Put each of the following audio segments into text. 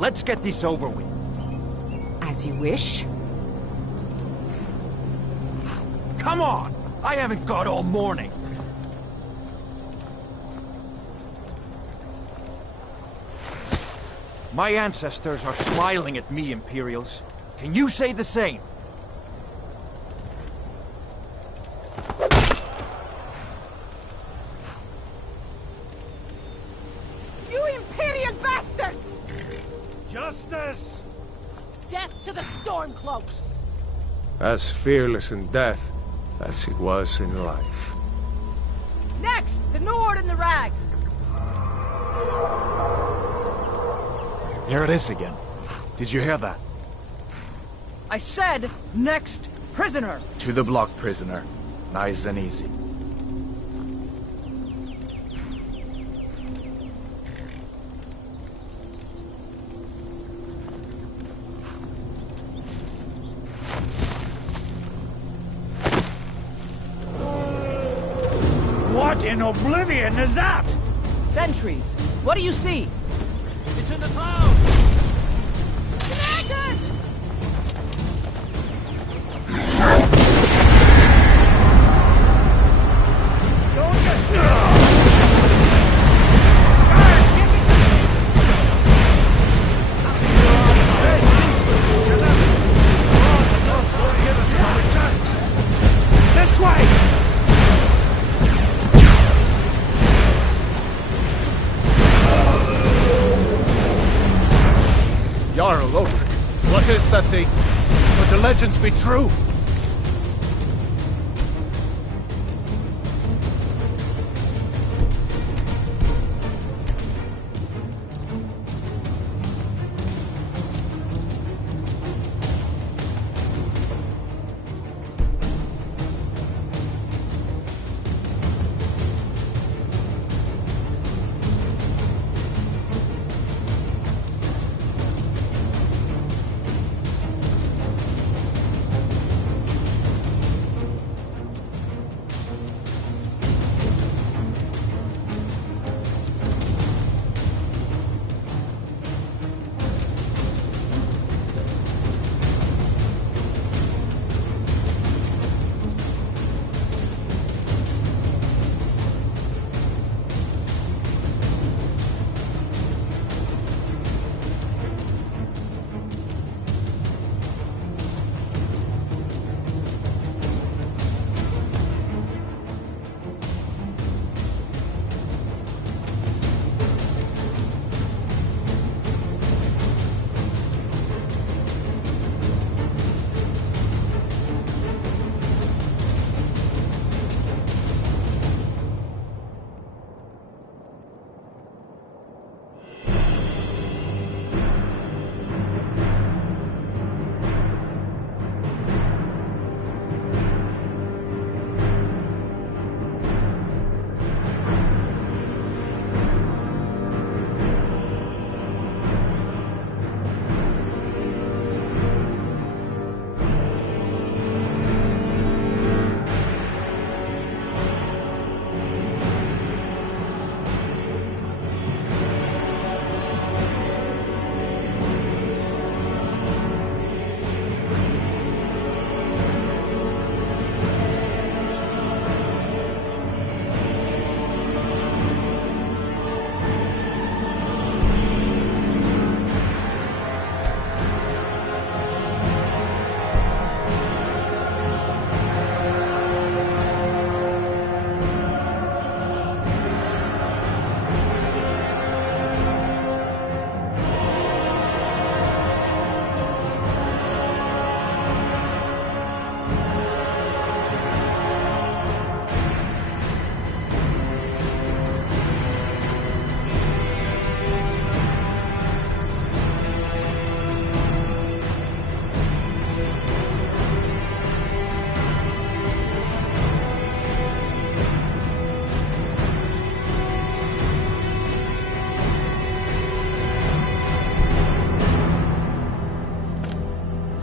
Let's get this over with. As you wish. Come on! I haven't got all morning. My ancestors are smiling at me, Imperials. Can you say the same? You Imperial bastards! Justice! Death to the Stormcloaks! As fearless in death as he was in life. Next, the Nord and the Rags! Here it is again. Did you hear that? I said, next prisoner! To the block, prisoner. Nice and easy. What in oblivion is that? Sentries, what do you see? It's in the clouds! This way! Jarl Lothric, what is that thing? Could the legends be true?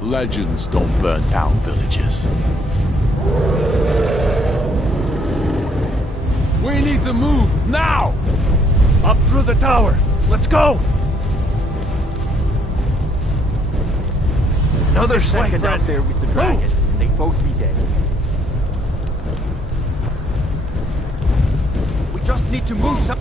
Legends don't burn down villages. We need to move, now! Up through the tower. Let's go! Another second out there with the dragon, and they'd both be dead. We just need to move some...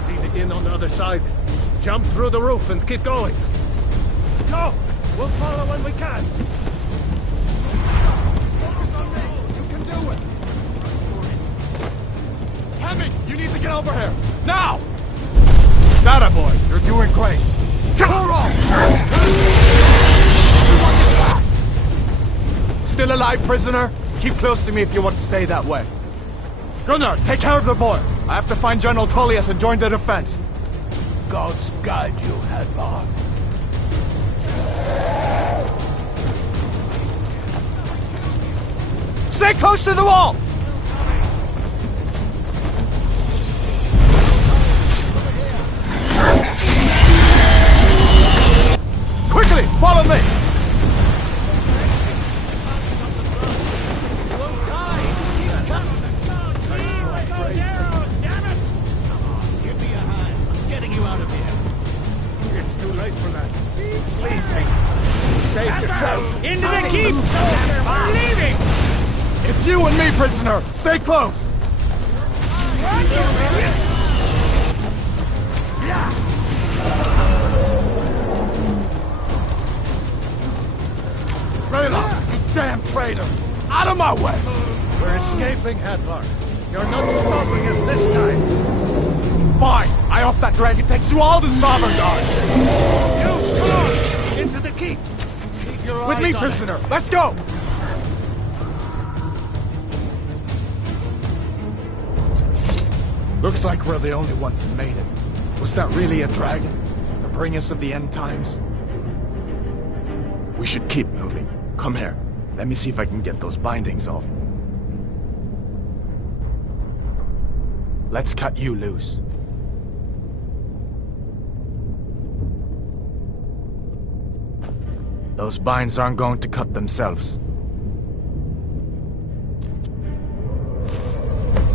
See the inn on the other side. Jump through the roof and keep going. Go! We'll follow when we can. You can do it! Hemi, you need to get over here! Now! Data boy, you're doing great. Still alive, prisoner? Keep close to me if you want to stay that way. Gunnar, take care of the boy. I have to find General Tullius and join the defense. Gods guide you, Hadvar. Stay close to the wall! Quickly, follow me! It's too late for that. Please, save yourself. Into the keep! We're leaving! It's you and me, prisoner! Stay close! Rayla, you damn traitor! Out of my way! We're escaping, Hadvar. You're not stopping us this time. Fine! I hope that dragon takes you all to Sovngarde! You, come on! Into the keep! Keep your With eyes me, on prisoner! it. Let's go! Looks like we're the only ones who made it. Was that really a dragon? To bring us of the end times? We should keep moving. Come here. Let me see if I can get those bindings off. Let's cut you loose. Those binds aren't going to cut themselves.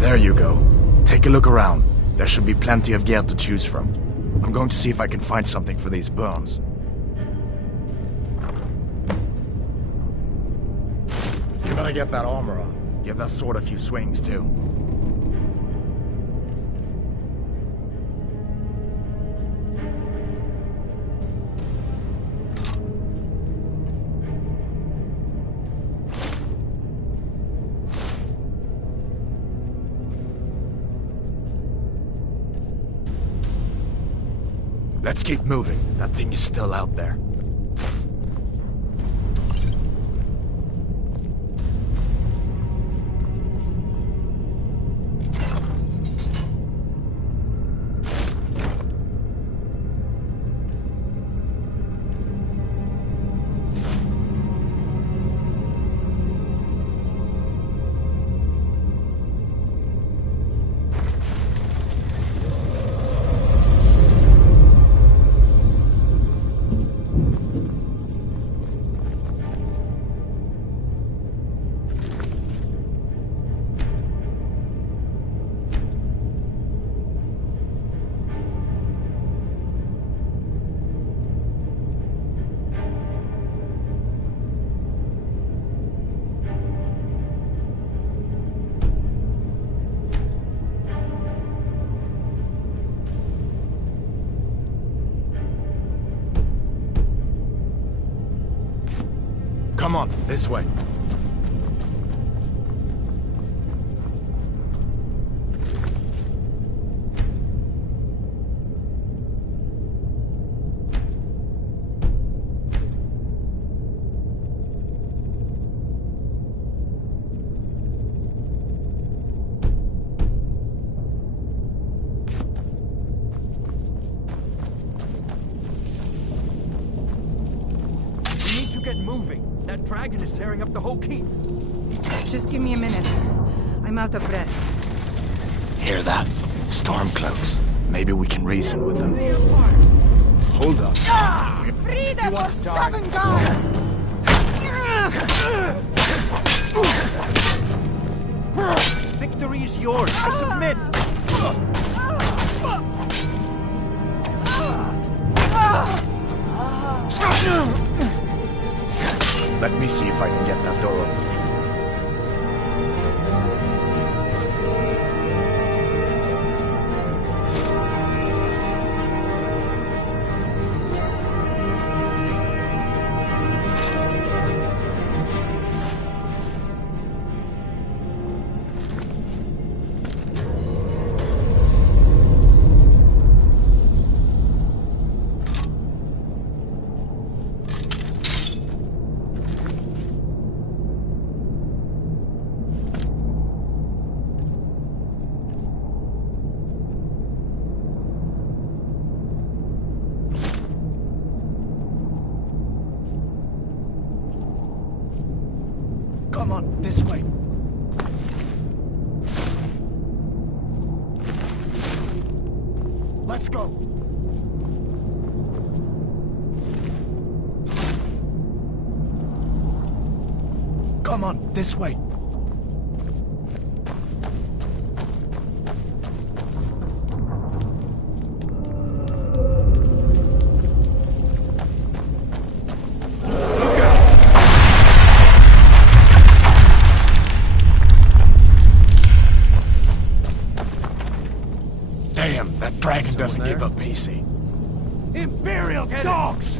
There you go. Take a look around. There should be plenty of gear to choose from. I'm going to see if I can find something for these burns. You better get that armor on. Give that sword a few swings, too. Let's keep moving. That thing is still out there. Come on, this way. We need to get moving. That dragon is tearing up the whole keep. Just give me a minute. I'm out of breath. Hear that? Stormcloaks. Maybe we can reason with them. Hold up. Freedom or Sovngarde! I submit! Let me see if I can get that door open. Come on, this way. Let's go. Come on, this way. Damn, that dragon doesn't give up easy. Imperial dogs!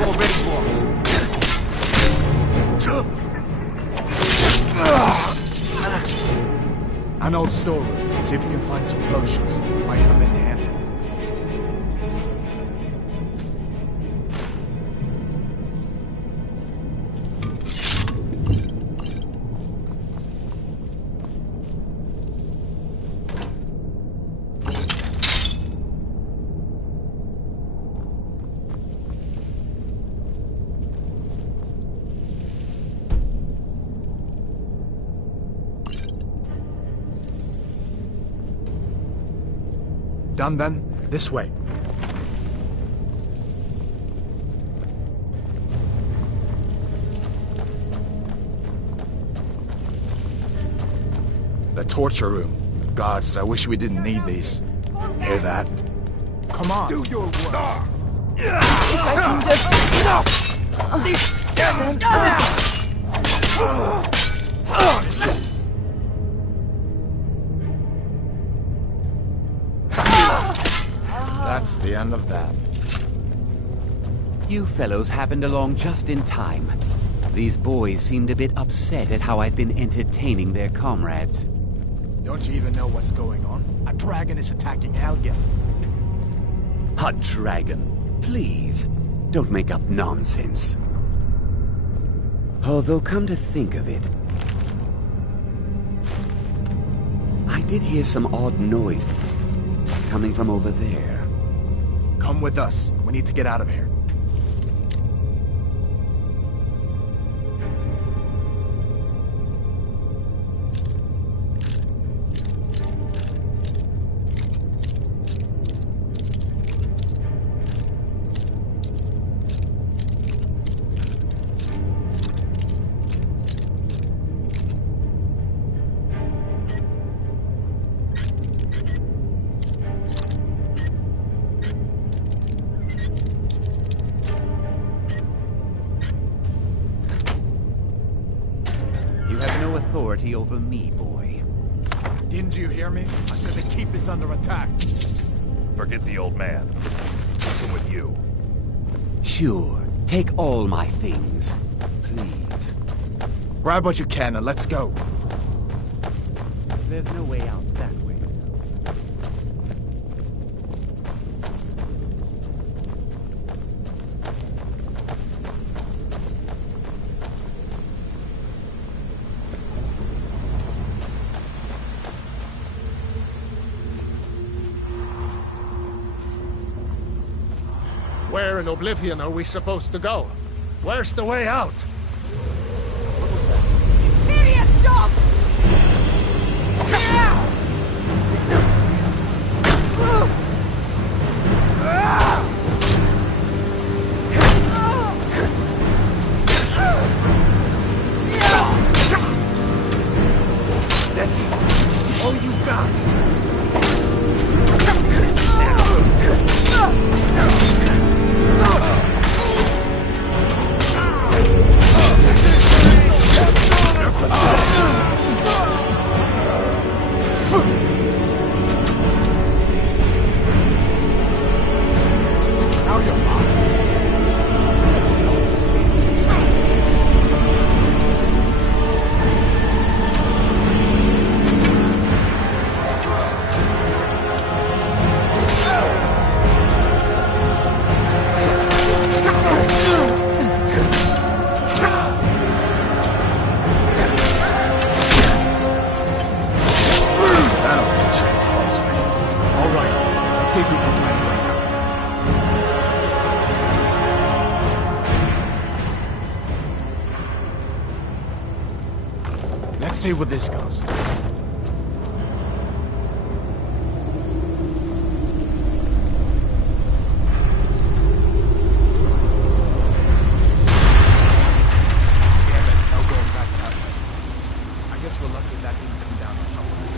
Already lost. An old storeroom. See if you can find some potions. Might come in handy. Done then? This way. The torture room. Gods, I wish we didn't need these. Hear that? Come on. Do your work! If I can just... That's the end of that. You fellows happened along just in time. These boys seemed a bit upset at how I've been entertaining their comrades. Don't you even know what's going on? A dragon is attacking Helgen. A dragon. Please, don't make up nonsense. Although, come to think of it, I did hear some odd noise coming from over there. Come with us. We need to get out of here. Authority over me, boy. Didn't you hear me? I said the keep is under attack. Forget the old man. What's with you? Sure. Take all my things. Please. Grab what you can and let's go. There's no way out that way. Where in Oblivion are we supposed to go? Where's the way out? Imperial dogs! Let's see where this goes. Damn it, no going back that way. I guess we're lucky that didn't come down on top of us.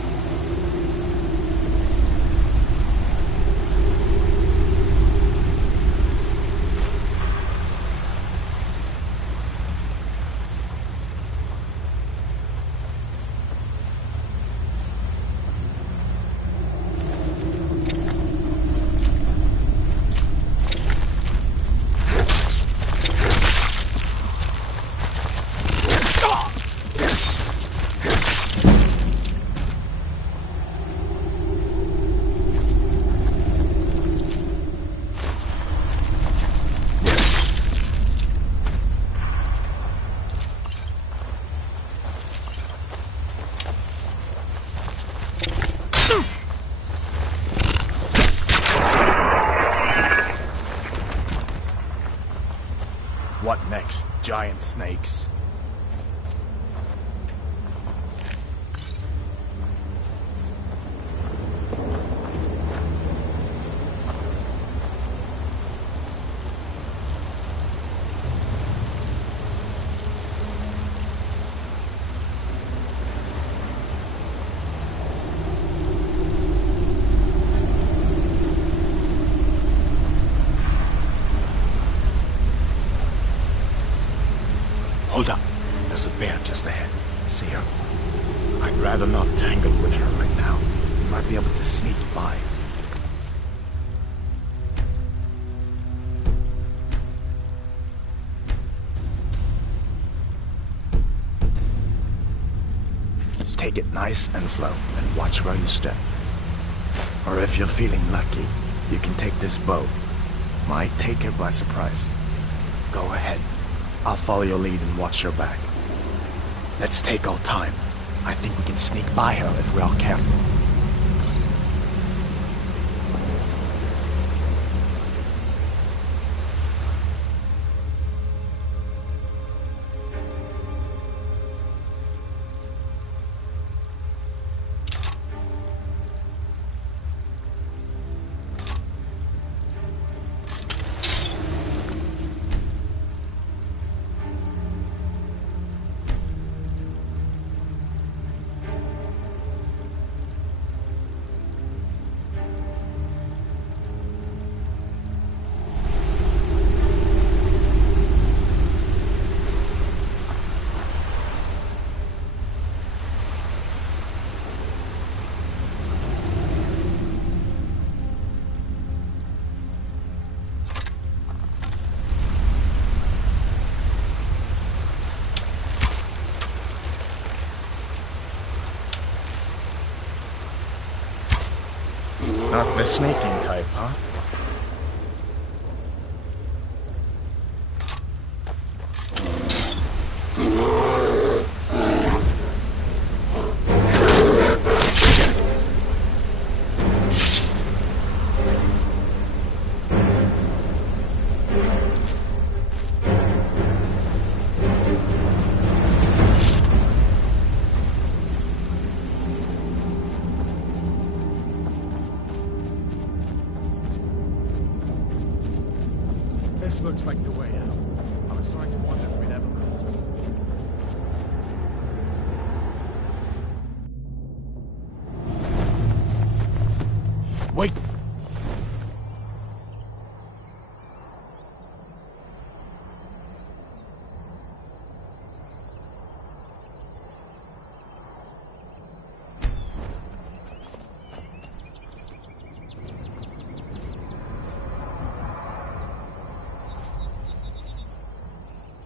What next? Giant snakes. Hold up. There's a bear just ahead. See her? I'd rather not tangle with her right now. We might be able to sneak by. Just take it nice and slow and watch where you step. Or if you're feeling lucky, you can take this bow. Might take her by surprise. Go ahead. I'll follow your lead and watch your back. Let's take our time. I think we can sneak by her if we're all careful. Not the snaking type, huh? This looks like the way out. I was starting to wonder if we'd ever make it. Wait!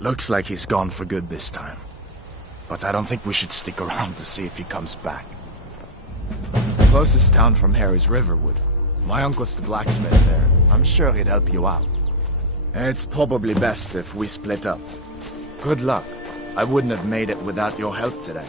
Looks like he's gone for good this time. But I don't think we should stick around to see if he comes back. The closest town from here is Riverwood. My uncle's the blacksmith there. I'm sure he'd help you out. It's probably best if we split up. Good luck. I wouldn't have made it without your help today.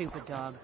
Stupid dog.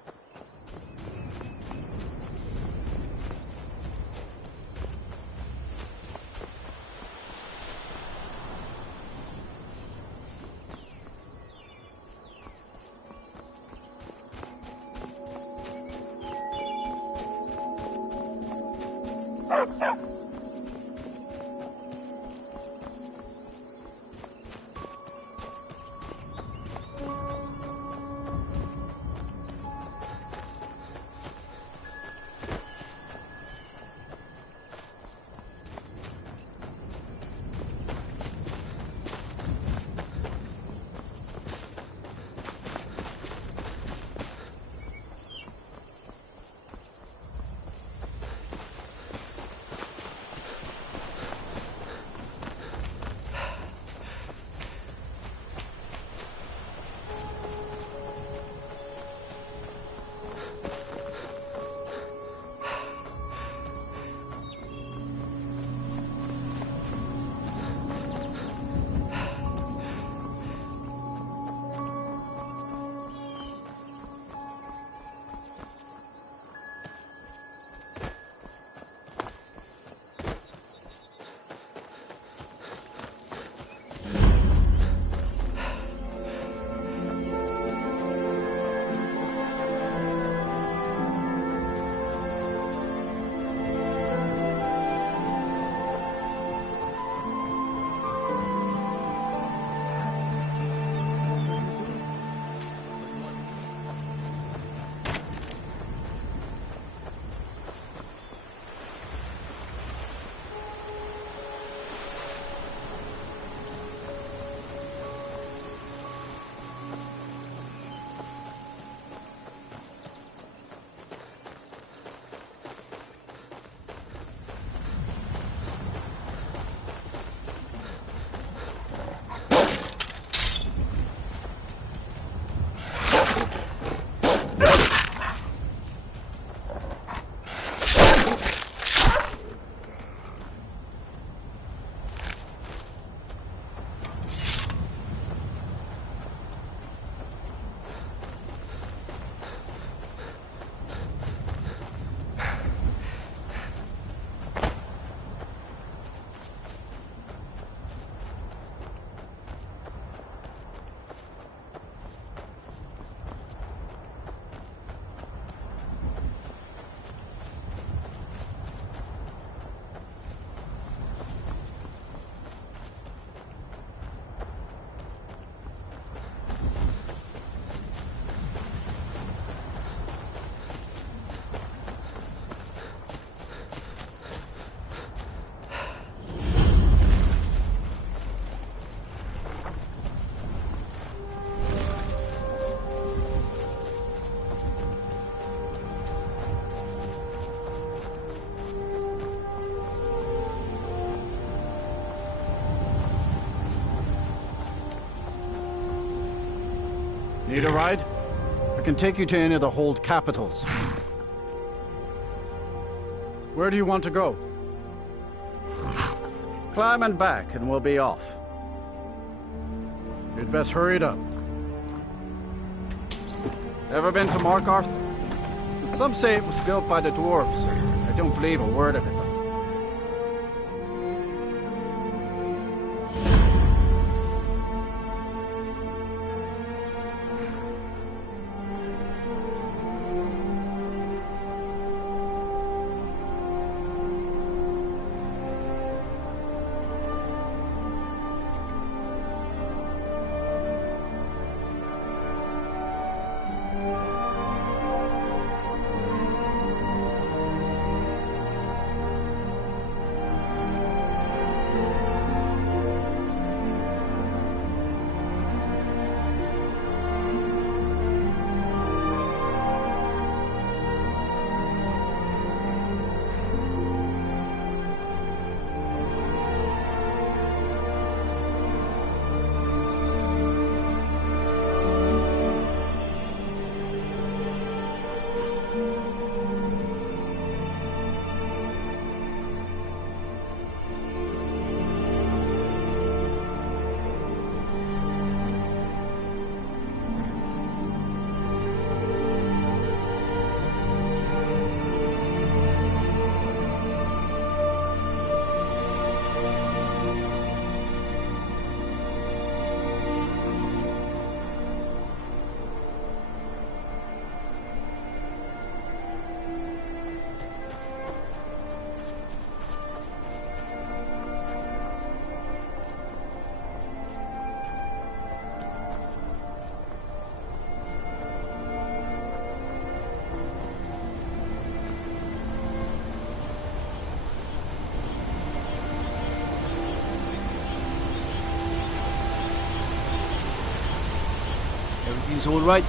Need a ride? I can take you to any of the hold capitals. Where do you want to go? Climb and back and we'll be off. You'd best hurry it up. Ever been to Mark Arthur? Some say it was built by the dwarves. I don't believe a word of it, though. Everything's all right?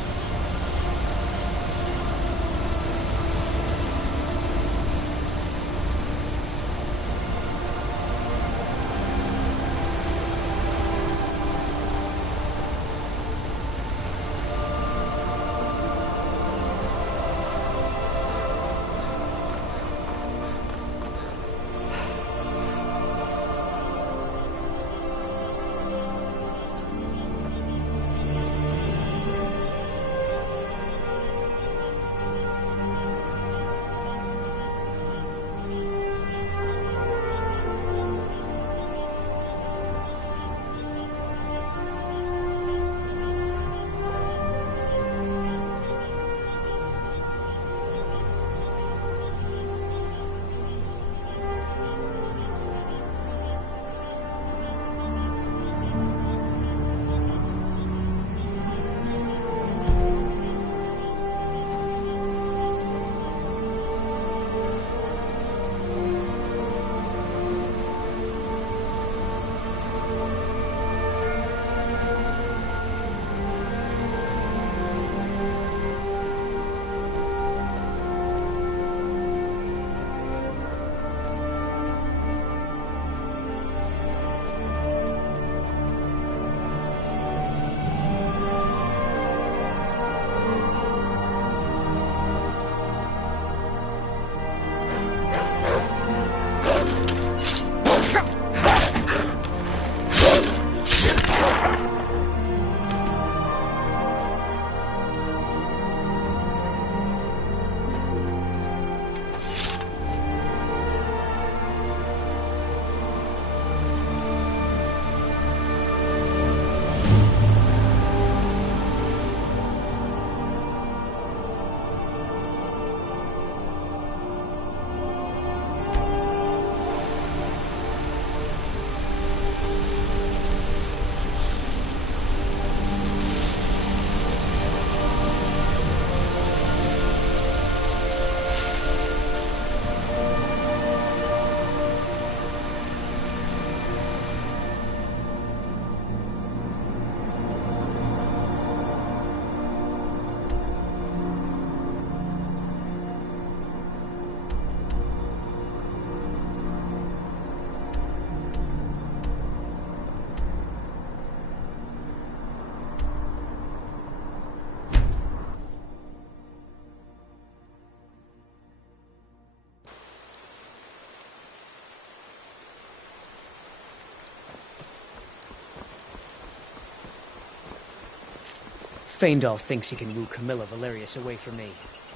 Faendal thinks he can woo Camilla Valerius away from me.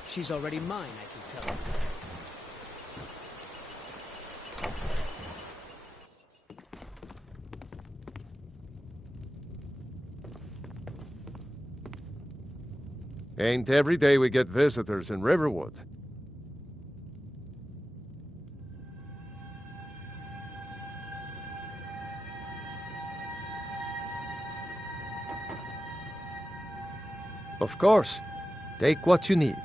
She's already mine, I can tell him. Ain't every day we get visitors in Riverwood. Of course. Take what you need.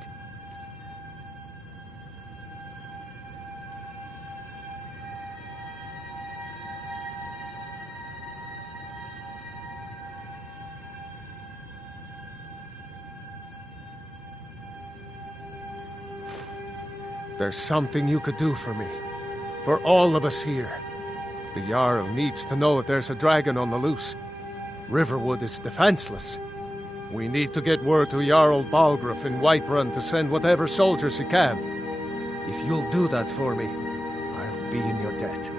There's something you could do for me. For all of us here. The Jarl needs to know if there's a dragon on the loose. Riverwood is defenseless. We need to get word to Jarl Balgruuf in Whiterun to send whatever soldiers he can. If you'll do that for me, I'll be in your debt.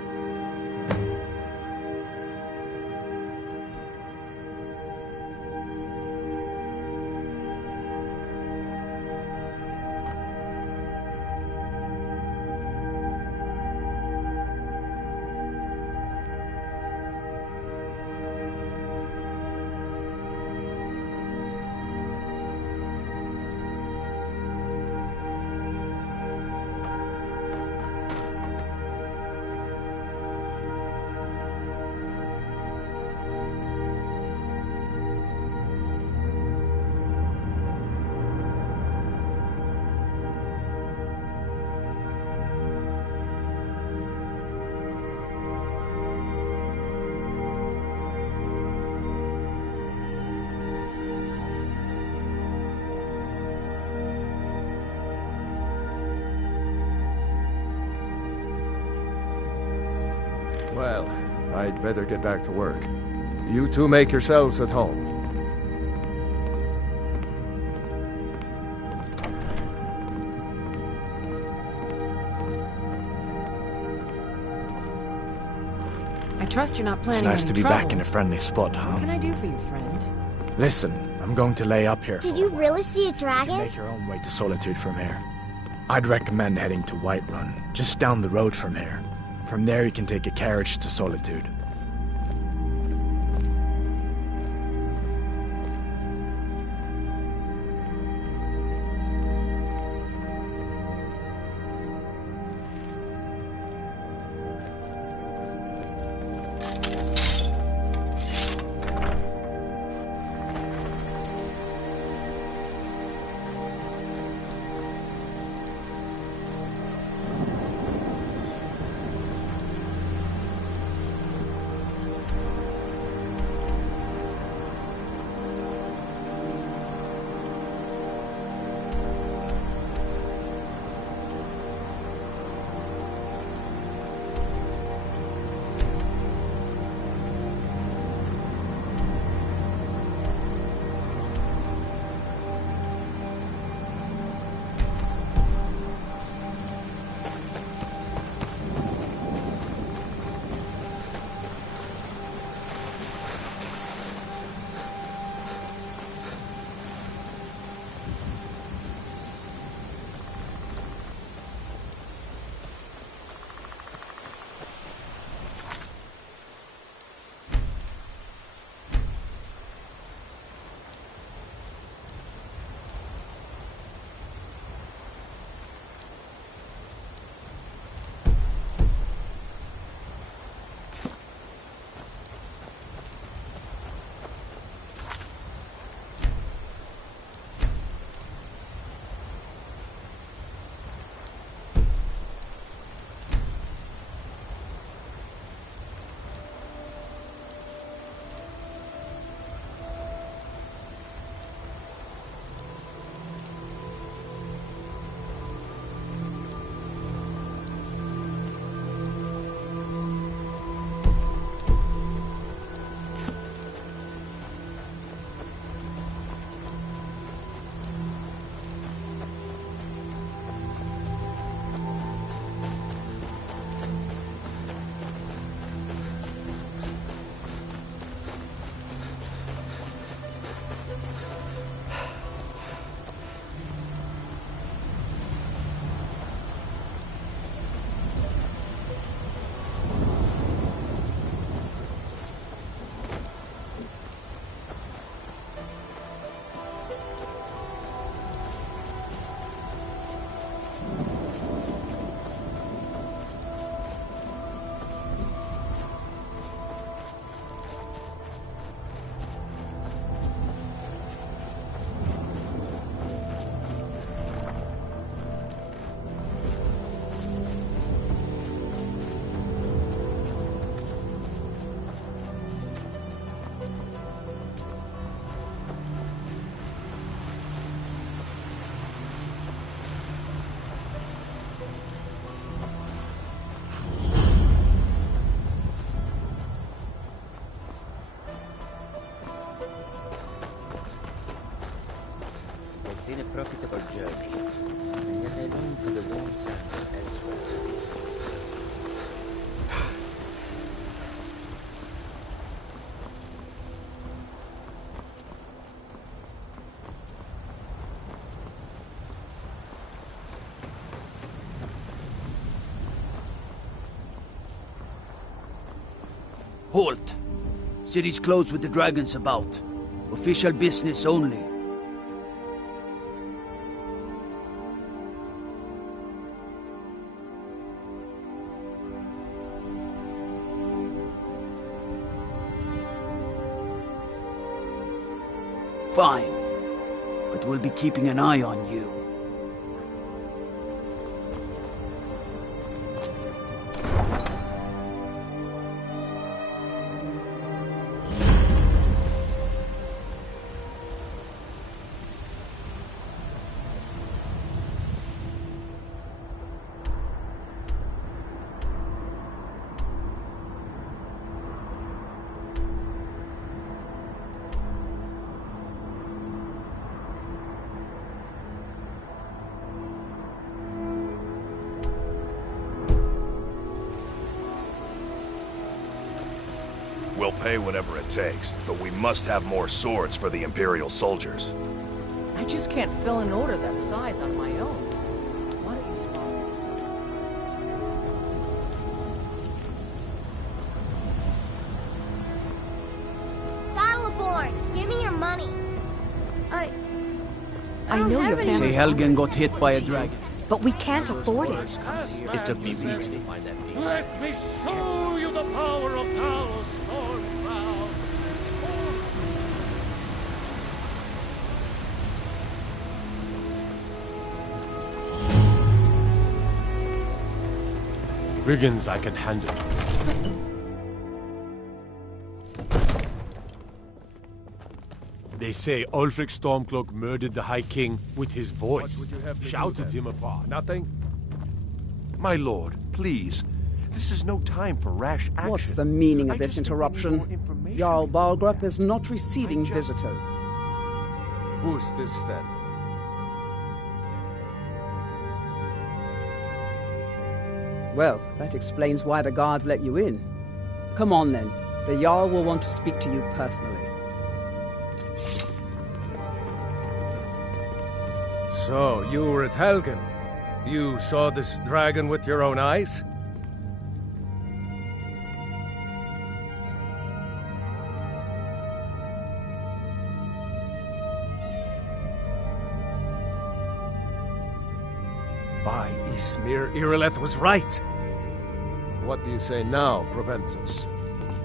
Well, I'd better get back to work. You two make yourselves at home. I trust you're not It's planning nice any to be trouble. back in a friendly spot, huh? What can I do for you, friend? Listen, I'm going to lay up here. Did you really see a You can dragon? make your own way to Solitude from here. I'd recommend heading to Whiterun, just down the road from here. From there you can take a carriage to Solitude. Been a profitable journey, and yet I long for the warm sands elsewhere. Halt! City's closed with the dragons about. Official business only. Fine. But we'll be keeping an eye on you. pay whatever it takes, but we must have more swords for the Imperial soldiers. I just can't fill an order that size on my own. Why don't you sponsor Battleborn, give me your money. I know your family. Say Helgen got hit by a dragon. But we can't afford it. It took me weeks to find that piece. Let me show you the power of Talos Stormcloud! Brigands I can handle. They say Ulfric Stormcloak murdered the High King with his voice. What would you have me Shouted do, him apart. Nothing? My lord, please. This is no time for rash action. What's the meaning of I this just think we need interruption? more information. Jarl Balgrup is not receiving visitors. Who's this then? Well, that explains why the guards let you in. Come on then. The Jarl will want to speak to you personally. So, you were at Helgen. You saw this dragon with your own eyes? By Ysmir, Irileth was right. What do you say now, Proventus?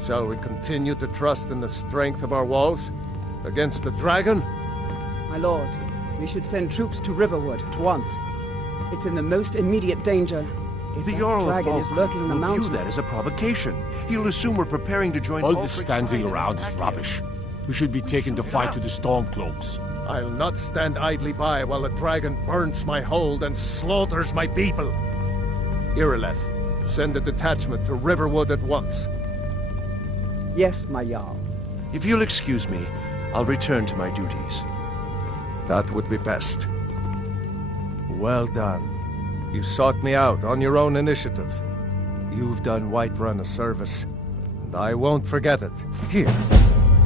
Shall we continue to trust in the strength of our walls against the dragon? My lord, we should send troops to Riverwood at once. It's in the most immediate danger. If The that Jarl of dragon is Falkreath lurking in the will mountains... view that as a provocation. He'll assume we're preparing to join All Ulfric's this standing side and around is attack him. rubbish. We should be taken to fight with the Stormcloaks. I'll not stand idly by while the dragon burns my hold and slaughters my people. Irileth, send a detachment to Riverwood at once. Yes, my Jarl. If you'll excuse me, I'll return to my duties. That would be best. Well done. You sought me out on your own initiative. You've done Whiterun a service, and I won't forget it. Here,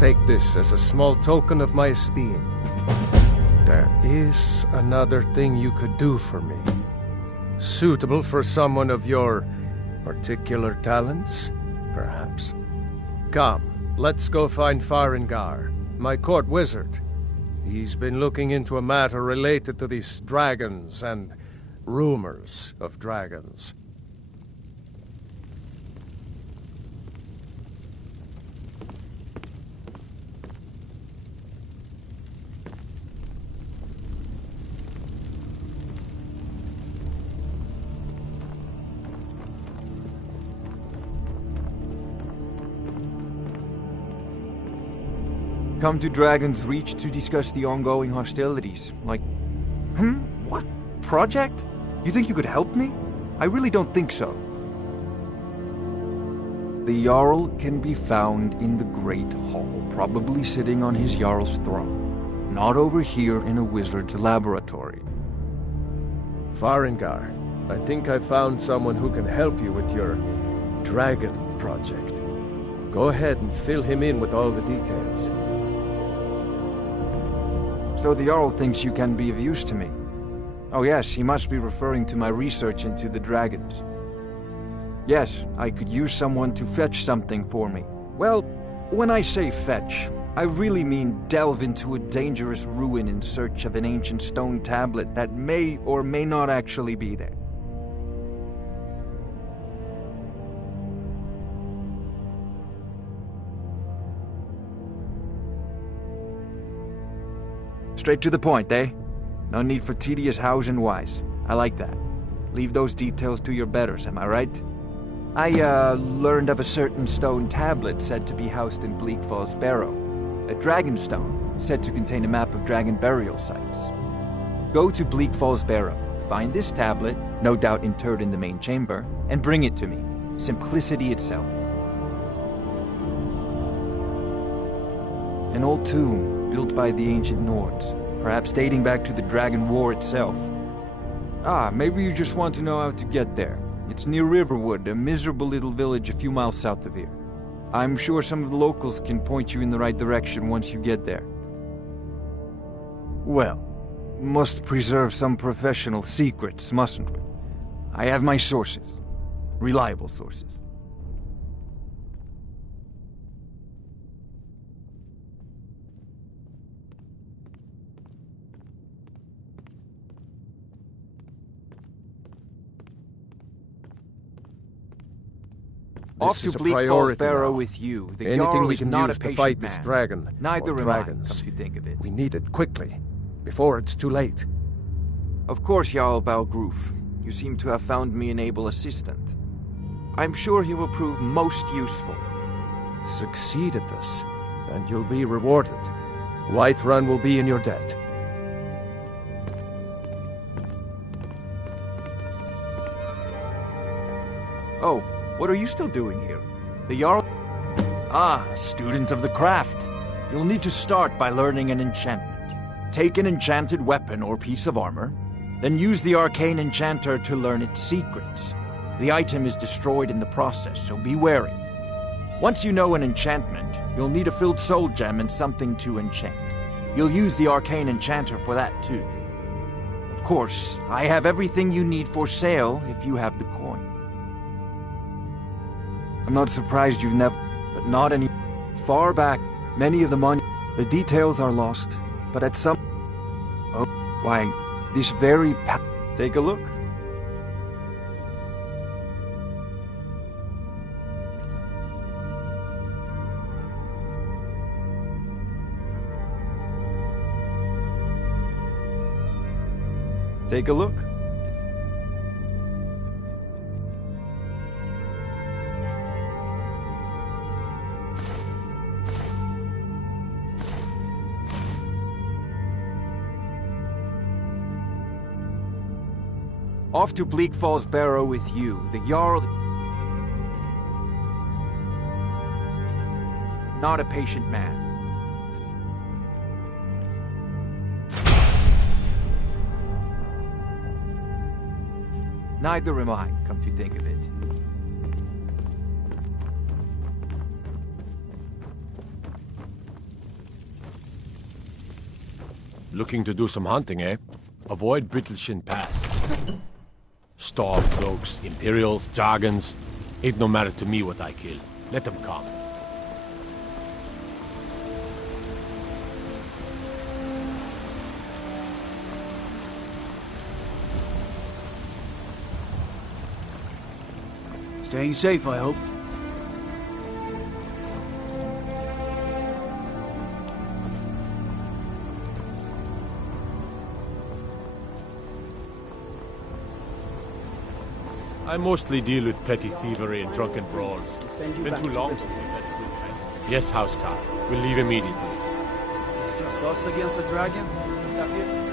take this as a small token of my esteem. There is another thing you could do for me. Suitable for someone of your particular talents, perhaps. Come, let's go find Farengar, my court wizard. He's been looking into a matter related to these dragons and rumors of dragons. Come to Dragon's Reach to discuss the ongoing hostilities. Like... What? Project? You think you could help me? I really don't think so. The Jarl can be found in the Great Hall, probably sitting on his Jarl's throne. Not over here in a wizard's laboratory. Farengar, I think I found someone who can help you with your dragon project. Go ahead and fill him in with all the details. So the Jarl thinks you can be of use to me. Oh yes, he must be referring to my research into the dragons. Yes, I could use someone to fetch something for me. Well, when I say fetch, I really mean delve into a dangerous ruin in search of an ancient stone tablet that may or may not actually be there. Straight to the point, eh? No need for tedious hows and whys. I like that. Leave those details to your betters, am I right? I, learned of a certain stone tablet said to be housed in Bleak Falls Barrow. A dragon stone, said to contain a map of dragon burial sites. Go to Bleak Falls Barrow, find this tablet, no doubt interred in the main chamber, and bring it to me. Simplicity itself. An old tomb, built by the ancient Nords, perhaps dating back to the Dragon War itself. Ah, maybe you just want to know how to get there. It's near Riverwood, a miserable little village a few miles south of here. I'm sure some of the locals can point you in the right direction once you get there. Well, must preserve some professional secrets, mustn't we? I have my sources. Reliable sources. Off to Bleak Falls Barrow with you. The Anything Jarl we is can not use a to patient fight man. this dragon. Neither or am dragons. I, come to think of it. We need it quickly, before it's too late. Of course, Jarl Balgroof. You seem to have found me an able assistant. I'm sure he will prove most useful. Succeed at this, and you'll be rewarded. Whiterun will be in your debt. Oh, what are you still doing here? The Jarl... Ah, student of the craft. You'll need to start by learning an enchantment. Take an enchanted weapon or piece of armor, then use the arcane enchanter to learn its secrets. The item is destroyed in the process, so be wary. Once you know an enchantment, you'll need a filled soul gem and something to enchant. You'll use the arcane enchanter for that too. Of course, I have everything you need for sale if you have the coin. I'm not surprised you've never... but not any... Far back, many of the details are lost, but at some... Oh, why, this very Take a look. Take a look. Off to Bleak Falls Barrow with you. The Jarl... Not a patient man. Neither am I, come to think of it. Looking to do some hunting, eh? Avoid Brittleshin Pass. Stormcloaks, Imperials, Dragons. Ain't no matter to me what I kill. Let them come. Staying safe, I hope. I mostly deal with petty thievery and drunken brawls. Been too long since we've had a good fight. Yes, Housecarl. We'll leave immediately. It's just us against the dragon? Is that it?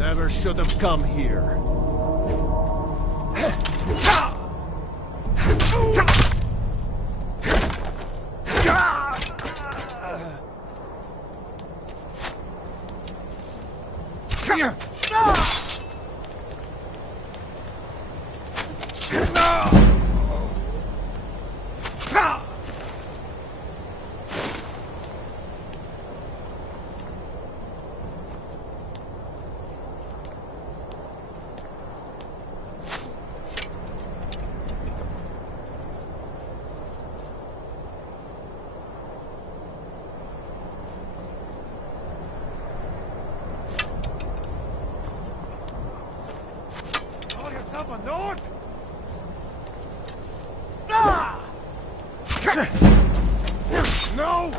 Never should have come here. Yourself a Nord? No!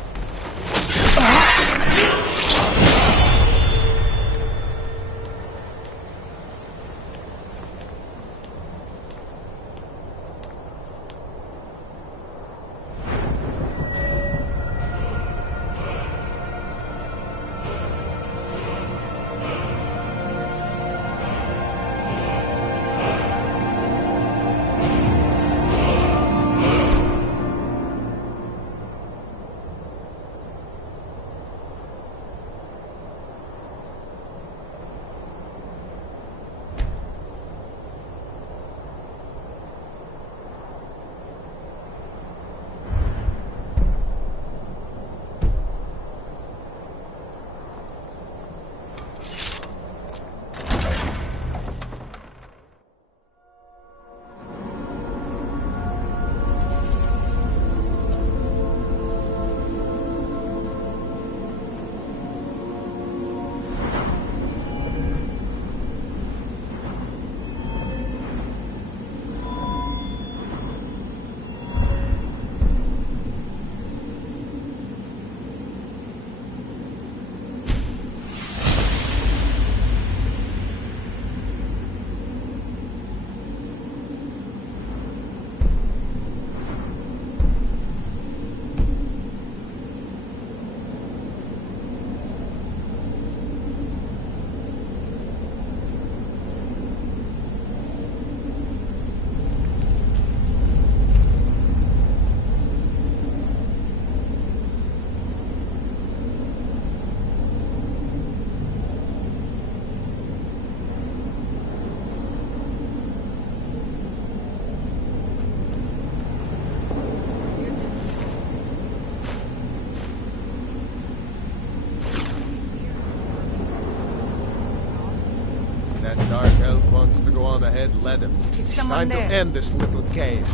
That dark elf wants to go on ahead, let him. Is Time someone there? to end this little game.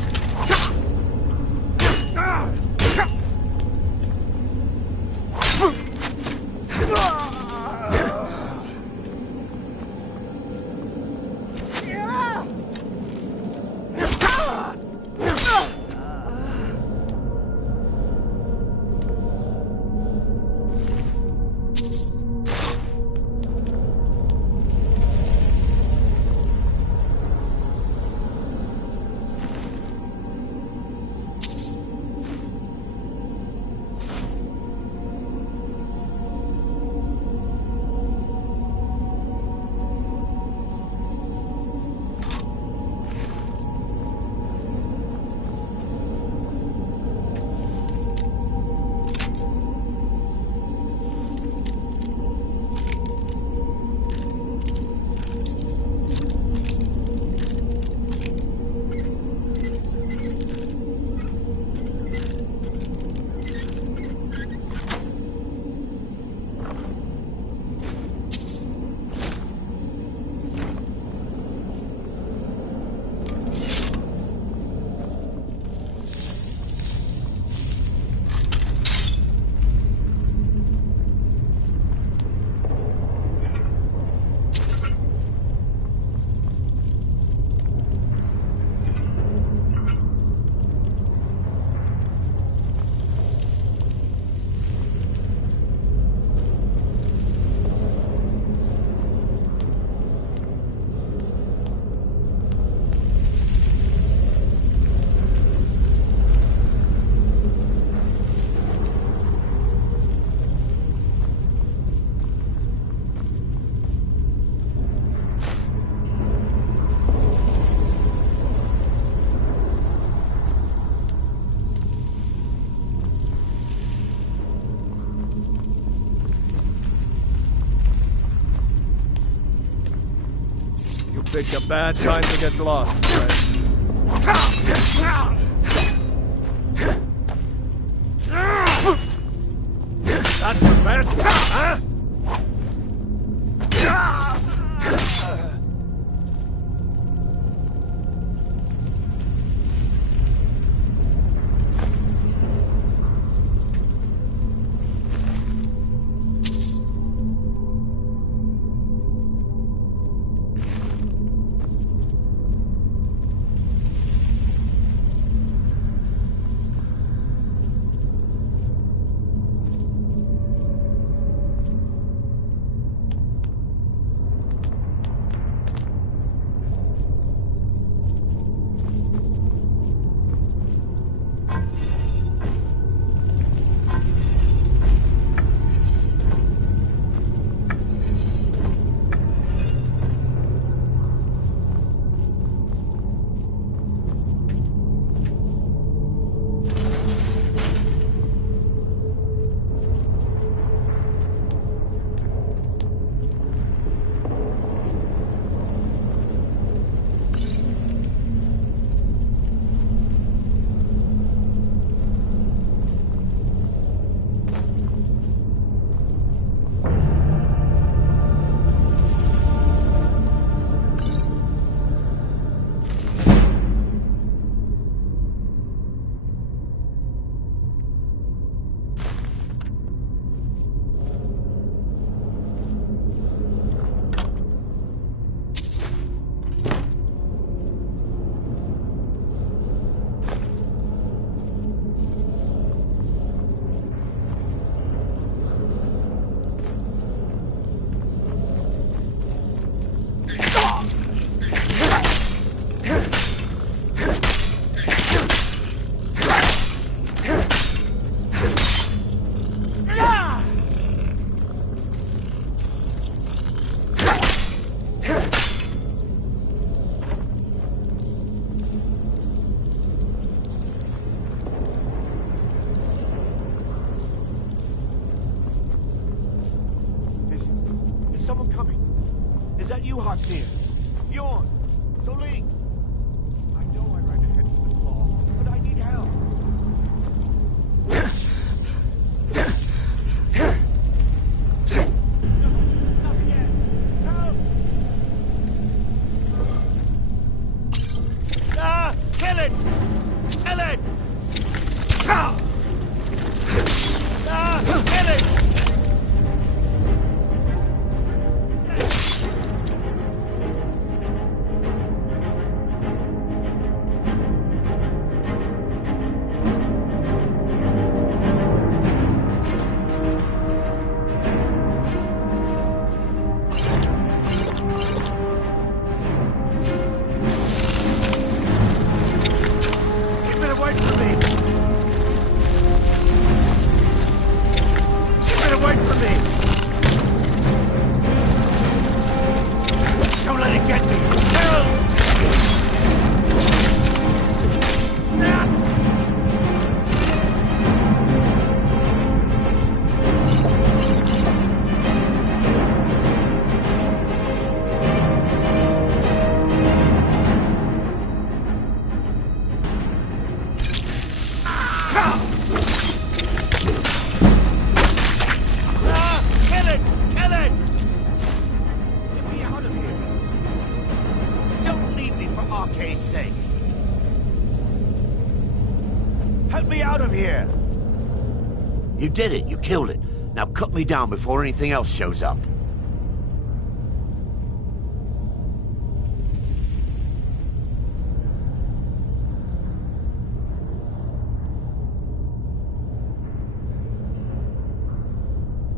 Picked a bad time to get lost, friend. That's the best, huh? Someone coming. Is that you, Hartnir? Bjorn? Soling? I know I ran ahead with the claw, but I need help. Nothing yet. Help! Ah! Kill it! Kill it! Ah! Kill it! You did it. You killed it. Now cut me down before anything else shows up.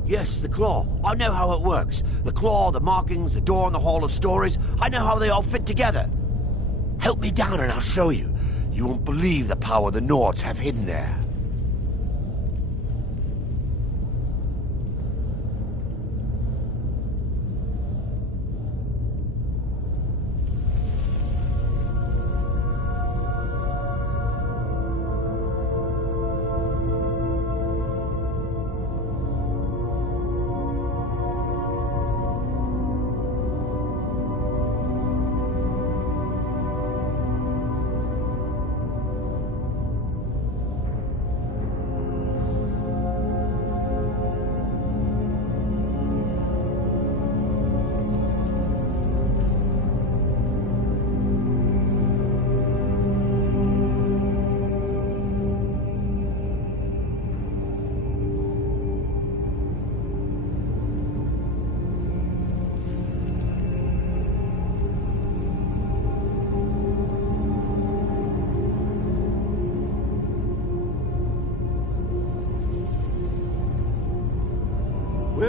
Yes, the claw. I know how it works. The claw, the markings, the door in the Hall of Stories. I know how they all fit together. Help me down and I'll show you. You won't believe the power the Nords have hidden there.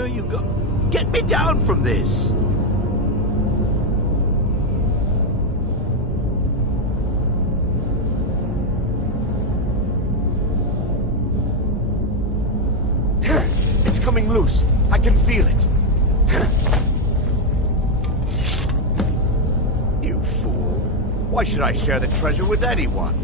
Where are you go? Get me down from this! It's coming loose. I can feel it. You fool. Why should I share the treasure with anyone?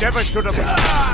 Never should have...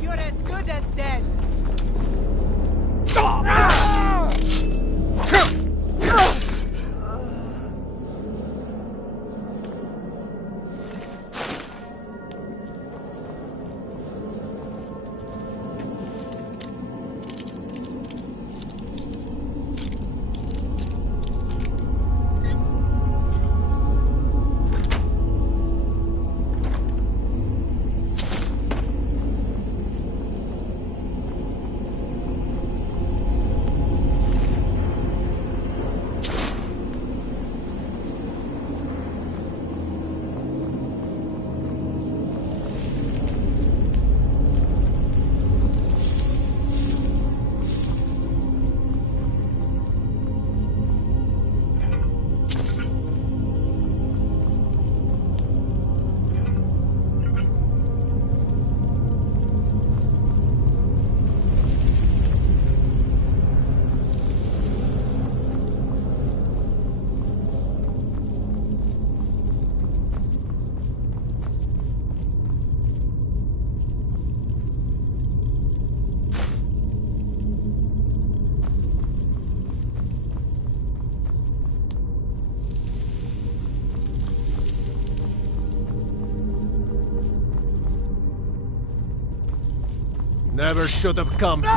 You're as good as dead. Never should have come here.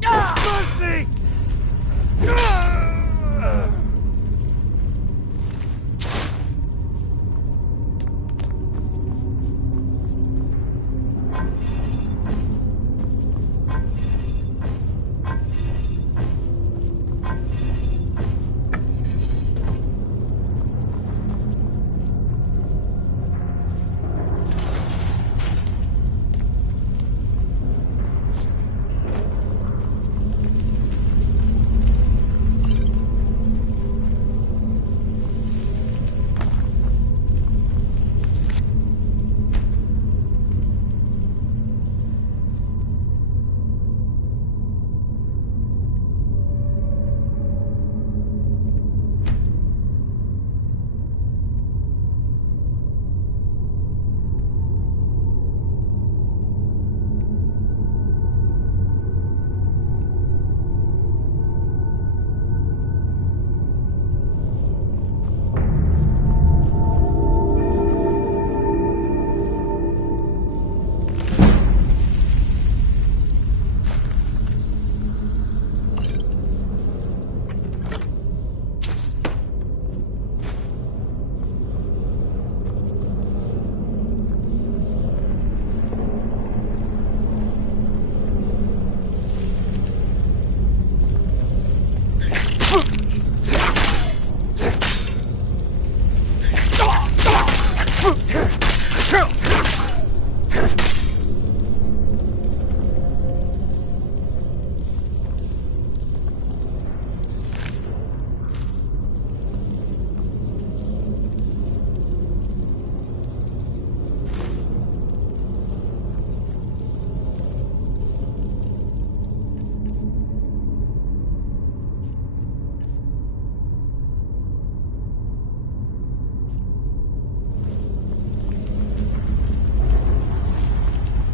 Mercy!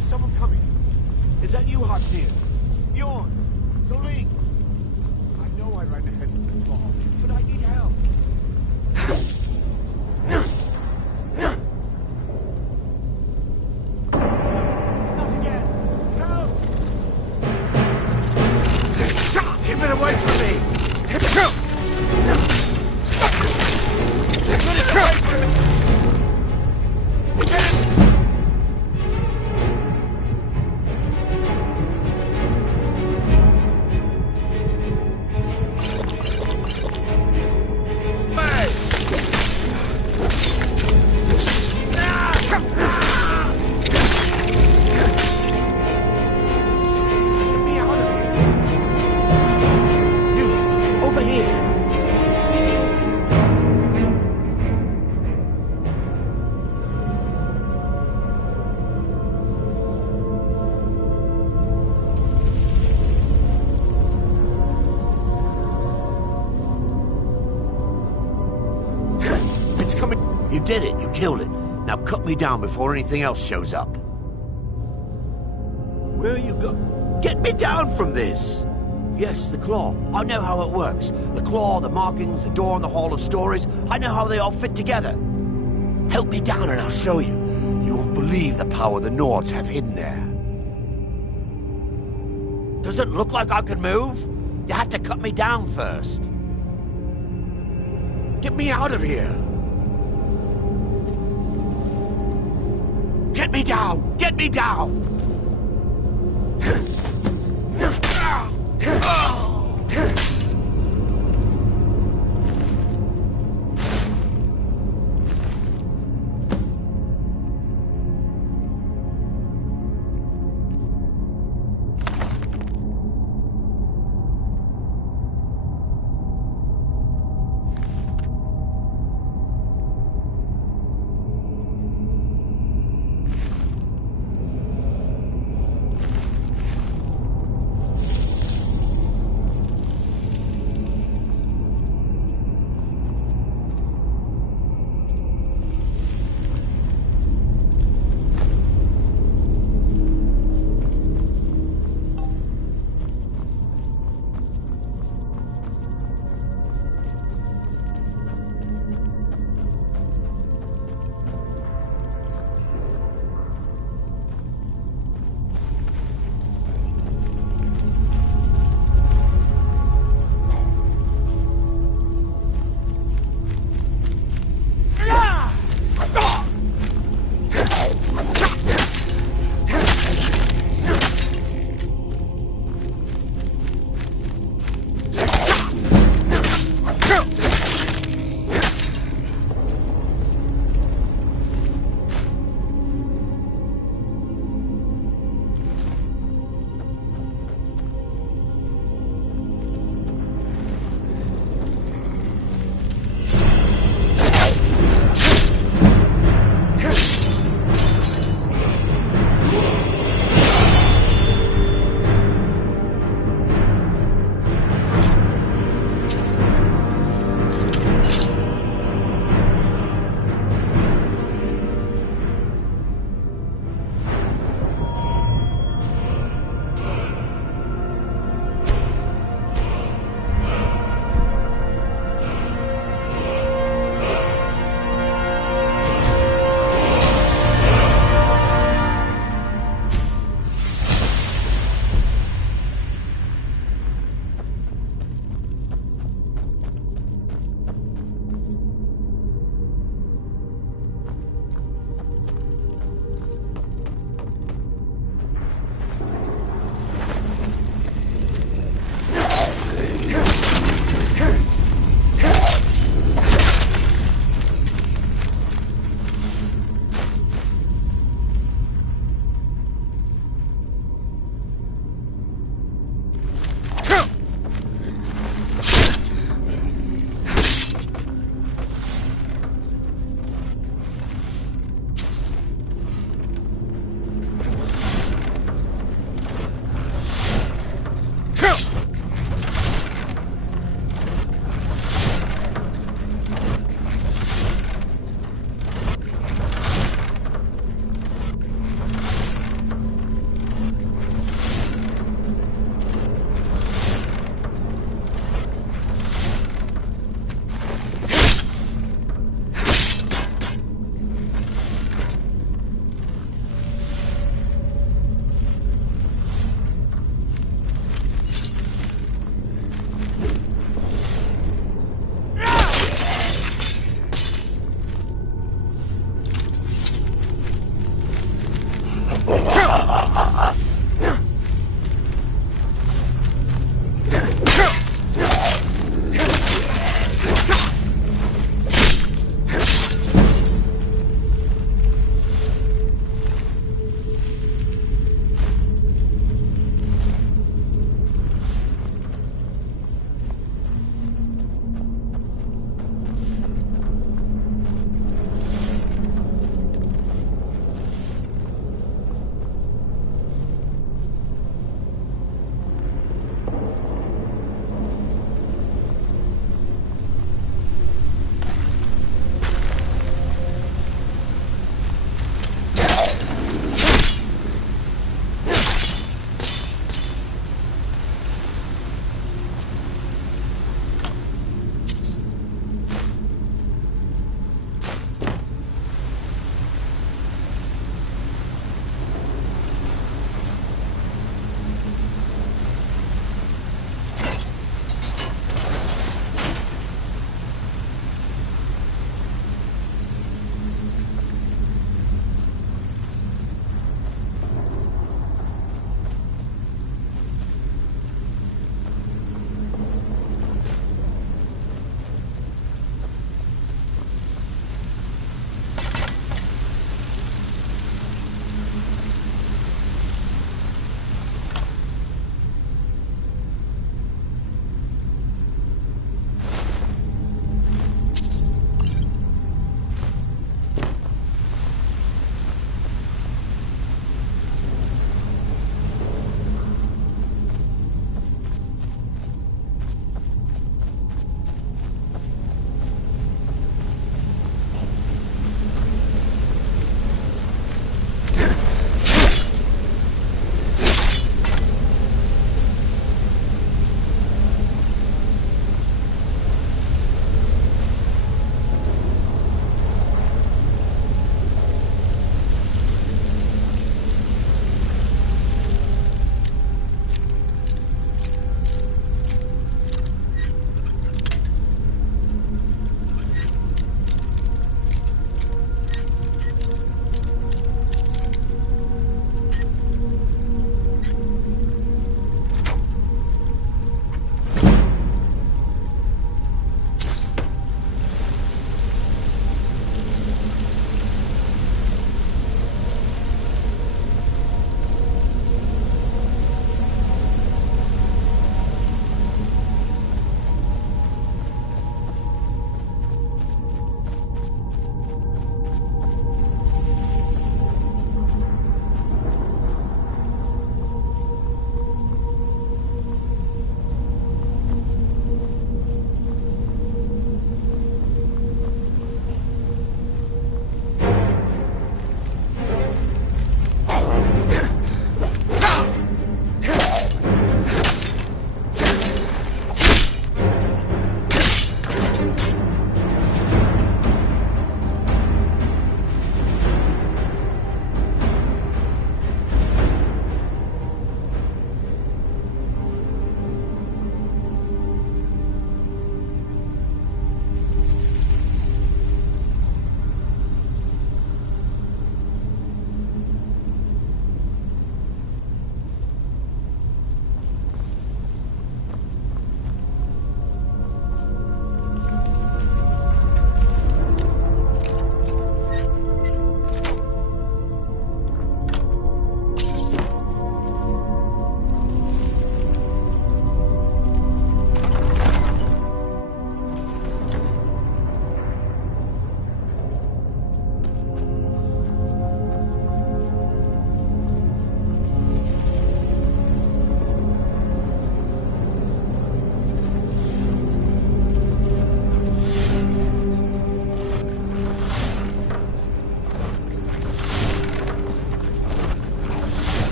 Someone coming. Is that you, Hostir? Bjorn? Soling? I know I ran ahead with the claw, but I need help. Not again! Help! Keep it away from me! You did it. You killed it. Now cut me down before anything else shows up. Where are you go? Get me down from this! Yes, the claw. I know how it works. The claw, the markings, the door in the Hall of Stories. I know how they all fit together. Help me down and I'll show you. You won't believe the power the Nords have hidden there. Does it look like I can move? You have to cut me down first. Get me out of here! Get me down! Get me down!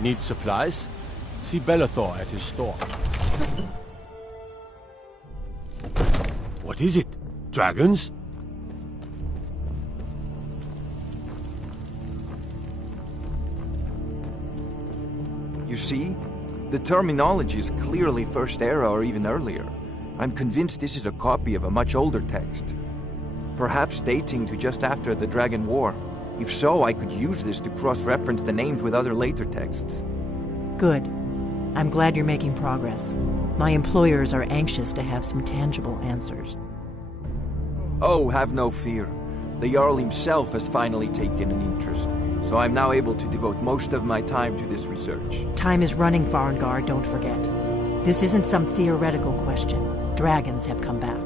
Need supplies? See Bellathor at his store. What is it? Dragons? You see? The terminology is clearly First Era or even earlier. I'm convinced this is a copy of a much older text. Perhaps dating to just after the Dragon War. If so, I could use this to cross-reference the names with other later texts. Good. I'm glad you're making progress. My employers are anxious to have some tangible answers. Oh, have no fear. The Jarl himself has finally taken an interest, so I'm now able to devote most of my time to this research. Time is running, Farengar, don't forget. This isn't some theoretical question. Dragons have come back.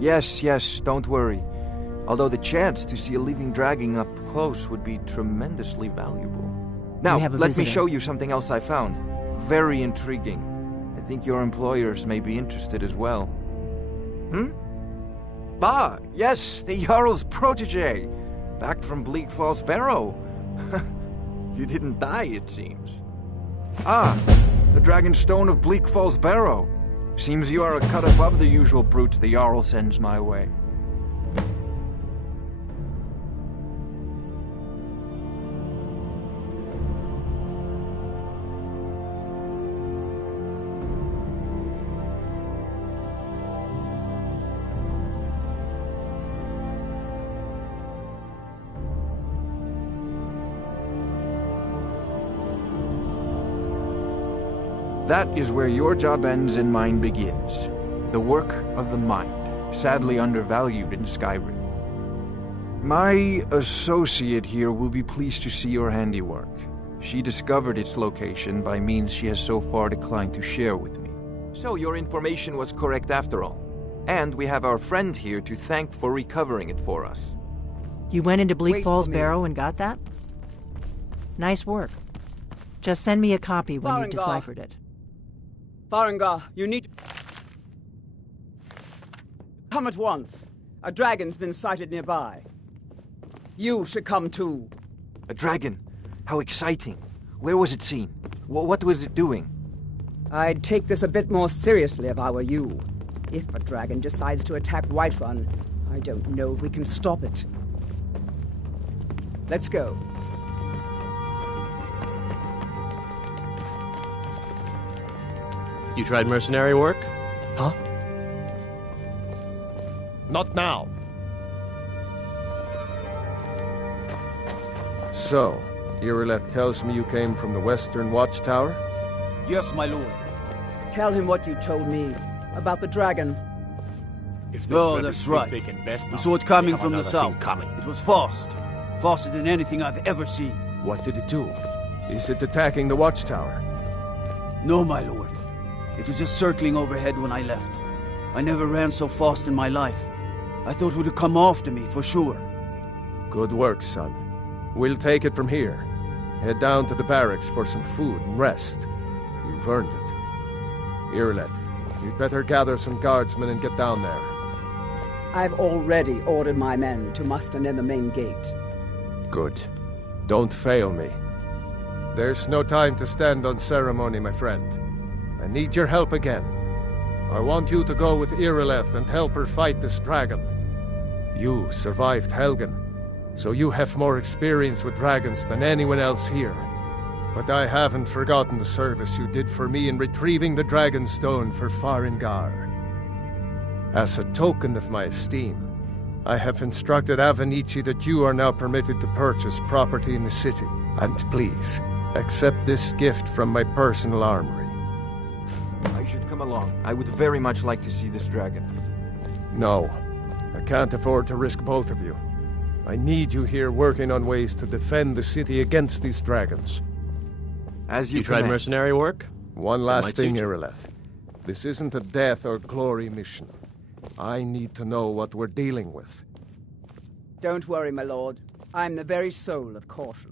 Yes, don't worry. Although the chance to see a living dragon up close would be tremendously valuable. Now, let me show you something else I found. Very intriguing. I think your employers may be interested as well. Ah, yes, the Jarl's protege. Back from Bleak Falls Barrow. You didn't die, it seems. Ah, the Dragon Stone of Bleak Falls Barrow. Seems you are a cut above the usual brutes the Jarl sends my way. That is where your job ends and mine begins. The work of the mind, sadly undervalued in Skyrim. My associate here will be pleased to see your handiwork. She discovered its location by means she has so far declined to share with me. So your information was correct after all. And we have our friend here to thank for recovering it for us. You went into Bleak Falls Barrow and got that? Nice work. Just send me a copy when you've deciphered it. Farengar, you need... Come at once. A dragon's been sighted nearby. You should come too. A dragon? How exciting. Where was it seen? What was it doing? I'd take this a bit more seriously if I were you. If a dragon decides to attack Whiterun, I don't know if we can stop it. Let's go. You tried mercenary work? Huh? Not now. So, Irileth tells me you came from the Western Watchtower? Yes, my lord. Tell him what you told me about the dragon. Oh, that's right. We saw it coming from the south. It was fast. Faster than anything I've ever seen. What did it do? Is it attacking the Watchtower? No, my lord. It was just circling overhead when I left. I never ran so fast in my life. I thought it would come after me, for sure. Good work, son. We'll take it from here. Head down to the barracks for some food and rest. You've earned it. Irileth, you'd better gather some guardsmen and get down there. I've already ordered my men to muster near the main gate. Good. Don't fail me. There's no time to stand on ceremony, my friend. I need your help again. I want you to go with Irileth and help her fight this dragon. You survived Helgen, so you have more experience with dragons than anyone else here. But I haven't forgotten the service you did for me in retrieving the Dragon Stone for Farengar. As a token of my esteem, I have instructed Avenici that you are now permitted to purchase property in the city. And please, accept this gift from my personal armory. I should come along. I would very much like to see this dragon. No, I can't afford to risk both of you. I need you here working on ways to defend the city against these dragons. As you tried mercenary work? One last thing, Irileth. This isn't a death or glory mission. I need to know what we're dealing with. Don't worry, my lord. I'm the very soul of caution.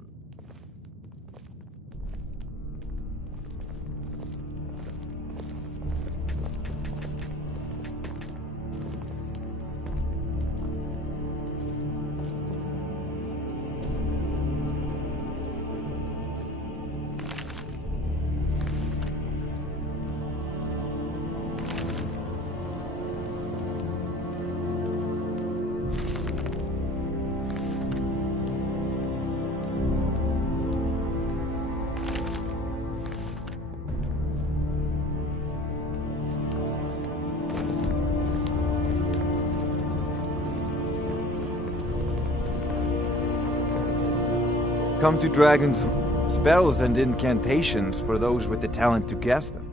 come to dragons, spells and incantations for those with the talent to cast them.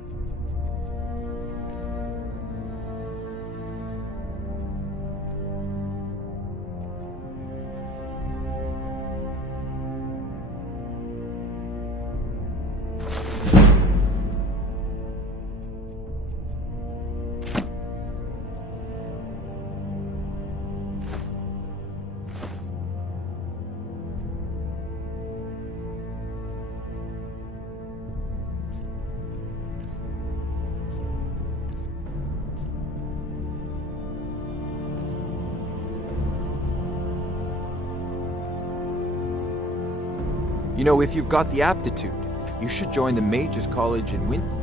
You know, if you've got the aptitude, you should join the Mages College in Winterhold.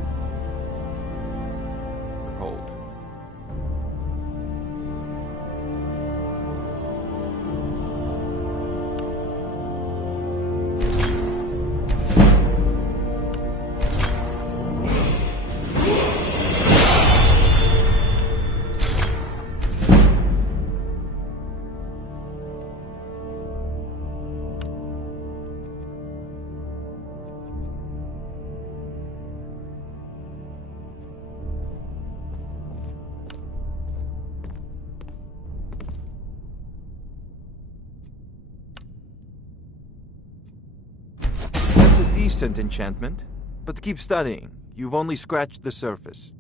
Decent enchantment, but keep studying. You've only scratched the surface.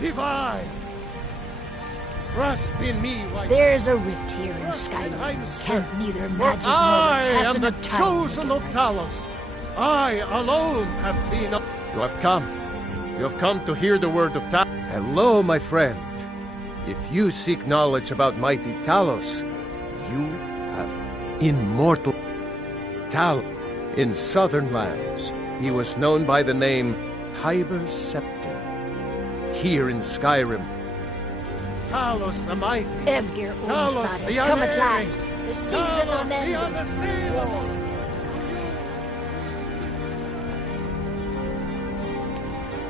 Divine! Trust in me, white. There's a rift here in Skyrim. Can't neither magic nor I the am passing the of time chosen make of it right. Talos. I alone have been. You have come. You have come to hear the word of Talos. Hello, my friend. If you seek knowledge about mighty Talos, you have immortal Talos. In southern lands, he was known by the name Tiber Septim. Here in Skyrim, Talos the mighty, Evgir Talos Ormstad the has come at unerring, last. The season Talos the unending. unassailable.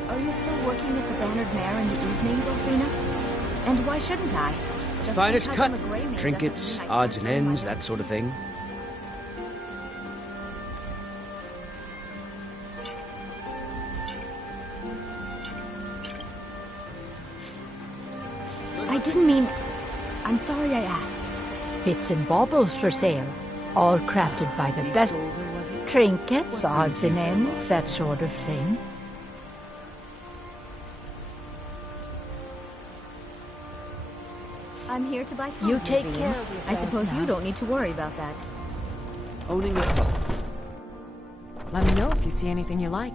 Are you still working at the Bannered Mare in the evenings, Orfina? And why shouldn't I? Just Finest because cut, I'm a Grey Mage trinkets, doesn't mean I odds and can't do my ends, that sort of thing. didn't mean... I'm sorry I asked. Bits and baubles for sale, all crafted by the best. Trinkets, odds and ends, that sort of thing. I'm here to buy food. You take Zine. care of yourself I suppose now. you don't need to worry about that. Owning a club. Let me know if you see anything you like.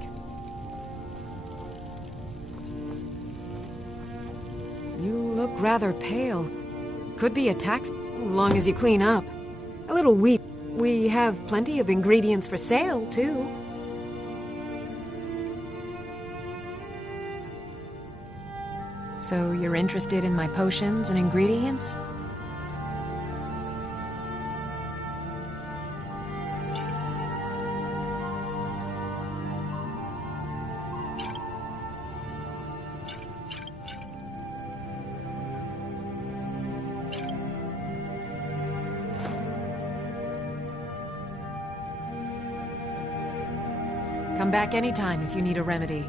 You look rather pale. Could be a tax, long as you clean up. A little weak. We have plenty of ingredients for sale, too. So you're interested in my potions and ingredients? Come back anytime if you need a remedy.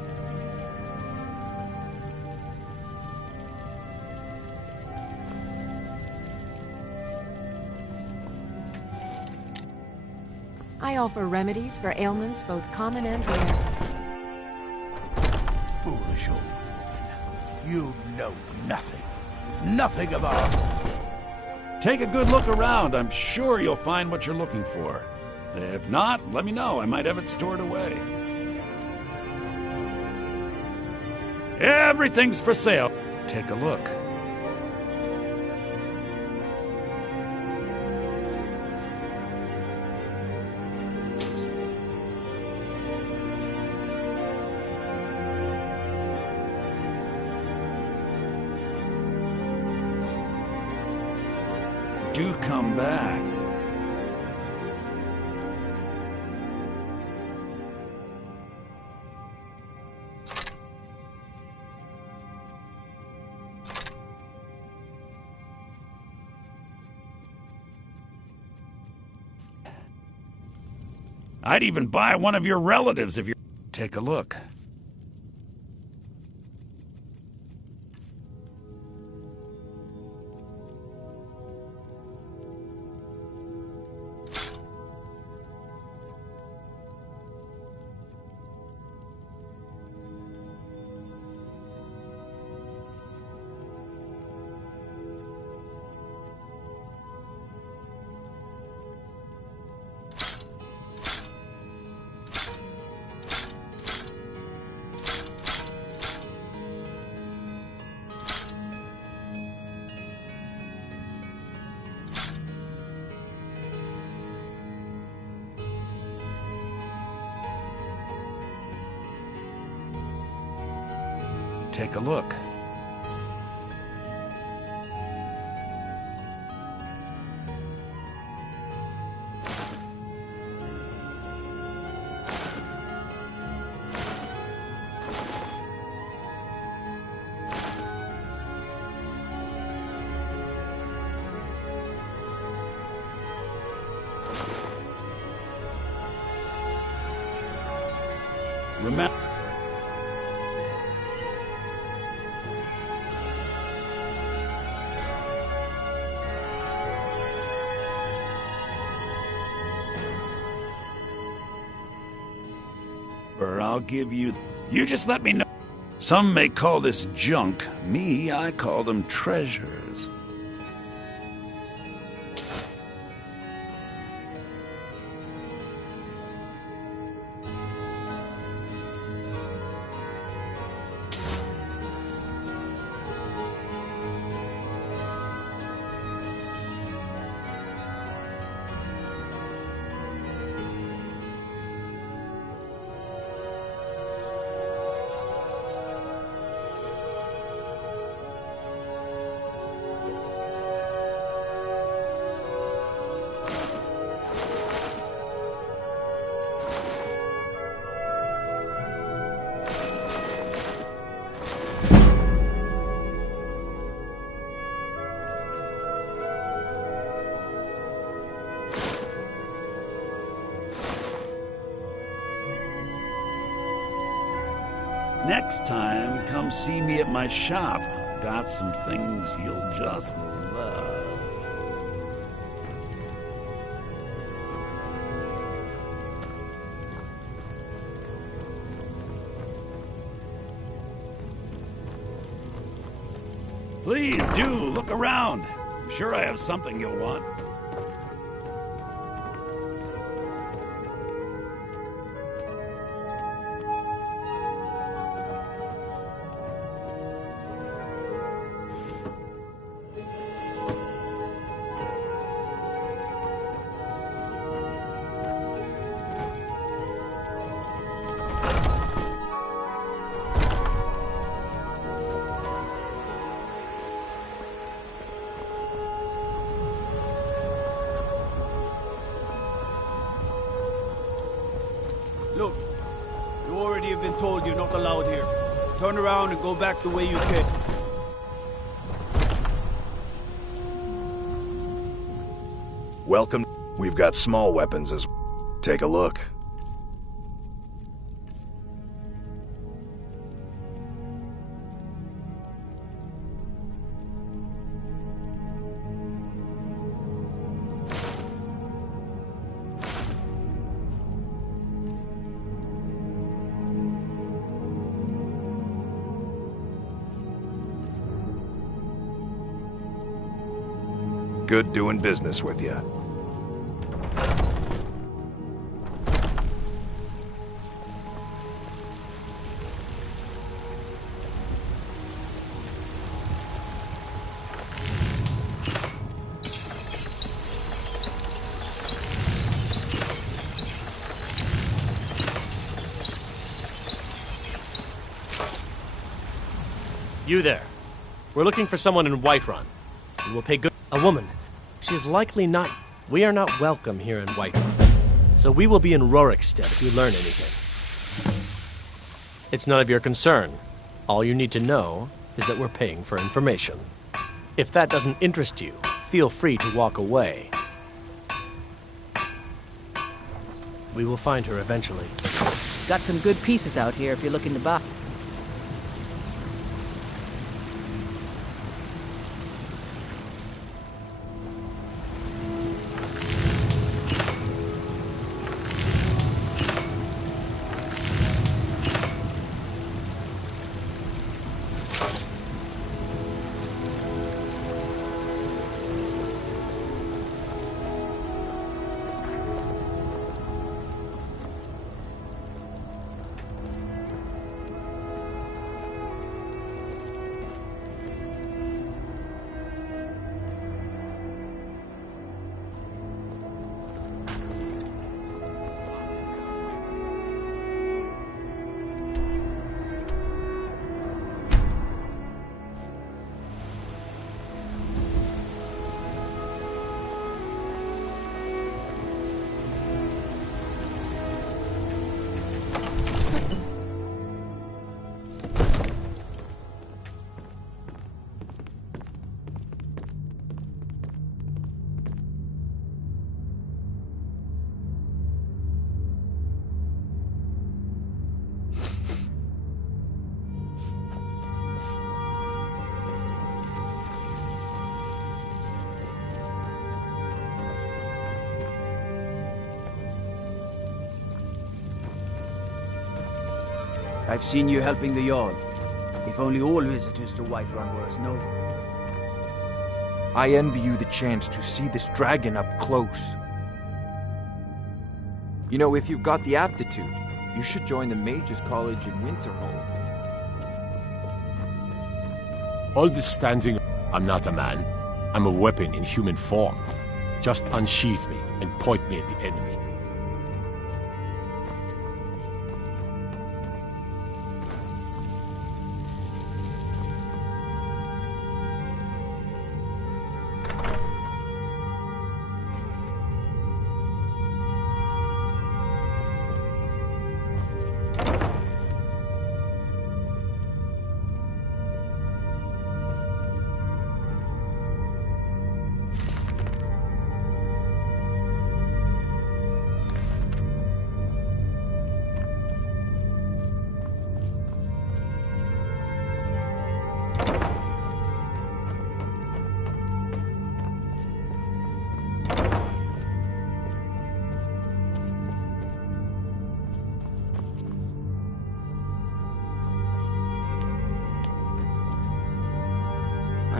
I offer remedies for ailments both common and rare. Foolish old woman. You know nothing. Nothing of art. Take a good look around. I'm sure you'll find what you're looking for. If not, let me know. I might have it stored away. Everything's for sale. Take a look. Do come back. I'd even buy one of your relatives if you're... Take a look. Take a look. Remember... I'll give you... You just let me know. Some may call this junk. Me, I call them treasures. Next time, come see me at my shop. got some things you'll just love. Please do look around. I'm sure I have something you'll want. Look, you already have been told you're not allowed here. Turn around and go back the way you came. Welcome. We've got small weapons as well. Take a look. Good doing business with you. You there. We're looking for someone in Whiterun. We will pay good... A woman. She's likely not... We are not welcome here in Whiterun. So we will be in Rorikstead if you learn anything. It's none of your concern. All you need to know is that we're paying for information. If that doesn't interest you, feel free to walk away. We will find her eventually. Got some good pieces out here if you're looking to buy. I've seen you helping the Jarl. If only all visitors to Whiterun were as noble. I envy you the chance to see this dragon up close. You know, if you've got the aptitude, you should join the Mages College in Winterhold. All this standing... I'm not a man. I'm a weapon in human form. Just unsheath me and point me at the enemy.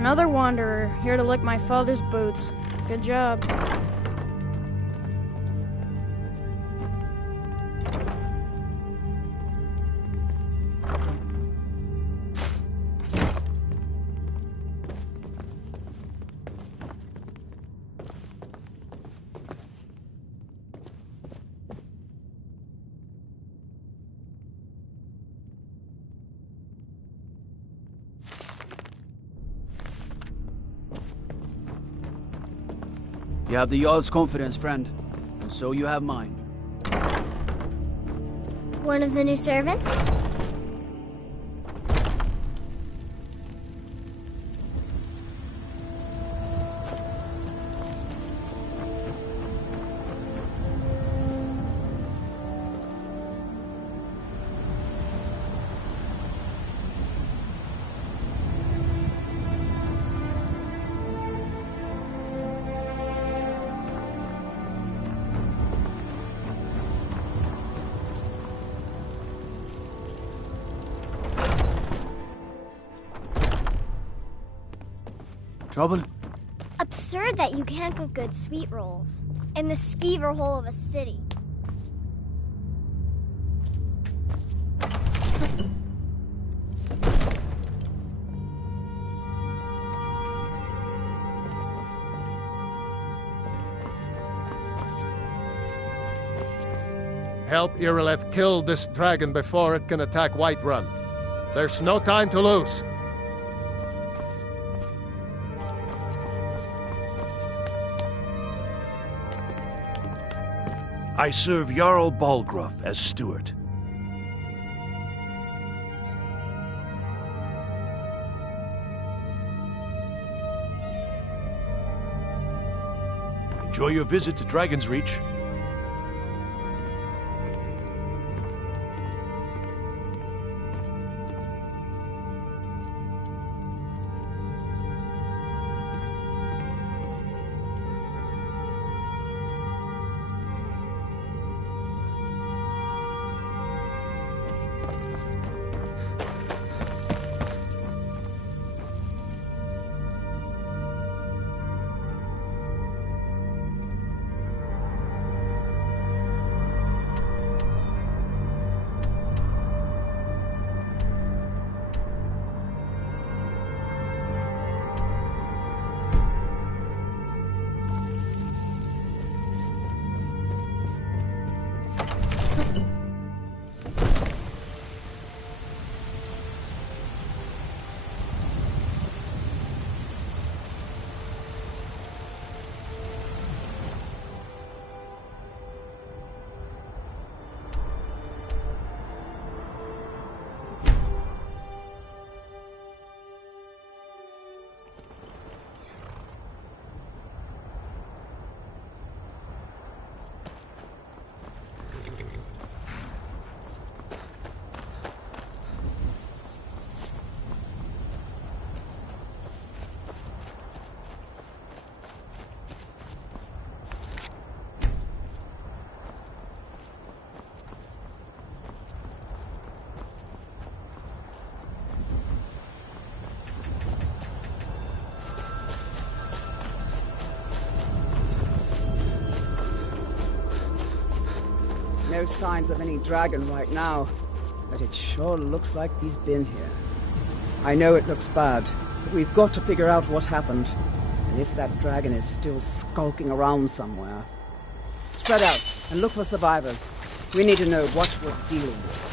Another wanderer, here to lick my father's boots. Good job. You have the Jarl's confidence, friend. And so you have mine. One of the new servants? Trouble? Absurd that you can't cook good sweet rolls in the skeever hole of a city. Help Irileth kill this dragon before it can attack Whiterun. There's no time to lose. I serve Jarl Balgruuf as steward. Enjoy your visit to Dragon's Reach. No signs of any dragon right now, but it sure looks like he's been here. I know it looks bad, but we've got to figure out what happened, and if that dragon is still skulking around somewhere. Spread out and look for survivors. We need to know what we're dealing with.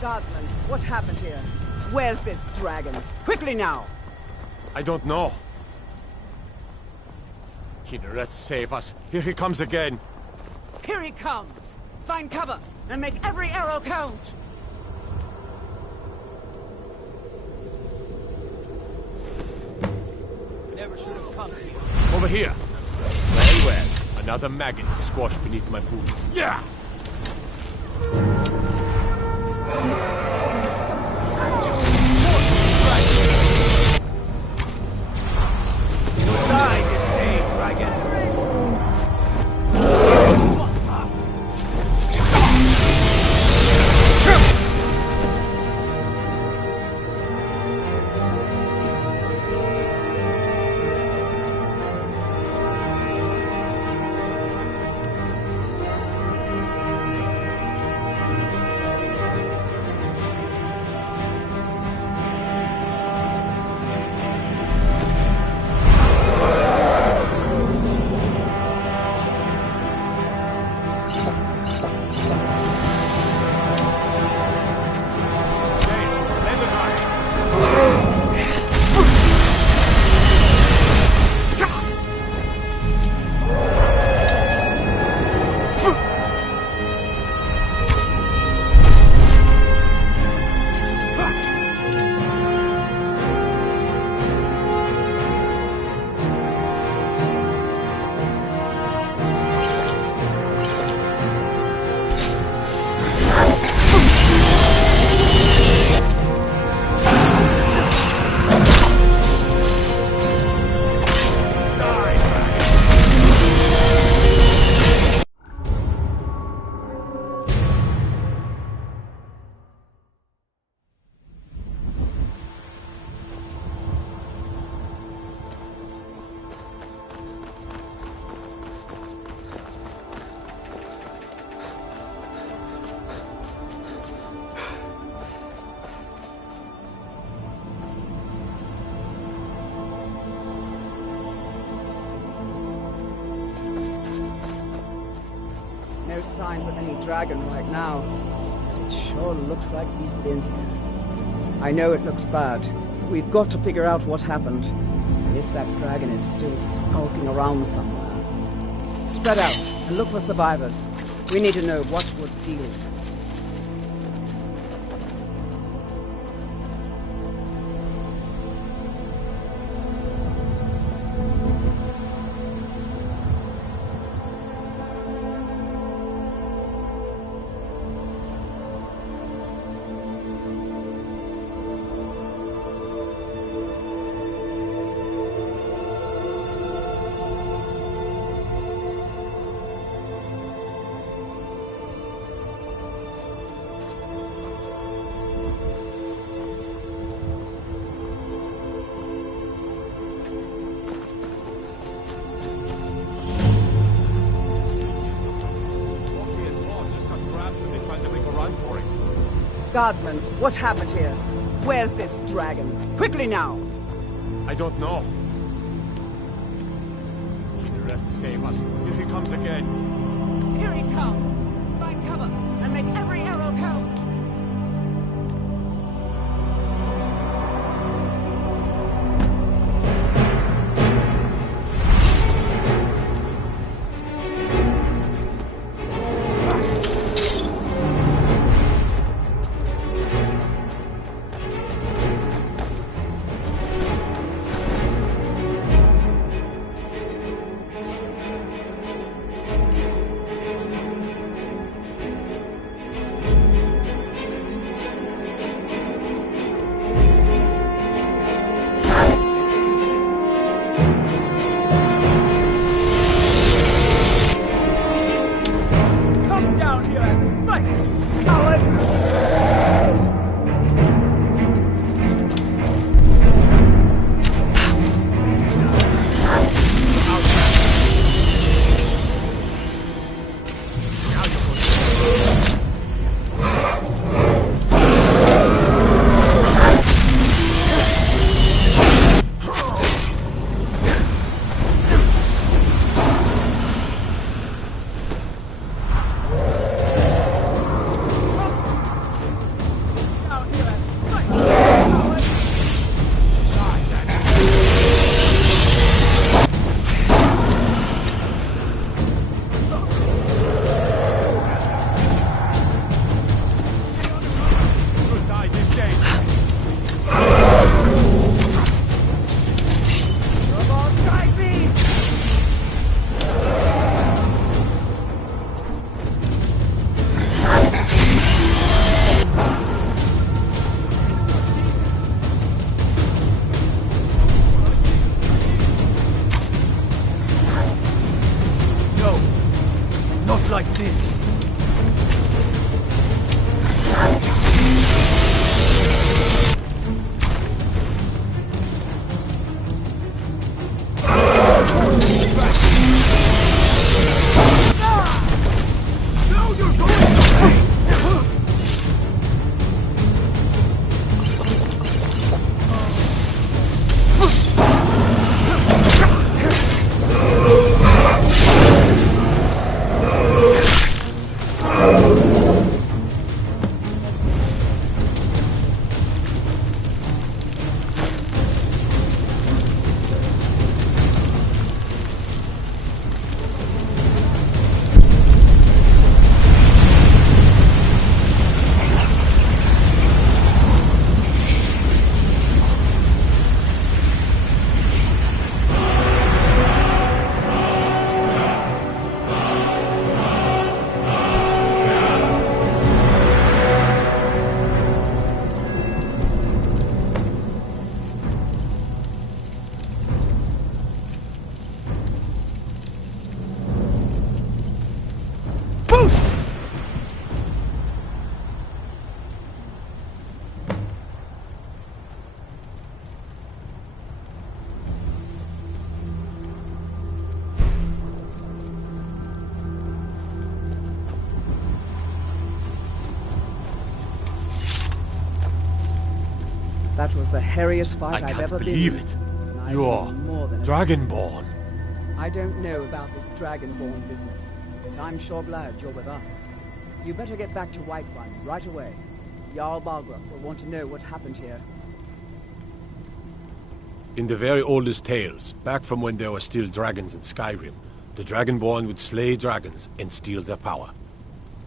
Guardsman, what happened here? Where's this dragon? Quickly now! I don't know. Kinneret, save us. Here he comes again. Here he comes! Find cover and make every arrow count! Over here. Very well. Another maggot to squash beneath my boot. Yeah! Die this day, dragon! No signs of any dragon right now, but it sure looks like he's been here. I know it looks bad, but we've got to figure out what happened, and if that dragon is still skulking around somewhere. Spread out and look for survivors. We need to know what would deal. Guardsman, what happened here? Where's this dragon? Quickly now! I don't know. Let's save us. Here he comes again. Here he comes! Find cover and make every arrow count! Not like this. Now you're going to pay! That was the hairiest fight I've ever been in. I can't believe it. You're Dragonborn. I don't know about this Dragonborn business, but I'm sure glad you're with us. You better get back to Whiterun right away. Jarl Balgruuf will want to know what happened here. In the very oldest tales, back from when there were still dragons in Skyrim, the Dragonborn would slay dragons and steal their power.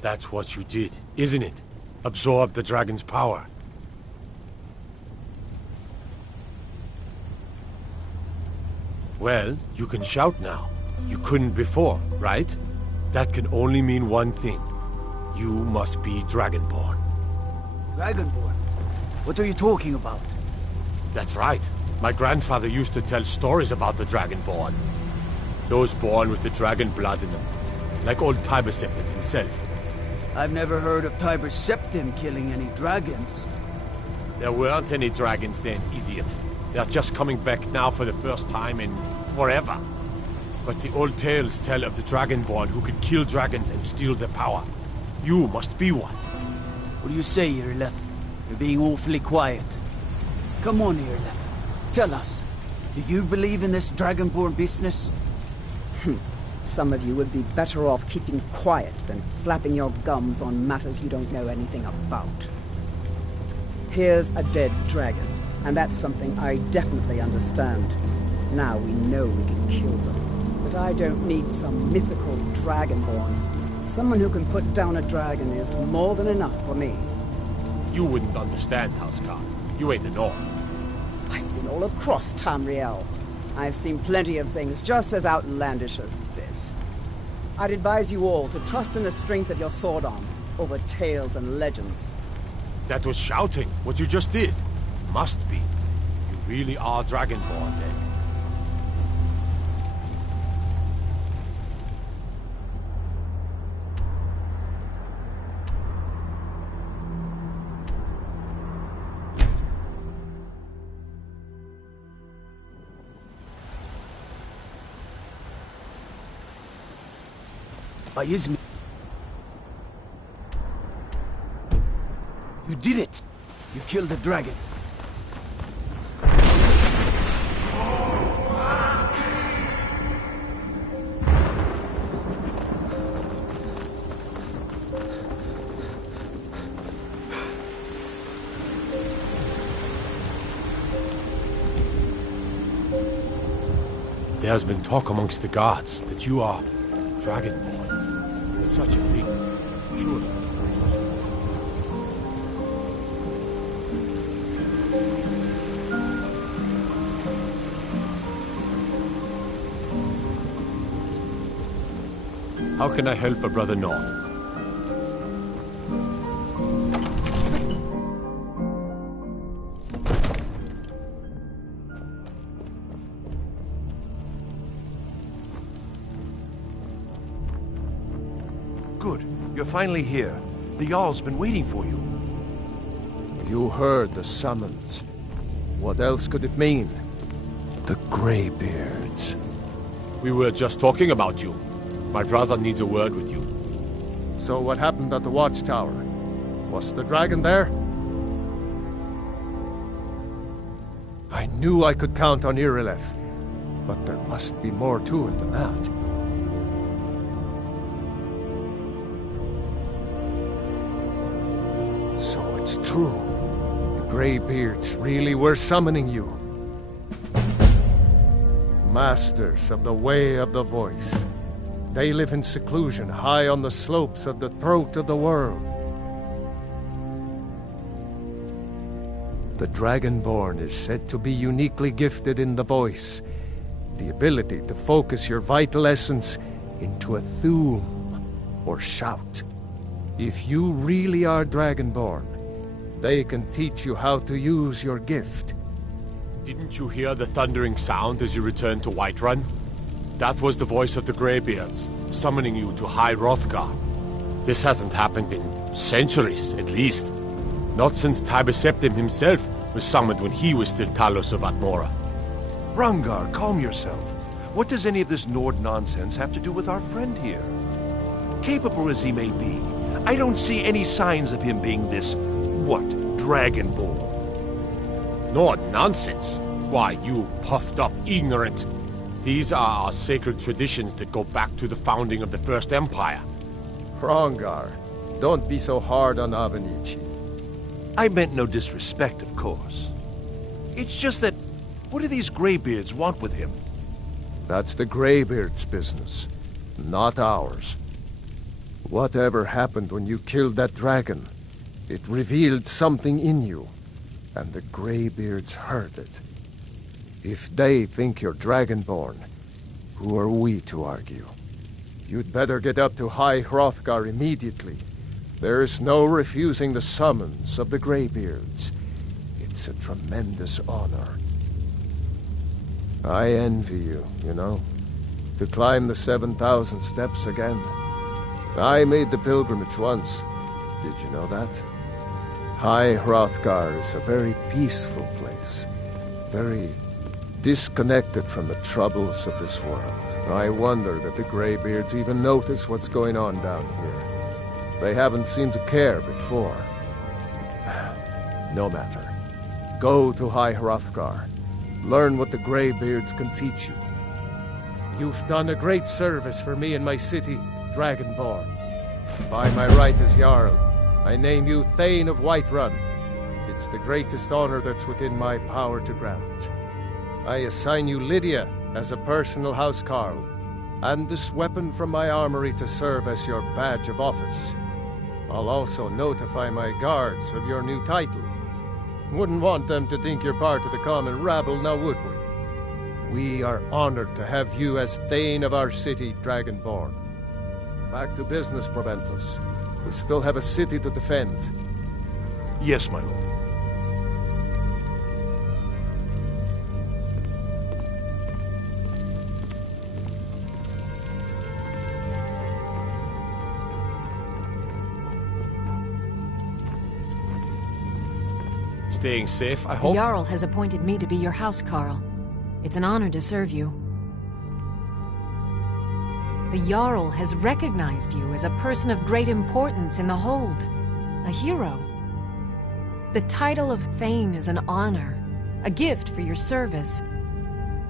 That's what you did, isn't it? Absorb the dragon's power. Well, you can shout now. You couldn't before, right? That can only mean one thing. You must be Dragonborn. Dragonborn? What are you talking about? That's right. My grandfather used to tell stories about the Dragonborn. Those born with the dragon blood in them. Like old Tiber Septim himself. I've never heard of Tiber Septim killing any dragons. There weren't any dragons then, idiot. They're just coming back now for the first time in forever. But the old tales tell of the Dragonborn who could kill dragons and steal their power. You must be one. What do you say, Irleth? You're being awfully quiet. Come on, Irleth. Tell us. Do you believe in this Dragonborn business? Some of you would be better off keeping quiet than flapping your gums on matters you don't know anything about. Here's a dead dragon, and that's something I definitely understand. Now we know we can kill them. But I don't need some mythical Dragonborn. Someone who can put down a dragon is more than enough for me. You wouldn't understand, Housecarl. You ain't a North. I've been all across Tamriel. I've seen plenty of things just as outlandish as this. I'd advise you all to trust in the strength of your sword arm over tales and legends. That was shouting, what you just did. Must be. You really are Dragonborn, then. By Izmi. You did it! You killed the dragon. There's been talk amongst the guards that you are Dragonborn. With such a thing, surely that's very possible. How can I help a brother Nord? Good. You're finally here. The Jarl's been waiting for you. You heard the summons. What else could it mean? The Greybeards. We were just talking about you. My brother needs a word with you. So what happened at the watchtower? Was the dragon there? I knew I could count on Irileth, but there must be more to it than that. So it's true. The Greybeards really were summoning you. Masters of the Way of the Voice. They live in seclusion high on the slopes of the throat of the world. The Dragonborn is said to be uniquely gifted in the voice, the ability to focus your vital essence into a thum, or shout. If you really are Dragonborn, they can teach you how to use your gift. Didn't you hear the thundering sound as you returned to Whiterun? That was the voice of the Greybeards, summoning you to High Hrothgar. This hasn't happened in centuries, at least. Not since Tibeseptim himself was summoned when he was still Talos of Atmora. Rangar, calm yourself. What does any of this Nord nonsense have to do with our friend here? Capable as he may be, I don't see any signs of him being this, Dragonborn. Nord nonsense? Why, you puffed up ignorant. These are our sacred traditions that go back to the founding of the First Empire. Rangar, don't be so hard on Avenici. I meant no disrespect, of course. It's just that, what do these Greybeards want with him? That's the Greybeards' business, not ours. Whatever happened when you killed that dragon, it revealed something in you, and the Greybeards heard it. If they think you're Dragonborn, who are we to argue? You'd better get up to High Hrothgar immediately. There's no refusing the summons of the Greybeards. It's a tremendous honor. I envy you, you know, to climb the 7,000 steps again. I made the pilgrimage once. Did you know that? High Hrothgar is a very peaceful place. Very disconnected from the troubles of this world. I wonder that the Greybeards even notice what's going on down here. They haven't seemed to care before. No matter. Go to High Hrothgar. Learn what the Greybeards can teach you. You've done a great service for me and my city, Dragonborn. By my right as Jarl, I name you Thane of Whiterun. It's the greatest honor that's within my power to grant. I assign you Lydia as a personal housecarl, and this weapon from my armory to serve as your badge of office. I'll also notify my guards of your new title. Wouldn't want them to think you're part of the common rabble, now would we? We are honored to have you as Thane of our city, Dragonborn. Back to business, Proventus. We still have a city to defend. Yes, my lord. Staying safe, I The hope? Jarl has appointed me to be your housecarl. It's an honor to serve you. The Jarl has recognized you as a person of great importance in the Hold. A hero. The title of Thane is an honor. A gift for your service.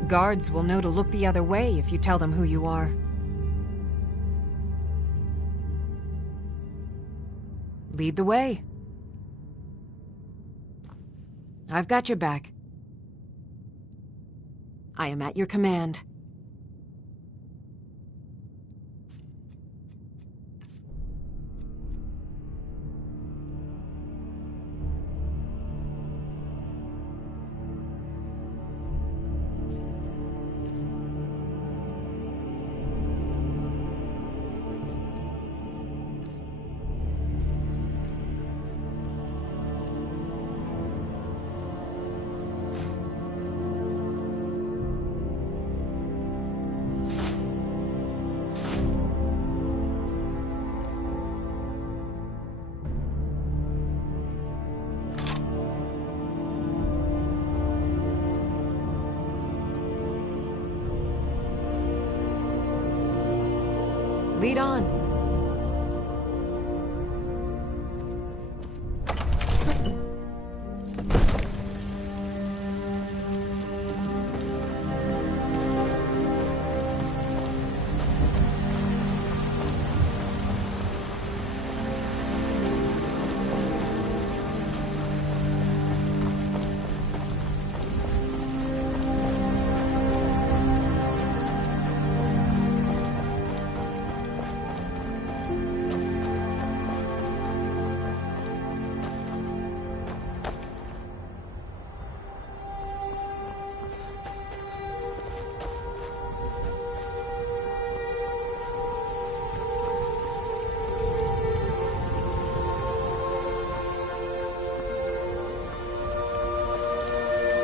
Guards will know to look the other way if you tell them who you are. Lead the way. I've got your back. I am at your command. Lead on.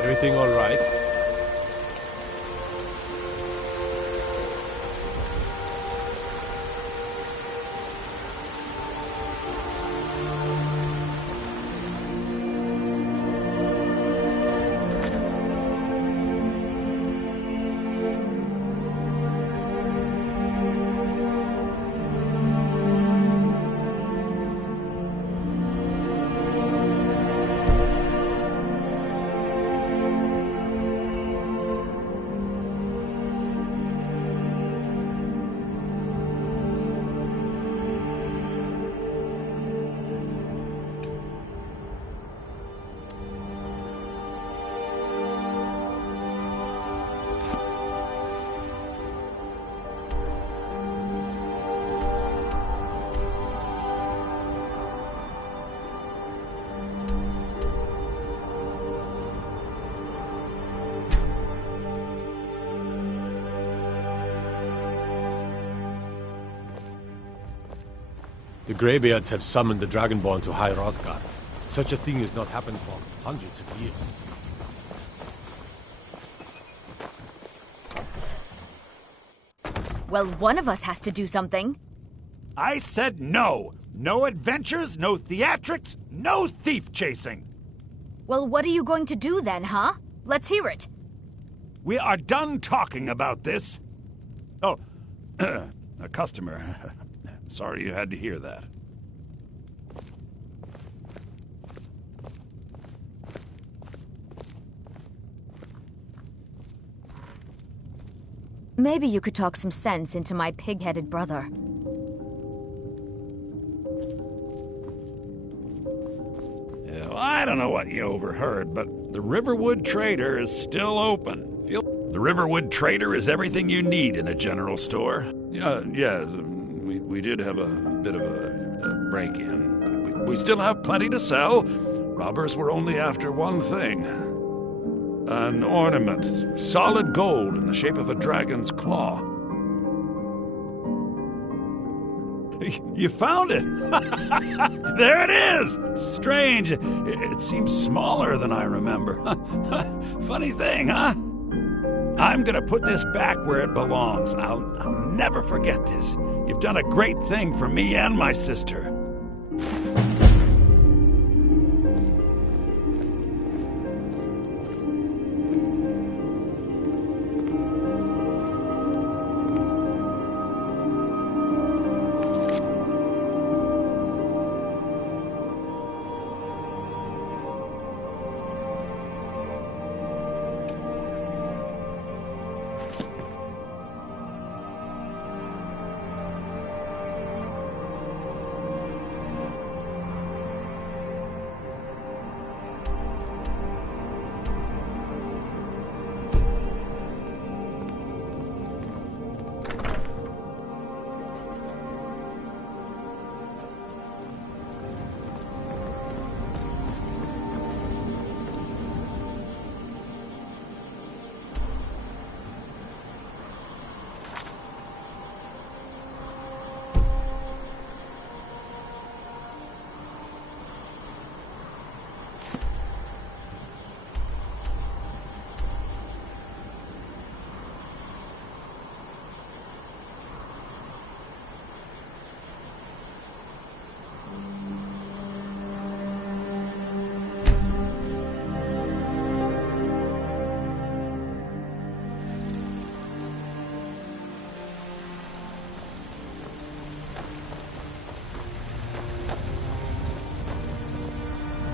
Everything all right? The Greybeards have summoned the Dragonborn to High Hrothgar. Such a thing has not happened for hundreds of years. Well, one of us has to do something. I said no! No adventures, no theatrics, no thief chasing! Well, what are you going to do then, huh? Let's hear it. We are done talking about this. Oh, a customer. Sorry you had to hear that. Maybe you could talk some sense into my pig-headed brother. Yeah, well, I don't know what you overheard, but the Riverwood Trader is still open. The Riverwood Trader is everything you need in a general store. Yeah, we did have a bit of a break-in. We still have plenty to sell. Robbers were only after one thing. An ornament, solid gold in the shape of a dragon's claw. You found it! There it is! Strange. It seems smaller than I remember. Funny thing, huh? I'm gonna put this back where it belongs. I'll never forget this. You've done a great thing for me and my sister.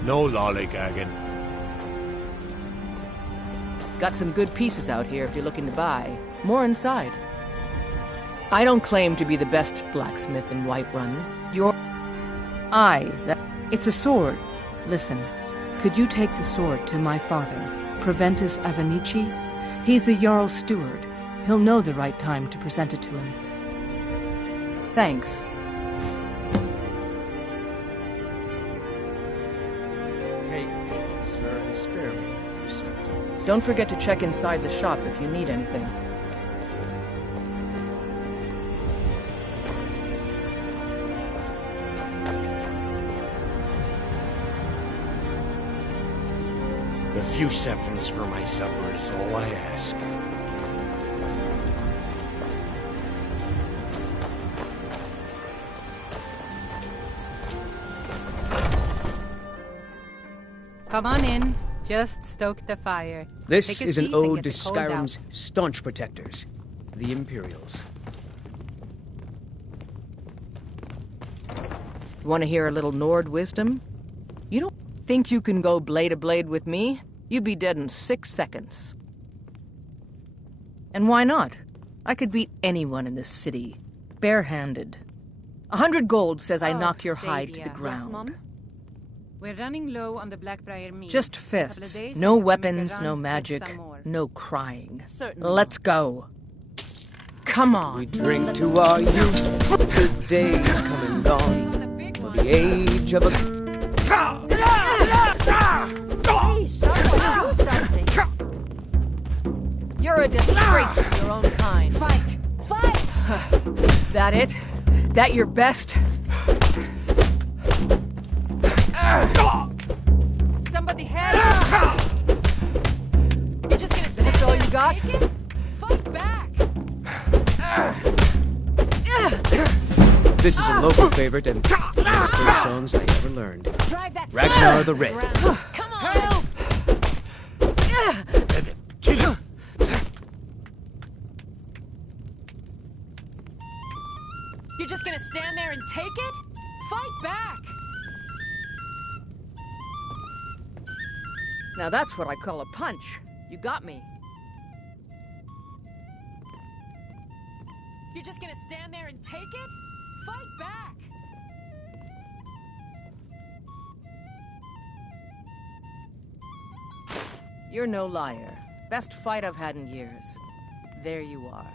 No lollygagging. Got some good pieces out here if you're looking to buy. More inside. I don't claim to be the best blacksmith in Whiterun. It's a sword. Listen, could you take the sword to my father, Proventus Avenici? He's the Jarl's steward. He'll know the right time to present it to him. Thanks. Sir, spare me a few seconds. Don't forget to check inside the shop if you need anything. A few seconds for my supper is all I ask. Come on in. Just stoke the fire. This Take a is an seat and ode get to the cold Skyrim's out. staunch protectors, the Imperials. Want to hear a little Nord wisdom? You don't think you can go blade to blade with me? You'd be dead in 6 seconds. And why not? I could beat anyone in this city, barehanded. 100 gold says I knock your hide to the Sadia. ground. Yes, Mom? We're running low on the Blackbriar meat. Just In a couple of fists, days, no I can make a weapons, run, no fetch magic, some more. no crying. Certainly. Let's go. Come on. We drink to our youth, the days come and gone, for the age of a... Hey, someone do something. You're a disgrace to your own kind. Fight! Fight! That it? That your best? Somebody help! You're just gonna stand That's all there you and got? take it? Fight back! This is a local favorite and one of the first songs I ever learned. Drive that Ragnar the Red. Come on! Kill him! You're just gonna stand there and take it? Fight back! Now that's what I call a punch. You got me. You're just gonna stand there and take it? Fight back! You're no liar. Best fight I've had in years. There you are.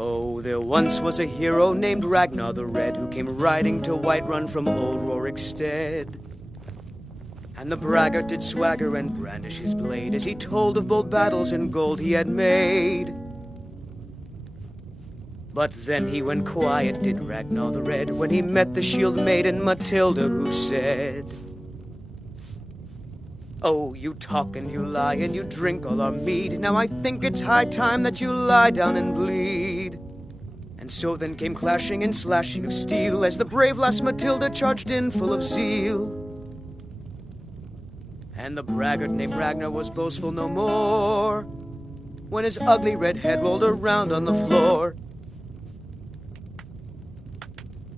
Oh, there once was a hero named Ragnar the Red who came riding to Whiterun from old Rorikstead. And the braggart did swagger and brandish his blade as he told of bold battles and gold he had made. But then he went quiet, did Ragnar the Red, when he met the shield maiden Matilda, who said, "Oh, you talk and you lie and you drink all our mead. Now I think it's high time that you lie down and bleed." And so then came clashing and slashing of steel as the brave lass Matilda charged in full of zeal. And the braggart named Ragnar was boastful no more when his ugly red head rolled around on the floor.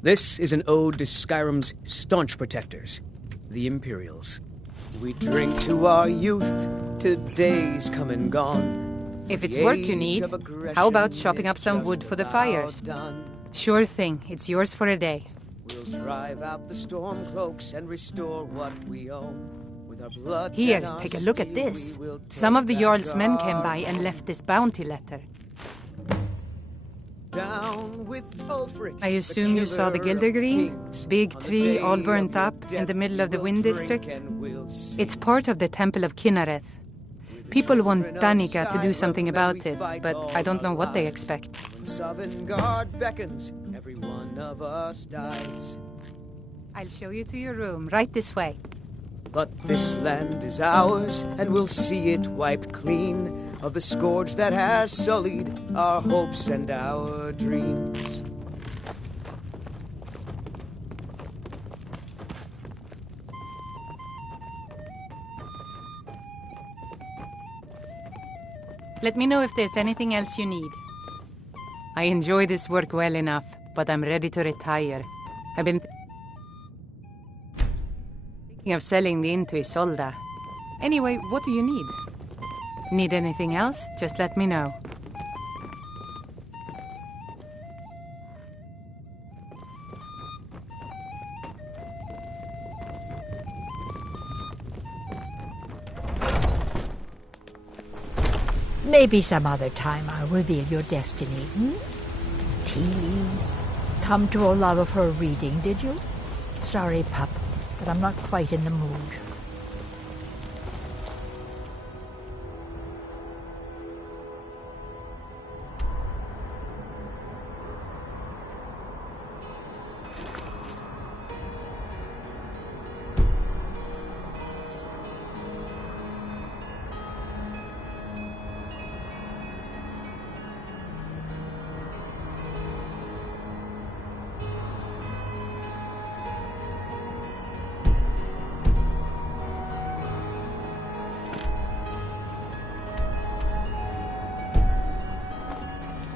This is an ode to Skyrim's staunch protectors, the Imperials. We drink to our youth, to days come and gone. If it's work you need, how about chopping up some wood for the fires? Sure thing. It's yours for a day. We'll drive out the storm cloaks and restore what we own. With our blood Here, and our take a look at steel, this. we will Some of the take Jarl's back men our came by and left this bounty letter. Down with Ulfric, I assume you saw the Gildergreen? Big tree all burnt up in the middle of the Wind District? It's part of the Temple of Kinnareth. People want Danica to do something about it, but I don't know what they expect. When Sovngarde beckons, every one of us dies. I'll show you to your room, right this way. But this land is ours, and we'll see it wiped clean of the scourge that has sullied our hopes and our dreams. Let me know if there's anything else you need. I enjoy this work well enough, but I'm ready to retire. I've been thinking of selling the inn to Isolda. Anyway, what do you need? Need anything else? Just let me know. Maybe some other time I'll reveal your destiny, Tea leaves. Come to Olava for a reading, did you? Sorry, pup, but I'm not quite in the mood.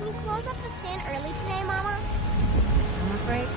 Can you close up the stand early today, Mama? I'm afraid.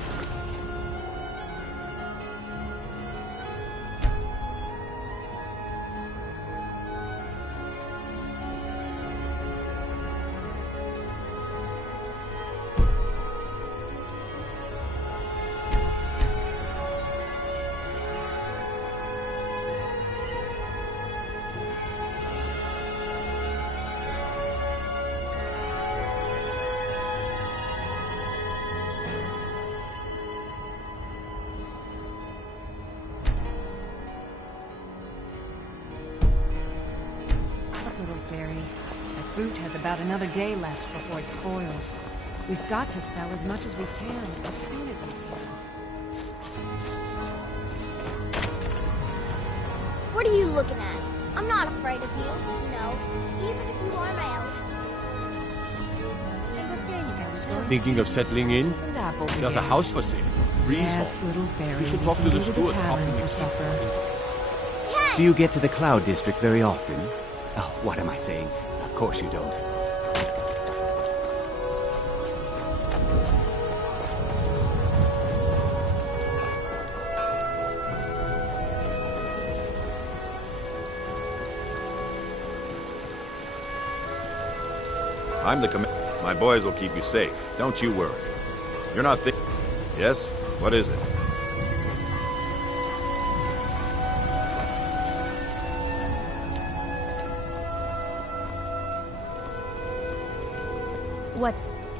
Little fairy. The fruit has about another day left before it spoils. We've got to sell as much as we can, as soon as we can. What are you looking at? I'm not afraid of you, even if you are my elf. Thinking of settling in? There's a house for sale. Yes, little fairy. You should talk to we the can go steward. the tavern for supper. Do you get to the Cloud District very often? Oh, what am I saying? Of course you don't. I'm the My boys will keep you safe. Don't you worry. You're not Yes? What is it?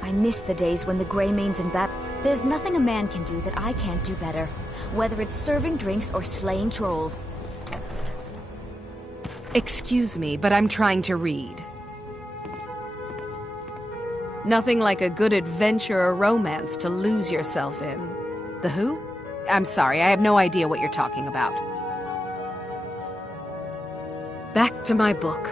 I miss the days when the Greymane's in battle. There's nothing a man can do that I can't do better. Whether it's serving drinks or slaying trolls. Excuse me, but I'm trying to read. Nothing like a good adventure or romance to lose yourself in. The who? I'm sorry, I have no idea what you're talking about. Back to my book.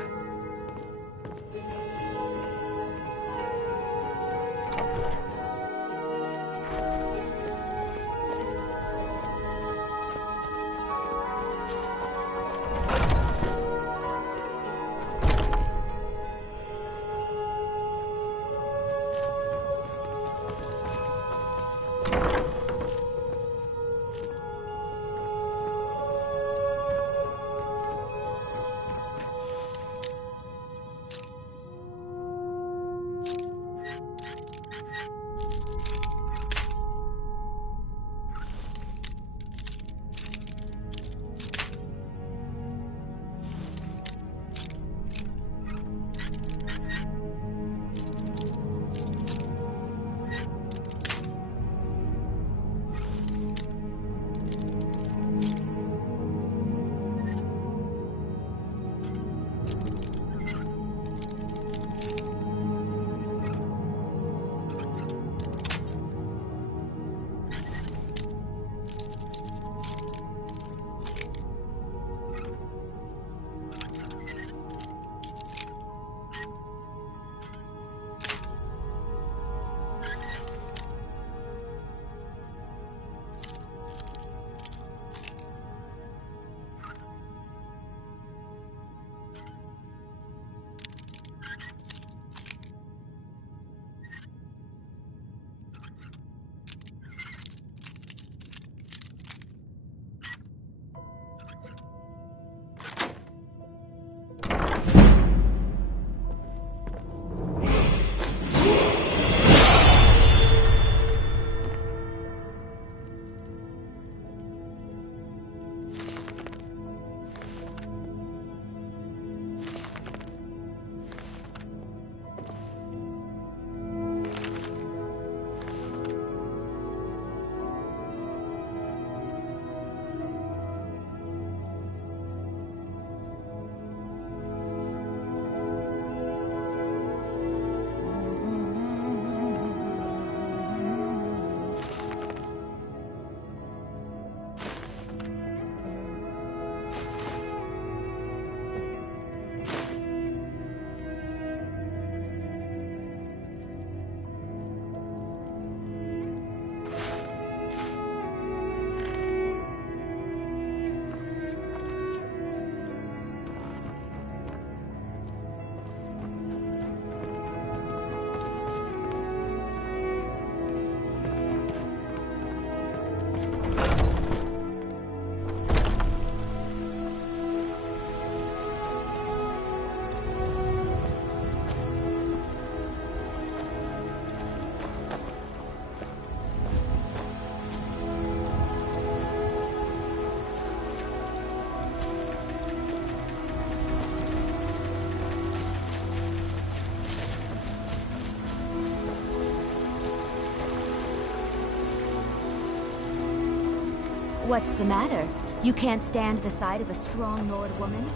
What's the matter? You can't stand the sight of a strong Nord woman?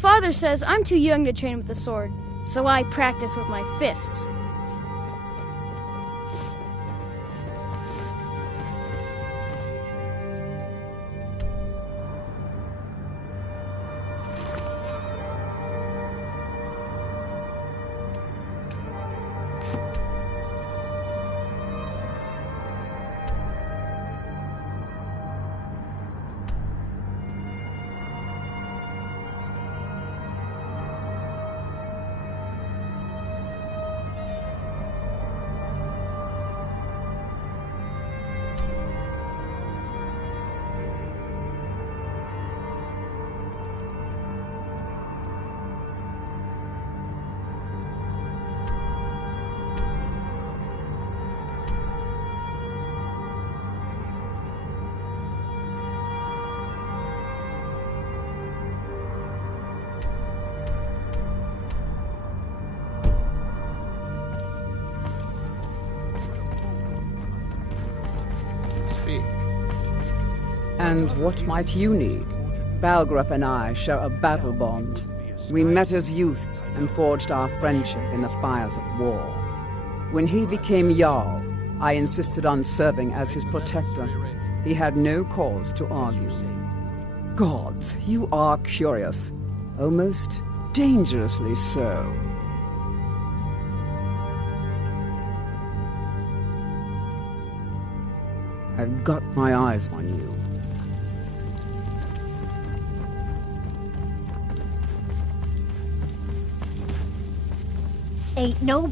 Father says I'm too young to train with the sword, so I practice with my fists. And what might you need? Balgrup and I share a battle bond. We met as youths and forged our friendship in the fires of war. When he became Jarl, I insisted on serving as his protector. He had no cause to argue. Gods, you are curious. Almost dangerously so. I've got my eyes on you. Ain't no...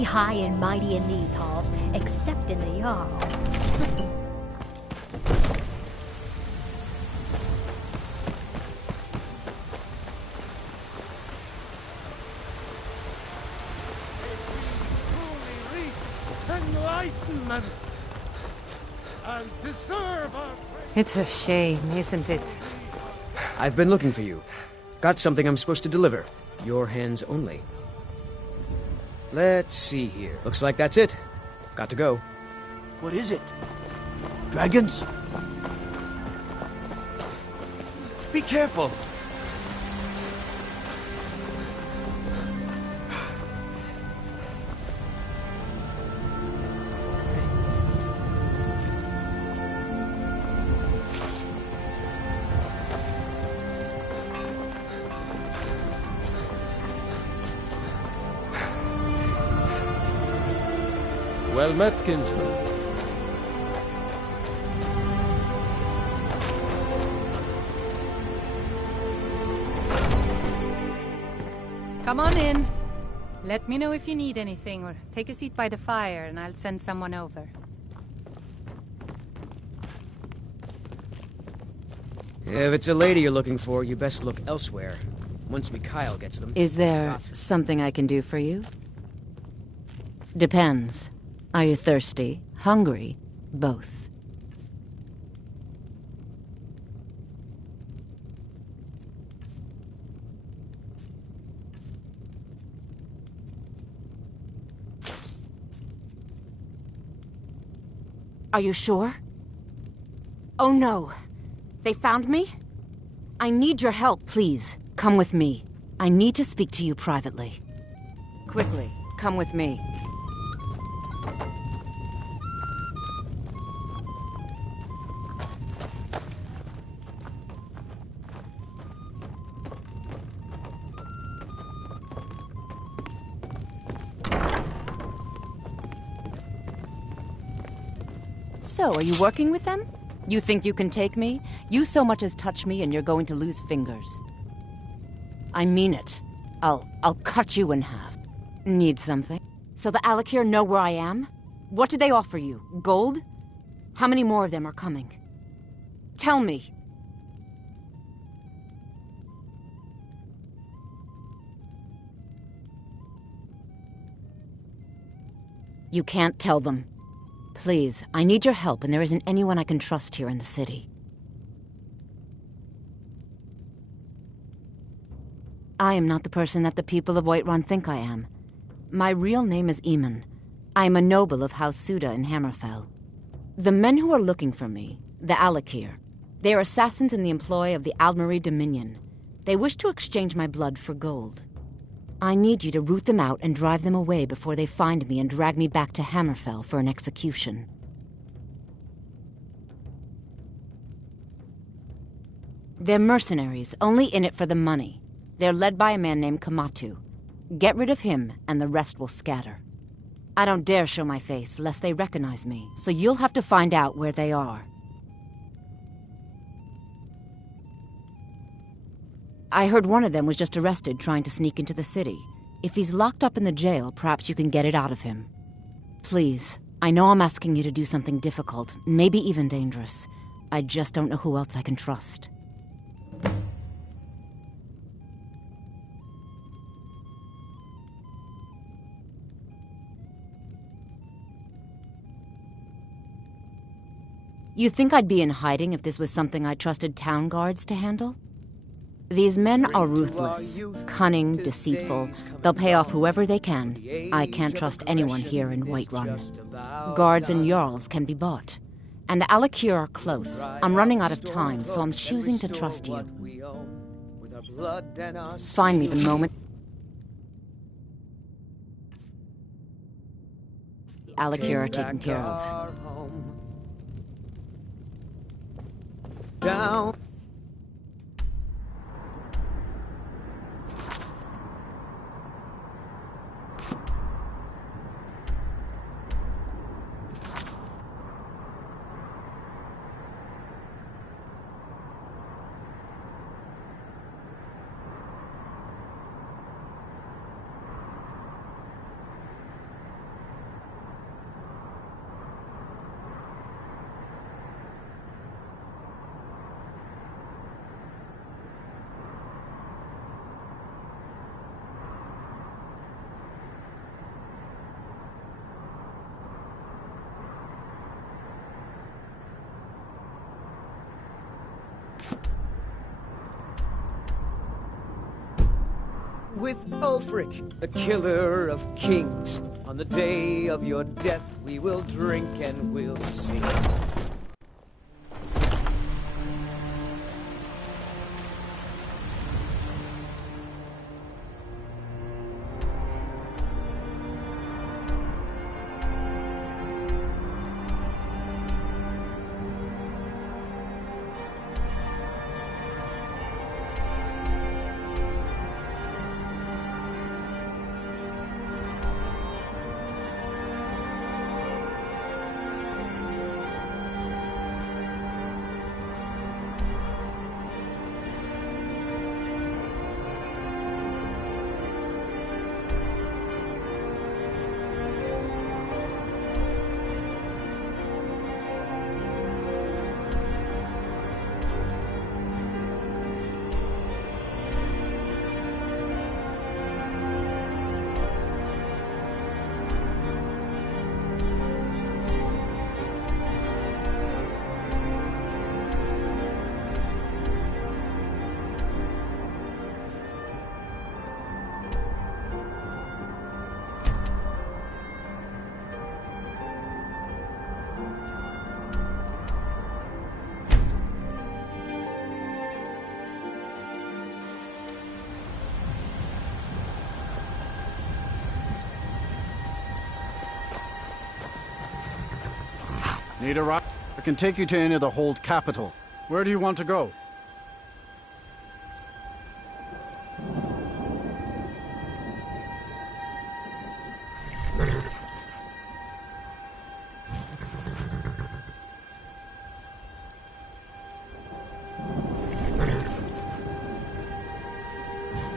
be high and mighty in these halls, except in the Jarl. Enlightenment and deserve our It's a shame, isn't it? I've been looking for you. Got something I'm supposed to deliver. Your hands only. Let's see here. Looks like that's it. Got to go. What is it? Dragons? Be careful. Well met, kinsman. Come on in. Let me know if you need anything, or take a seat by the fire and I'll send someone over. If it's a lady you're looking for, you best look elsewhere. Once Mikhail gets them. Is there something I can do for you? Depends. Are you thirsty? Hungry? Both. Are you sure? Oh no! They found me? I need your help, please. Come with me. I need to speak to you privately. Quickly, come with me. So, are you working with them? You think you can take me? You so much as touch me and you're going to lose fingers. I mean it. I'll cut you in half. Need something? So the Alakir know where I am? What did they offer you? Gold? How many more of them are coming? Tell me. You can't tell them. Please, I need your help, and there isn't anyone I can trust here in the city. I am not the person that the people of Whiterun think I am. My real name is Eamon. I am a noble of House Suda in Hammerfell. The men who are looking for me, the Alakir, they are assassins in the employ of the Aldmeri Dominion. They wish to exchange my blood for gold. I need you to root them out and drive them away before they find me and drag me back to Hammerfell for an execution. They're mercenaries, only in it for the money. They're led by a man named Kamatu. Get rid of him, and the rest will scatter. I don't dare show my face, lest they recognize me, so you'll have to find out where they are. I heard one of them was just arrested trying to sneak into the city. If he's locked up in the jail, perhaps you can get it out of him. Please, I know I'm asking you to do something difficult, maybe even dangerous. I just don't know who else I can trust. You think I'd be in hiding if this was something I trusted town guards to handle? These men are ruthless, cunning, deceitful. They'll pay off whoever they can. I can't trust anyone here in Whiterun. Guards and Jarls can be bought. And the Alakir are close. I'm running out of time, so I'm choosing to trust you. Find me the moment the Alakir are taken care of. Down. with Ulfric, the killer of kings. On the day of your death, we will drink and we'll sing. Need a ride? I can take you to any of the hold capital. Where do you want to go?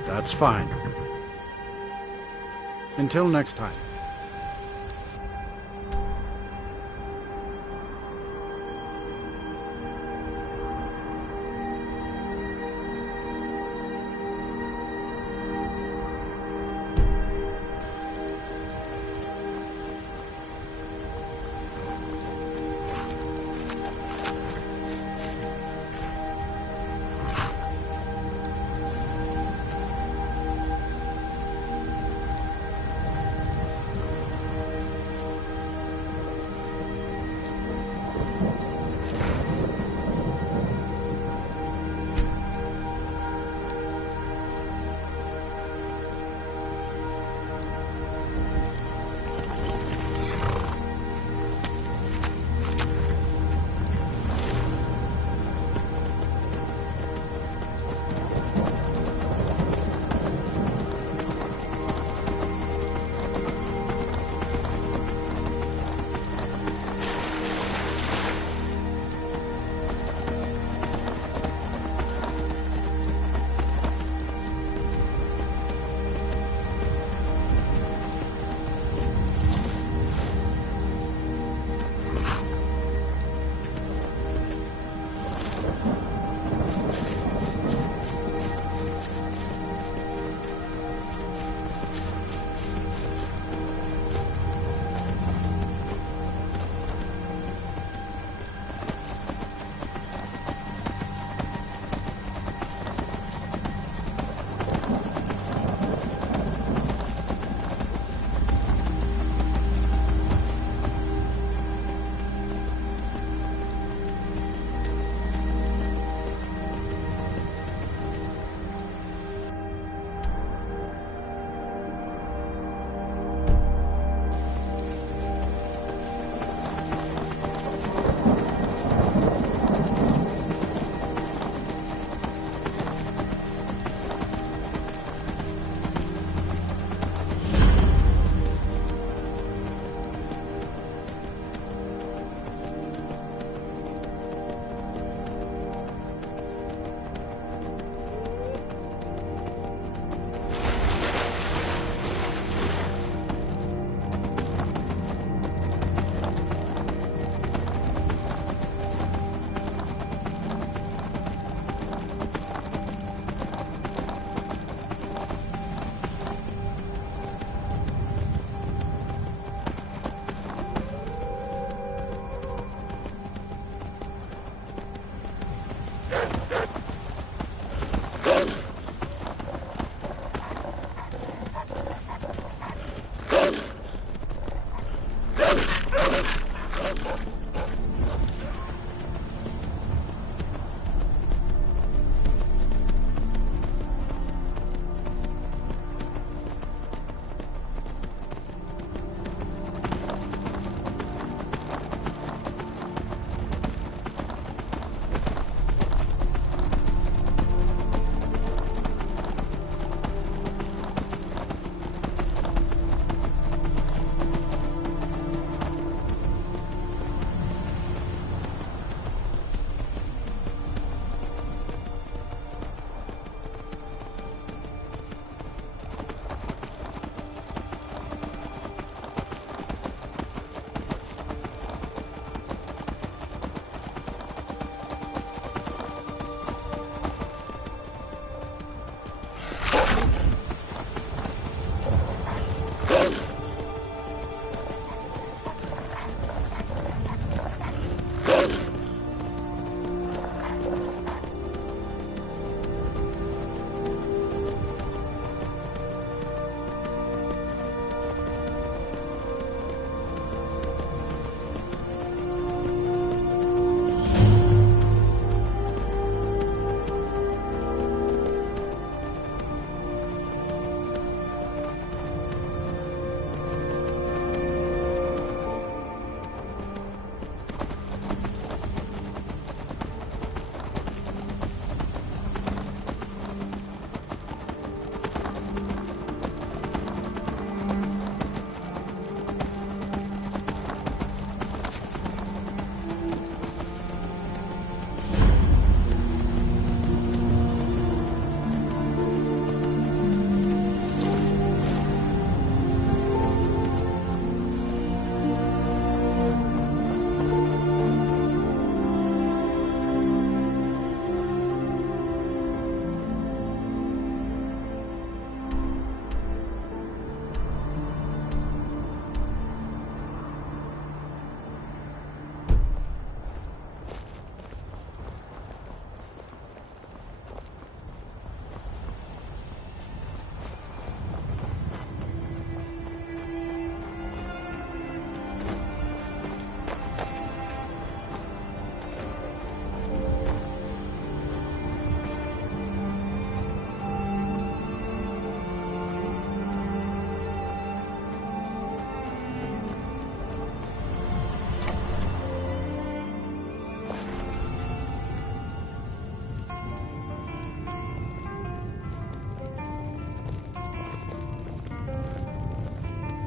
That's fine. Until next time.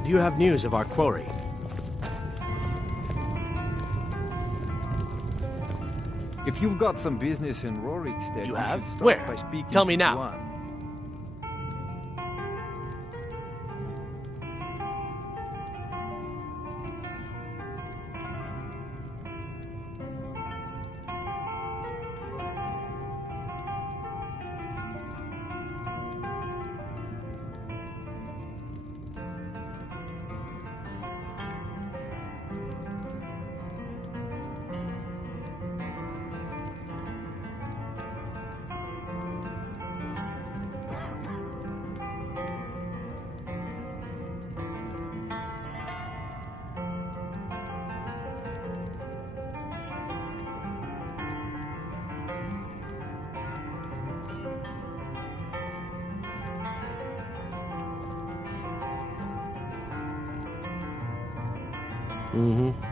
Do you have news of our quarry? If you've got some business in Rorikstead, You have? should start Where? by speaking Tell me to now. Juan. Mm-hmm.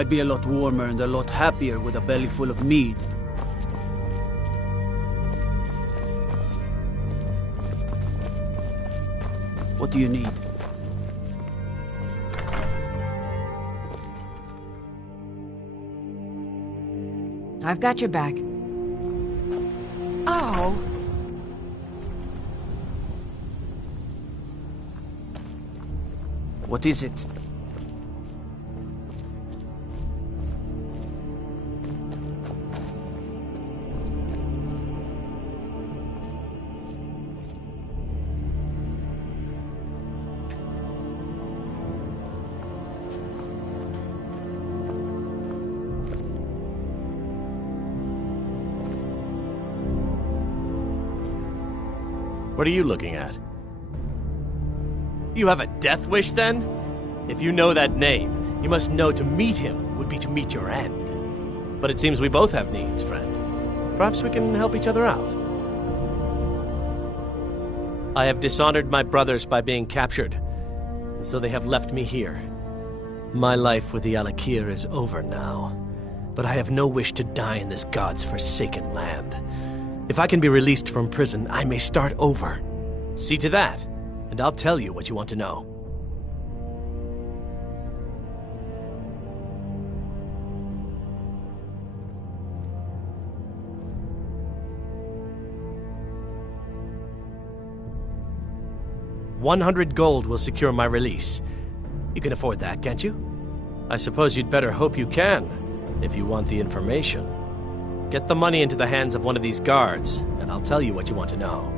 I'd be a lot warmer and a lot happier with a belly full of mead. What do you need? I've got your back. Oh! What is it? What are you looking at? You have a death wish, then? If you know that name, you must know to meet him would be to meet your end. But it seems we both have needs, friend. Perhaps we can help each other out. I have dishonored my brothers by being captured, and so they have left me here. My life with the Alakir is over now, but I have no wish to die in this god's forsaken land. If I can be released from prison, I may start over. See to that, and I'll tell you what you want to know. $100 gold will secure my release. You can afford that, can't you? I suppose you'd better hope you can, if you want the information. Get the money into the hands of one of these guards, and I'll tell you what you want to know.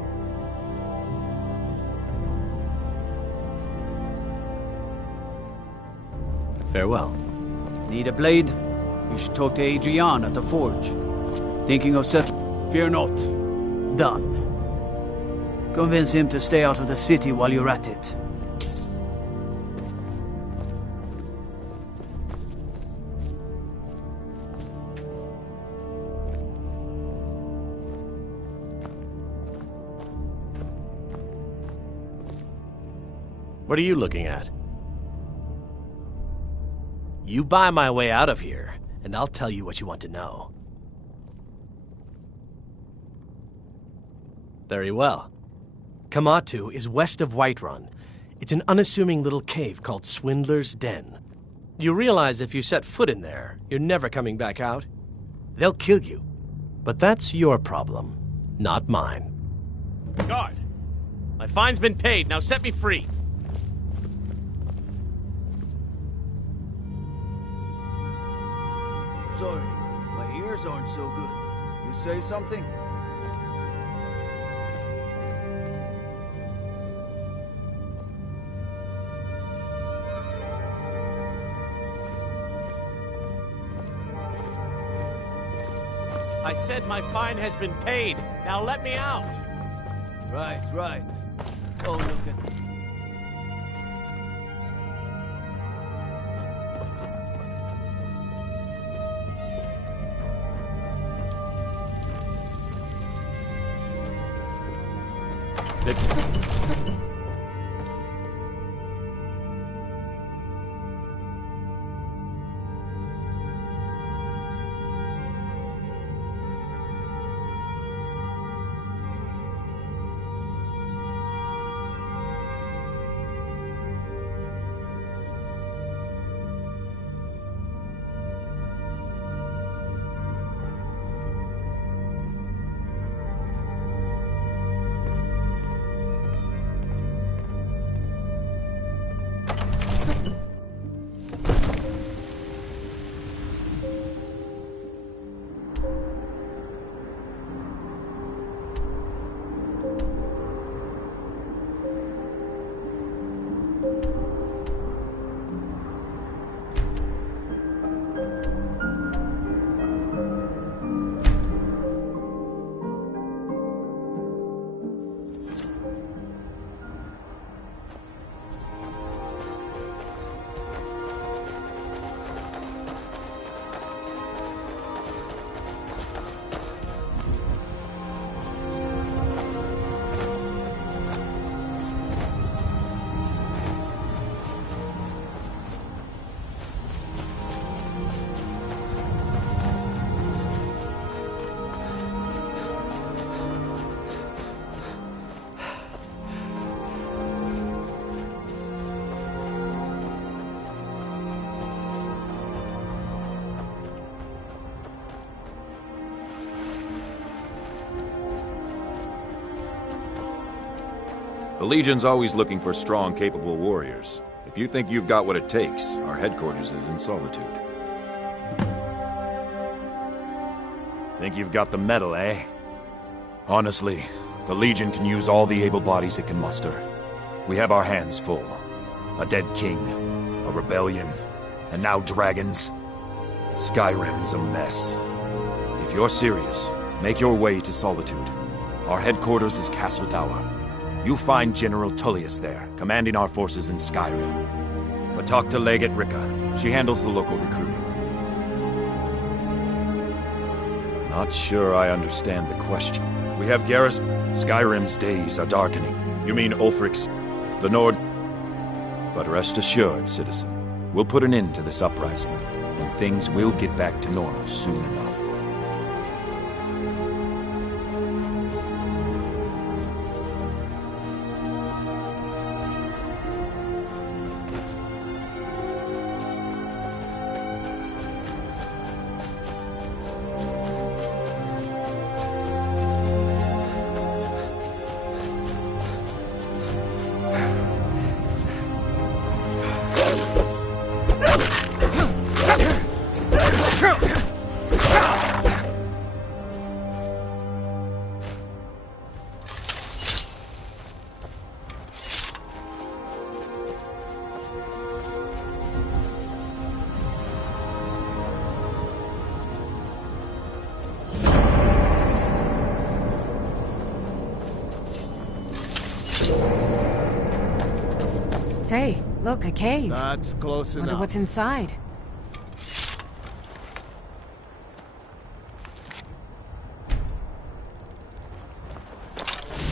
Farewell. Need a blade? You should talk to Adrian at the forge. Thinking of Fear not. Done. Convince him to stay out of the city while you're at it. What are you looking at? You buy my way out of here, and I'll tell you what you want to know. Very well. Kamatu is west of Whiterun. It's an unassuming little cave called Swindler's Den. You realize if you set foot in there, you're never coming back out? They'll kill you. But that's your problem, not mine. Guard! My fine's been paid, now set me free! Sorry, my ears aren't so good. You say something? I said my fine has been paid. Now let me out. Right. Oh, look at... The Legion's always looking for strong, capable warriors. If you think you've got what it takes, our headquarters is in Solitude. Think you've got the metal, eh? Honestly, the Legion can use all the able bodies it can muster. We have our hands full. A dead king, a rebellion, and now dragons. Skyrim's a mess. If you're serious, make your way to Solitude. Our headquarters is Castle Dower. You'll find General Tullius there, commanding our forces in Skyrim. But talk to Legate Ricka. She handles the local recruiting. Not sure I understand the question. We have garrison. Skyrim's days are darkening. You mean Ulfric's... the Nord... But rest assured, citizen, we'll put an end to this uprising, and things will get back to normal soon enough. Hey, look, a cave. That's close enough. Wonder what's inside.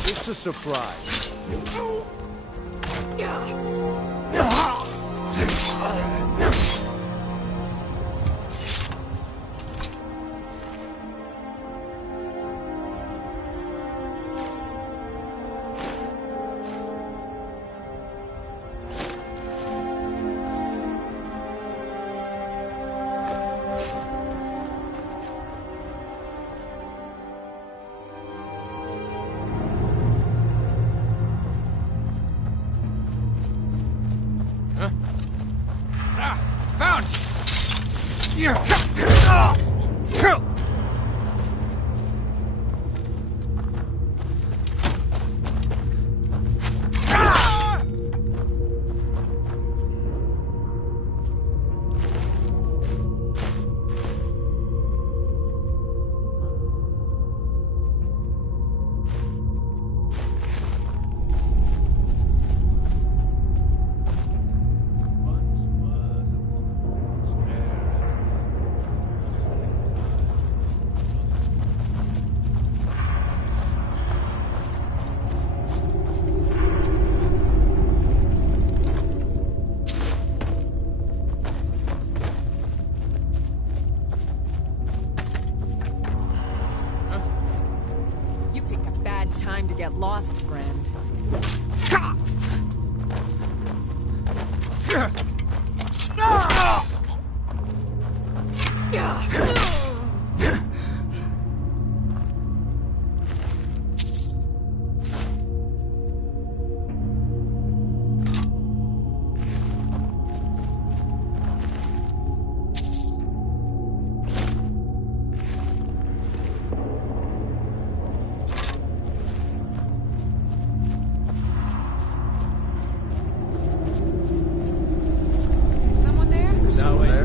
It's a surprise. Found! You picked a bad time to get lost, friend.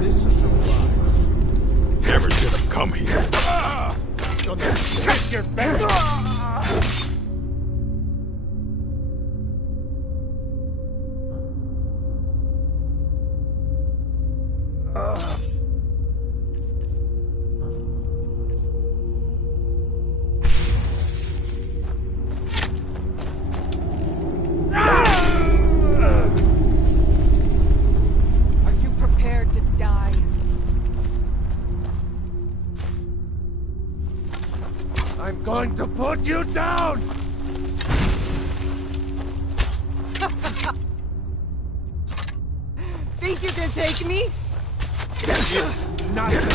This is a surprise. Never should have come here. Gonna split your back. I'm going to put you down! Think you can take me? It's nothing!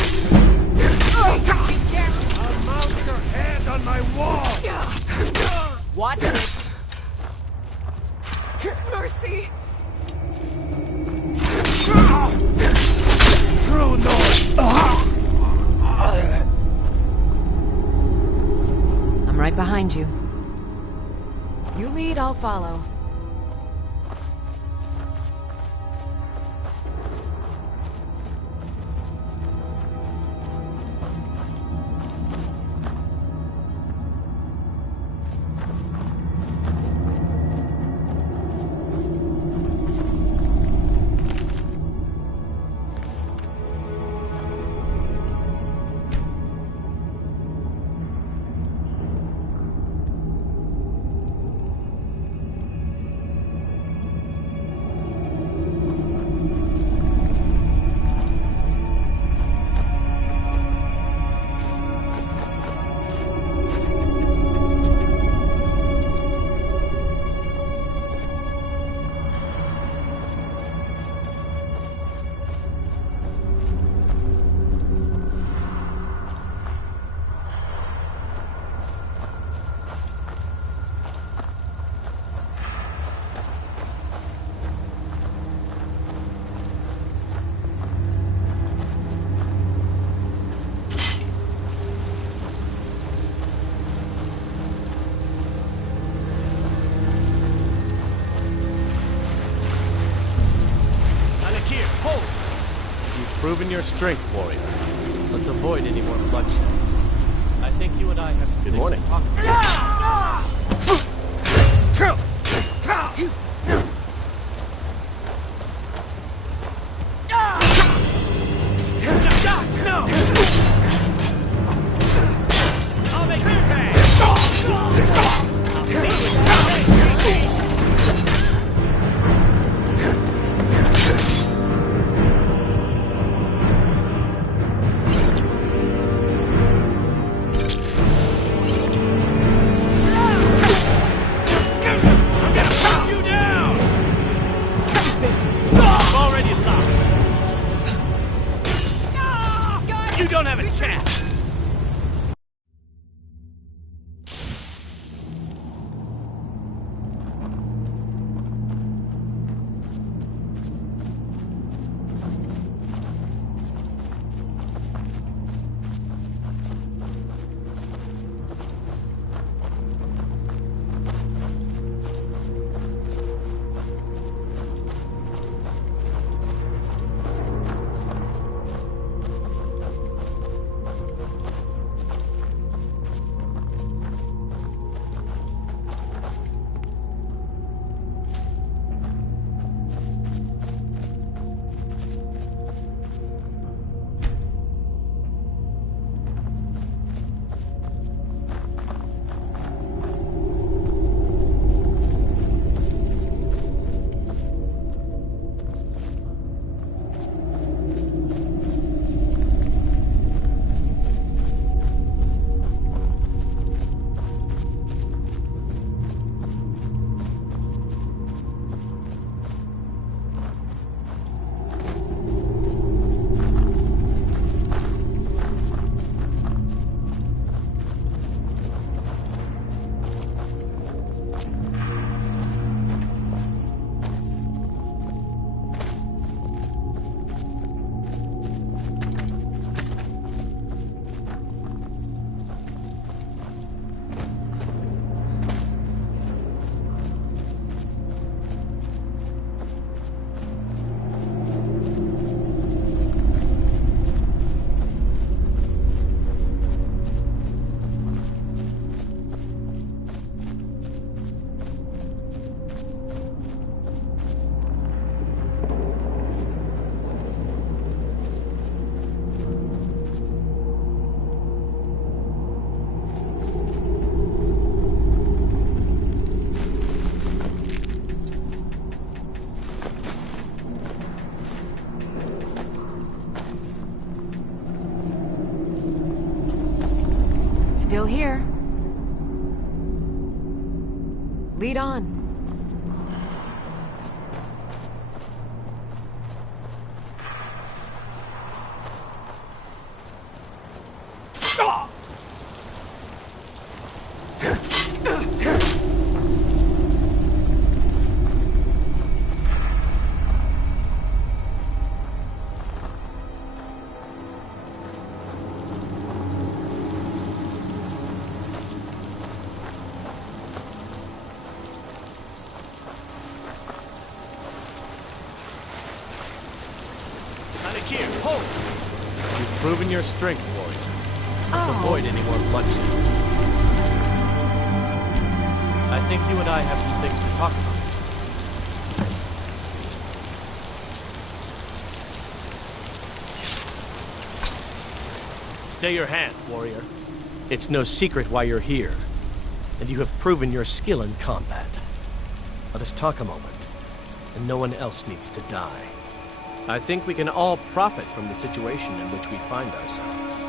I'll mount your head on my wall! Watch it! Mercy! True North! I'm right behind you. You lead, I'll follow. Proven your strength, warrior. Let's avoid any more bloodshed. I think you and I have some Good things morning. to talk about. No! I'll make you pay! I'll see what you don't have a chance! Still here. Lead on. Here, hold! You've proven your strength, warrior. Let's avoid any more bloodshed. I think you and I have some things to talk about. Stay your hand, warrior. It's no secret why you're here, and you have proven your skill in combat. Let us talk a moment, and no one else needs to die. I think we can all profit from the situation in which we find ourselves.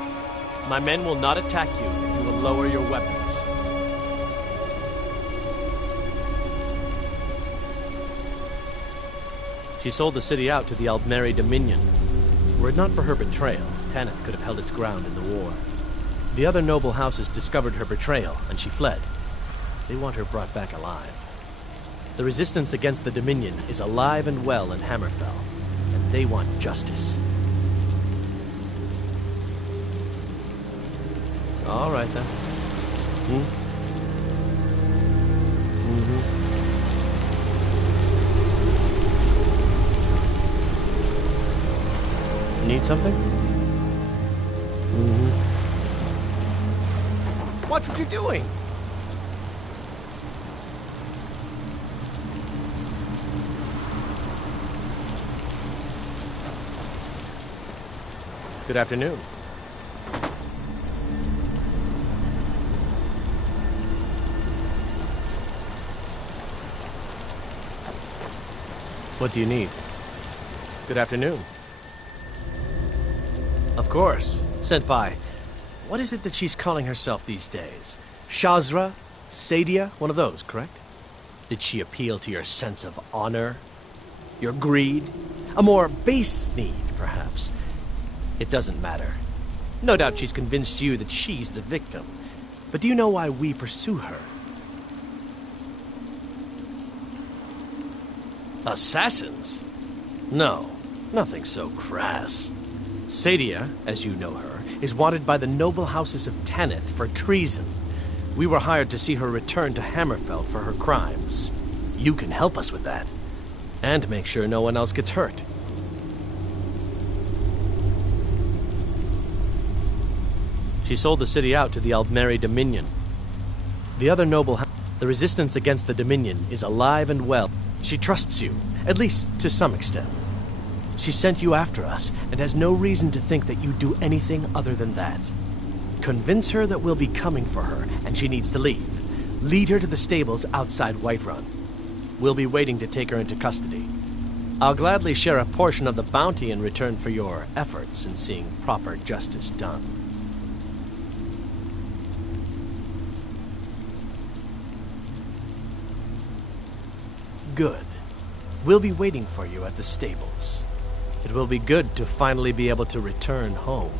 My men will not attack you if you will lower your weapons. She sold the city out to the Aldmeri Dominion. Were it not for her betrayal, Tanith could have held its ground in the war. The other noble houses discovered her betrayal, and she fled. They want her brought back alive. The resistance against the Dominion is alive and well in Hammerfell. They want justice. All right, then. Need something? Watch what you're doing! Good afternoon. What do you need? Good afternoon. Of course. Senpai, what is it that she's calling herself these days? Shazra? Sadia? One of those, correct? Did she appeal to your sense of honor? Your greed? A more base need, perhaps? It doesn't matter. No doubt she's convinced you that she's the victim. But do you know why we pursue her? Assassins? No, nothing so crass. Sadia, as you know her, is wanted by the noble houses of Tanith for treason. We were hired to see her return to Hammerfell for her crimes. You can help us with that. And make sure no one else gets hurt. She sold the city out to the Aldmeri Dominion. The other noble the resistance against the Dominion is alive and well. She trusts you, at least to some extent. She sent you after us, and has no reason to think that you'd do anything other than that. Convince her that we'll be coming for her, and she needs to leave. Lead her to the stables outside Whiterun. We'll be waiting to take her into custody. I'll gladly share a portion of the bounty in return for your efforts in seeing proper justice done. Good. We'll be waiting for you at the stables. It will be good to finally be able to return home.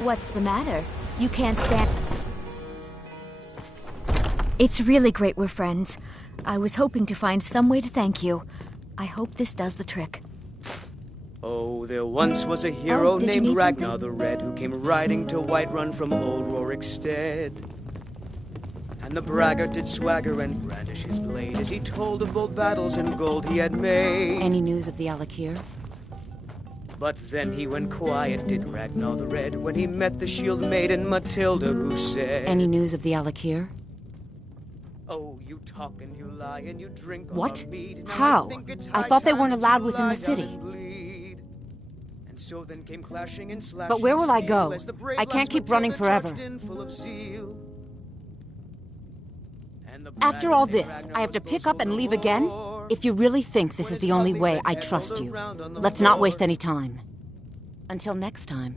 What's the matter? You can't stand... It's really great we're friends. I was hoping to find some way to thank you. I hope this does the trick. Oh, there once was a hero named Ragnar the Red who came riding to Whiterun from old Rorikstead. And the braggart did swagger and brandish his blade as he told of bold battles and gold he had made. Any news of the Alakir? But then he went quiet, did Ragnar the Red, when he met the shield maiden Matilda, who said... Any news of the Alakir? Oh, you talk and you lie and you drink what? How? I thought they weren't allowed within the city. And so then came clashing and slashing. But where will I go? I can't keep running forever. After all this, I have to pick up and leave again? If you really think this is the only way, I trust you. Let's not waste any time. Until next time.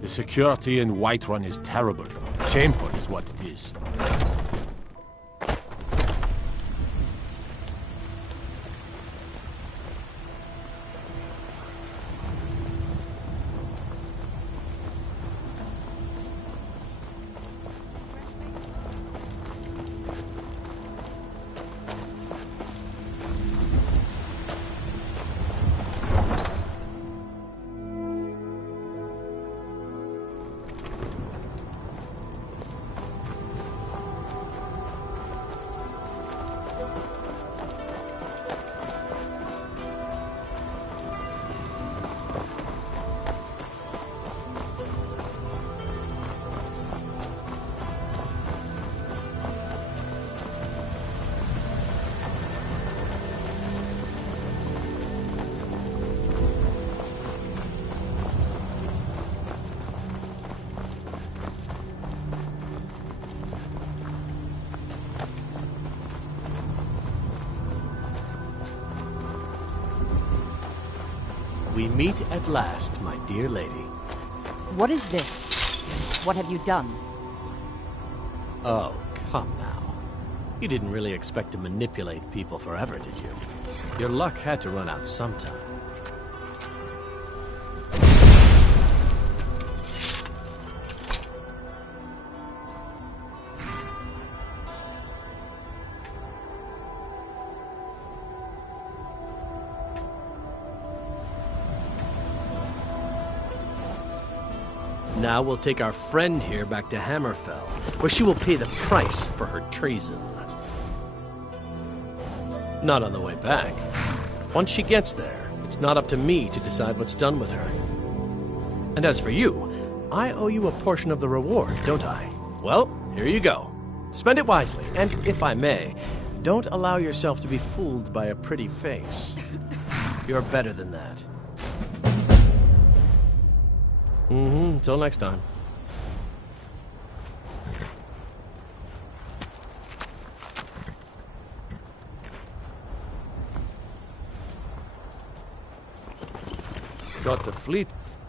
The security in Whiterun is terrible. Shameful is what it is. We meet at last, my dear lady. What is this? What have you done? Oh, come now. You didn't really expect to manipulate people forever, did you? Your luck had to run out sometime. Now we'll take our friend here back to Hammerfell, where she will pay the price for her treason. Not on the way back. Once she gets there, it's not up to me to decide what's done with her. And as for you, I owe you a portion of the reward, don't I? Well, here you go. Spend it wisely, and if I may, don't allow yourself to be fooled by a pretty face. You're better than that. Until next time. Got the fleet.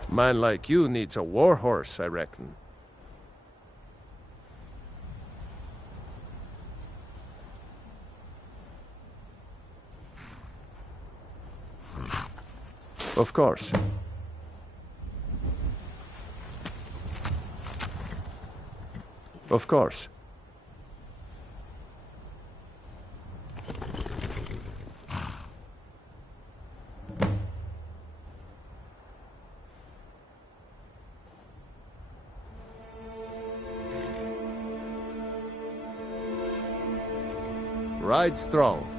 Man like you needs a war horse, I reckon. Of course. Of course. Ride strong.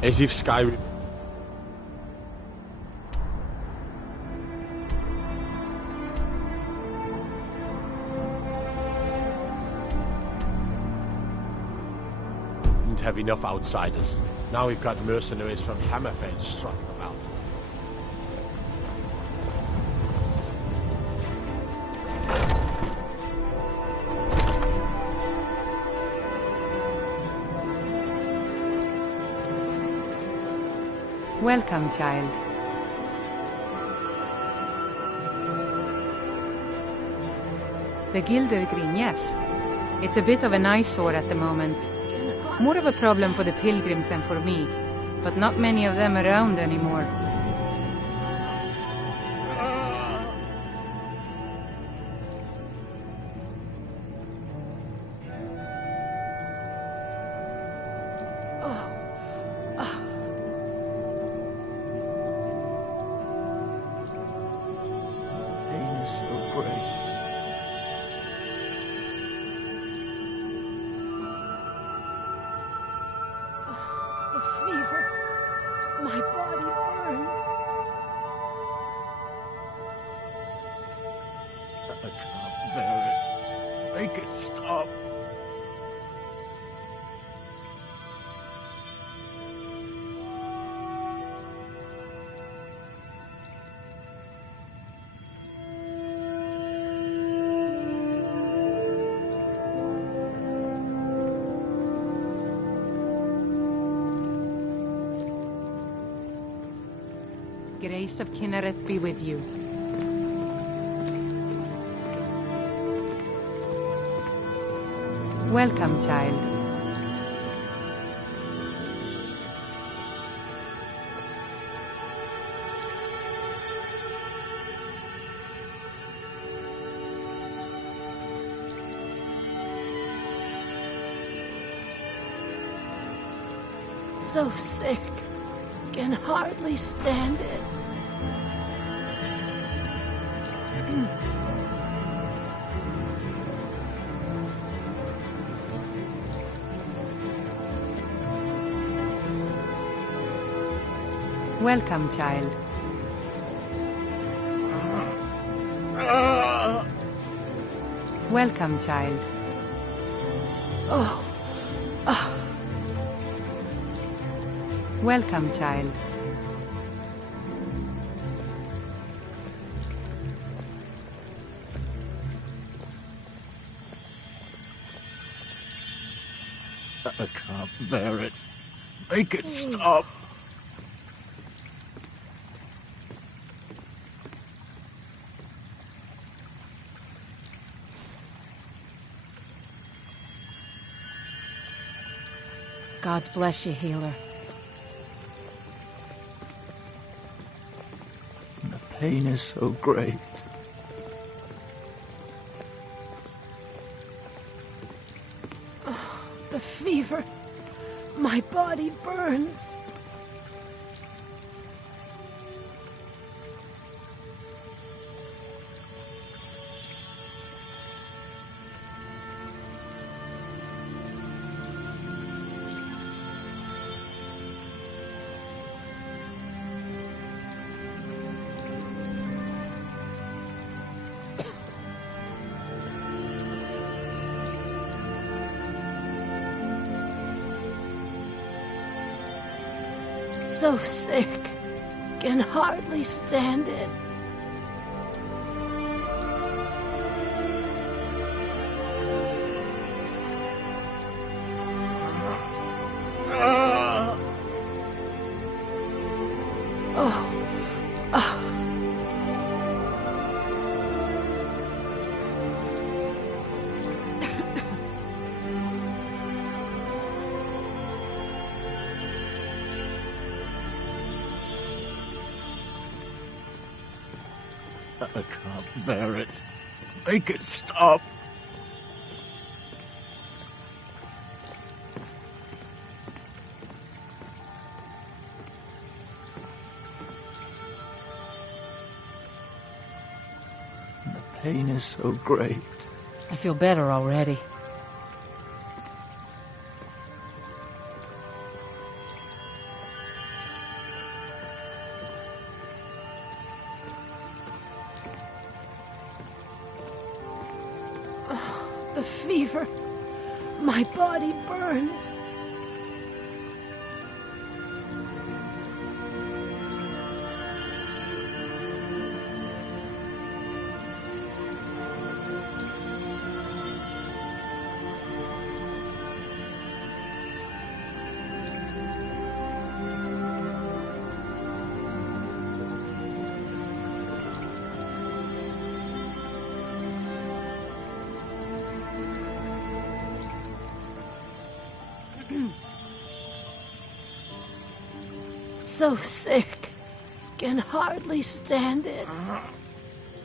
As if Skyrim... didn't have enough outsiders. Now we've got mercenaries from Hammerfell strutting about. Welcome, child. The Gildergreen, yes. It's a bit of an eyesore at the moment. More of a problem for the pilgrims than for me, but not many of them around anymore. Grace of Kinnereth be with you. Welcome, child. So sick. Can hardly stand it. Welcome, child. Welcome, child. Oh. Welcome, child. I can't bear it. Make it stop. God's bless you, healer. The pain is so great. Oh, the fever. My body burns. So sick, can hardly stand it. I can't bear it. Make it stop. The pain is so great. I feel better already. the fever. My body burns. So sick. Can hardly stand it.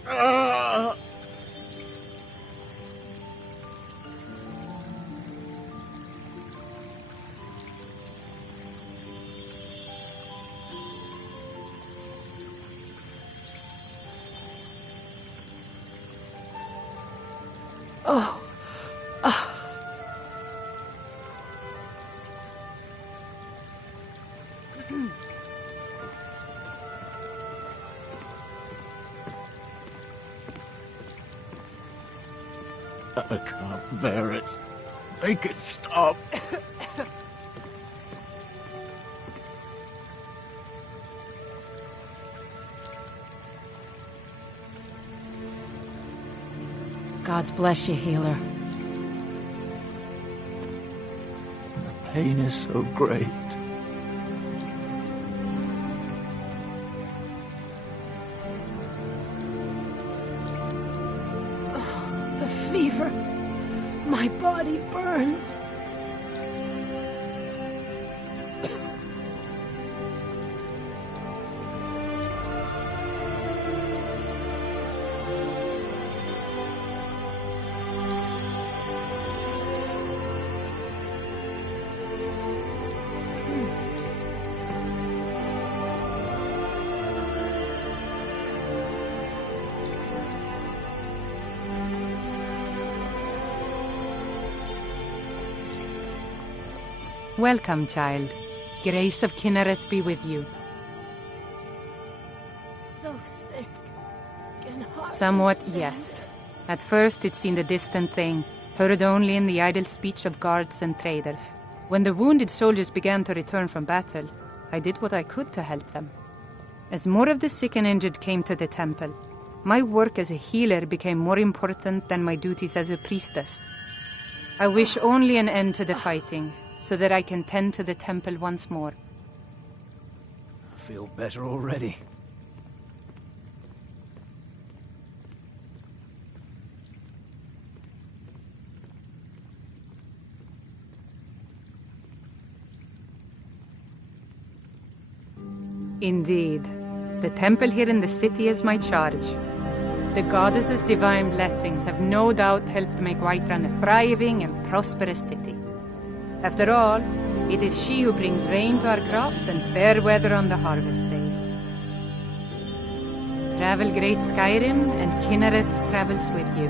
Oh. I can't bear it. Make it stop. God's bless you, healer. The pain is so great. The fever. My body burns. Welcome, child. Grace of Kinnereth be with you. So sick. Can hardly Somewhat, stand yes. At first it seemed a distant thing, heard only in the idle speech of guards and traders. When the wounded soldiers began to return from battle, I did what I could to help them. As more of the sick and injured came to the temple, my work as a healer became more important than my duties as a priestess. I wish only an end to the fighting, so that I can tend to the temple once more. I feel better already. Indeed. The temple here in the city is my charge. The goddess's divine blessings have no doubt helped make Whiterun a thriving and prosperous city. After all, it is she who brings rain to our crops and fair weather on the harvest days. Travel great Skyrim, and Kinnereth travels with you.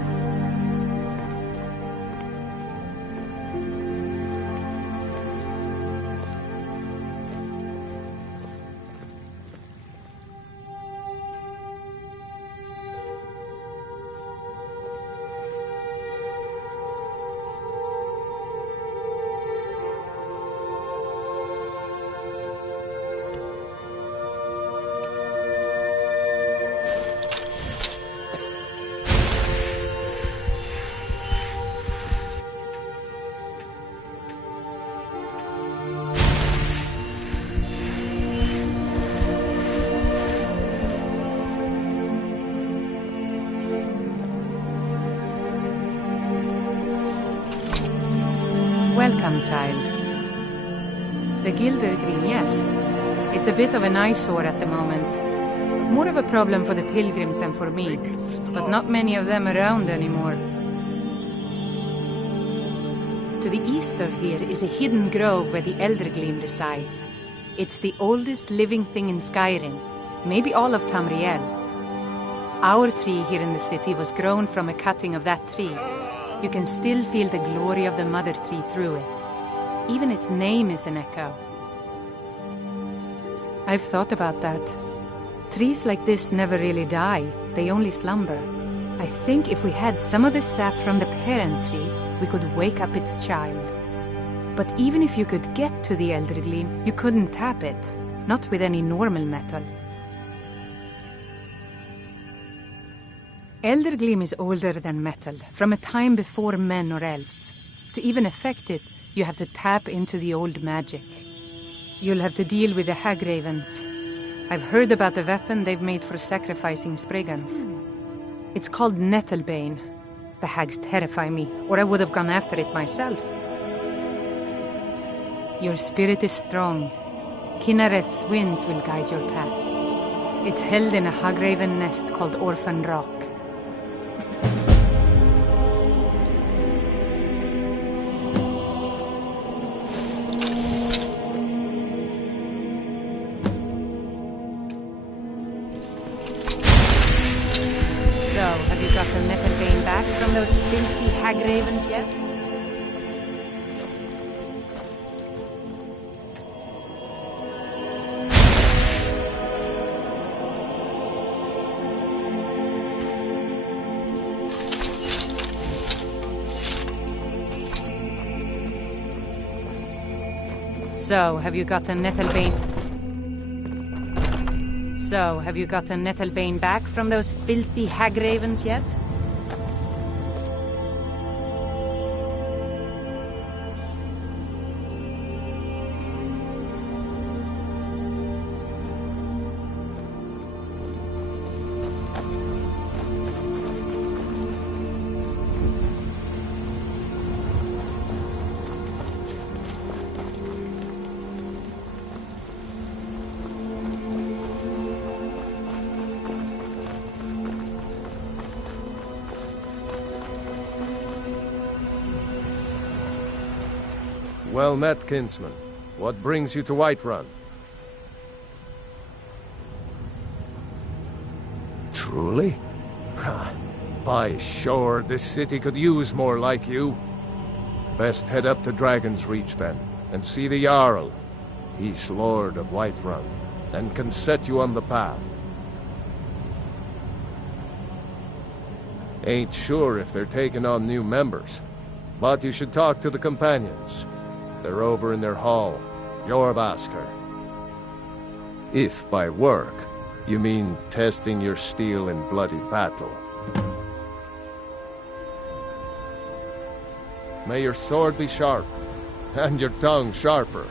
Welcome, child. The Gildergreen, yes. It's a bit of an eyesore at the moment. More of a problem for the pilgrims than for me, but not many of them around anymore. To the east of here is a hidden grove where the Eldergleam resides. It's the oldest living thing in Skyrim, maybe all of Tamriel. Our tree here in the city was grown from a cutting of that tree. You can still feel the glory of the mother tree through it. Even its name is an echo. I've thought about that. Trees like this never really die, they only slumber. I think if we had some of the sap from the parent tree, we could wake up its child. But even if you could get to the Elder Gleam, you couldn't tap it. Not with any normal metal. Elder Gleam is older than metal, from a time before men or elves. To even affect it, you have to tap into the old magic. You'll have to deal with the hag ravens. I've heard about the weapon they've made for sacrificing Spriggans. It's called Nettlebane. The hags terrify me, or I would have gone after it myself. Your spirit is strong. Kinareth's winds will guide your path. It's held in a hagraven nest called Orphan Rock. So, have you got the Nettlebane back from those filthy hag ravens yet? So, have you got a Nettlebane? So, have you got a Nettlebane back from those filthy hag ravens yet? Well met, kinsman. What brings you to Whiterun? Truly? By sure, this city could use more like you. Best head up to Dragon's Reach then, and see the Jarl. He's Lord of Whiterun, and can set you on the path. Ain't sure if they're taking on new members, but you should talk to the companions. They're over in their hall, Jorvaskr. If by work, you mean testing your steel in bloody battle. May your sword be sharp, and your tongue sharper.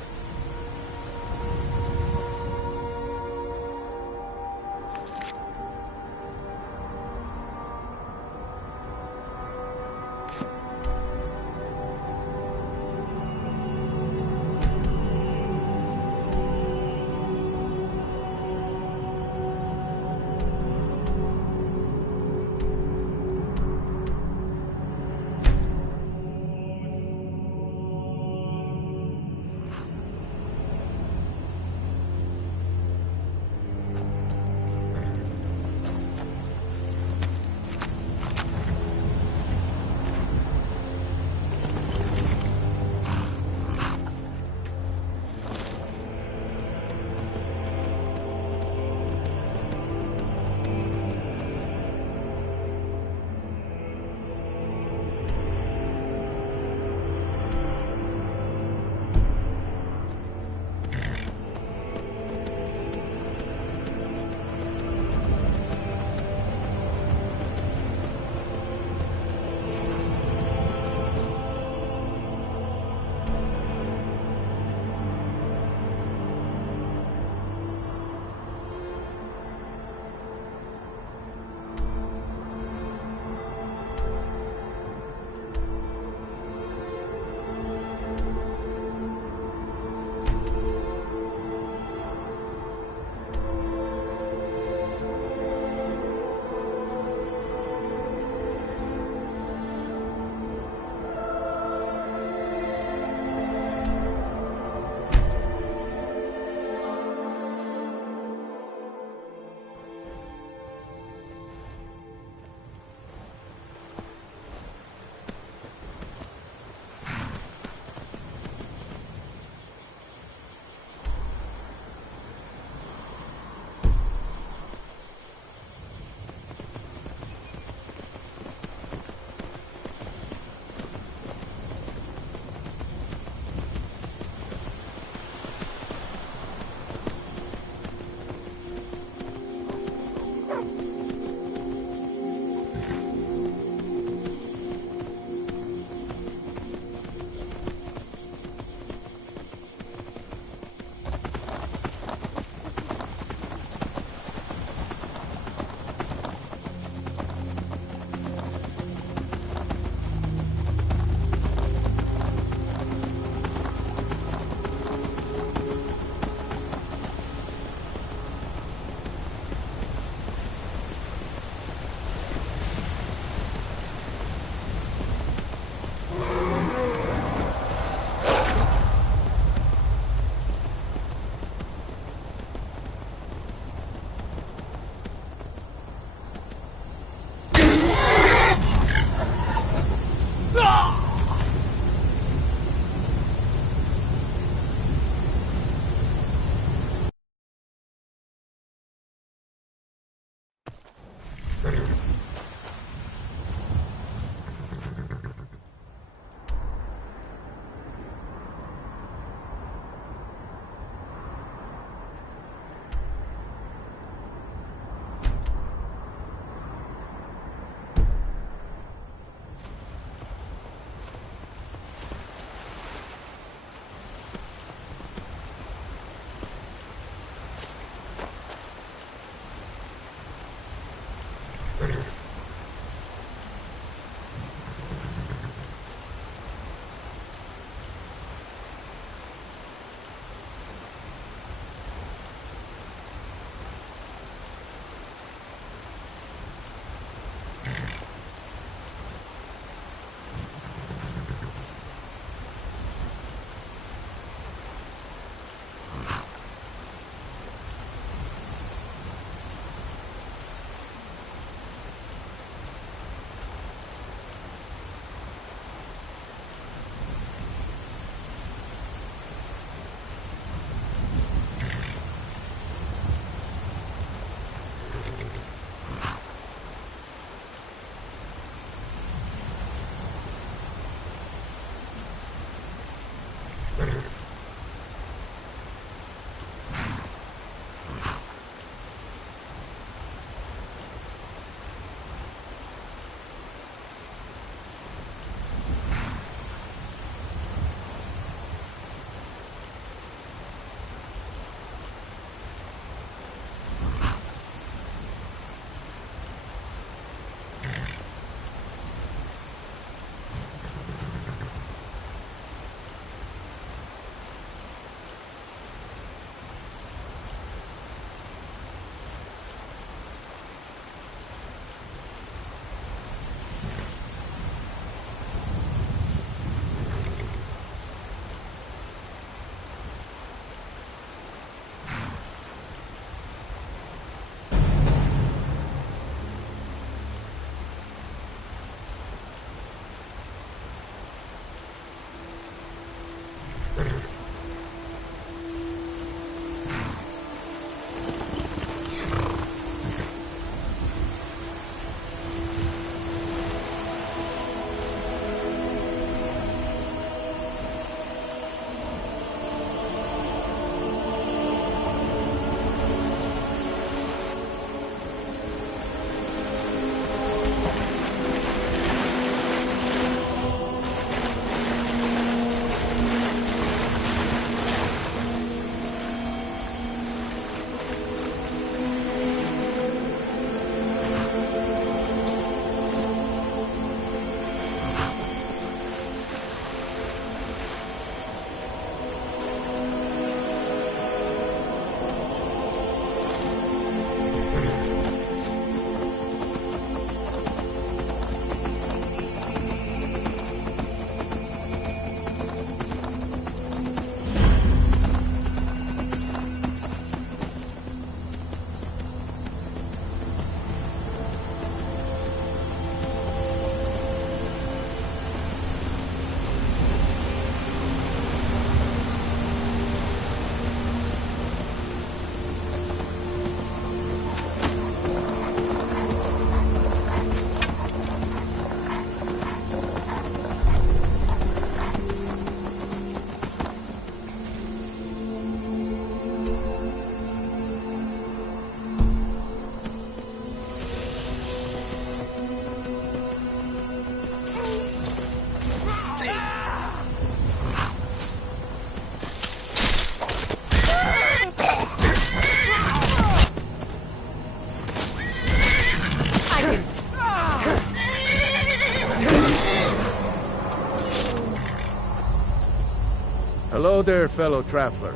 Hello there, fellow traveler.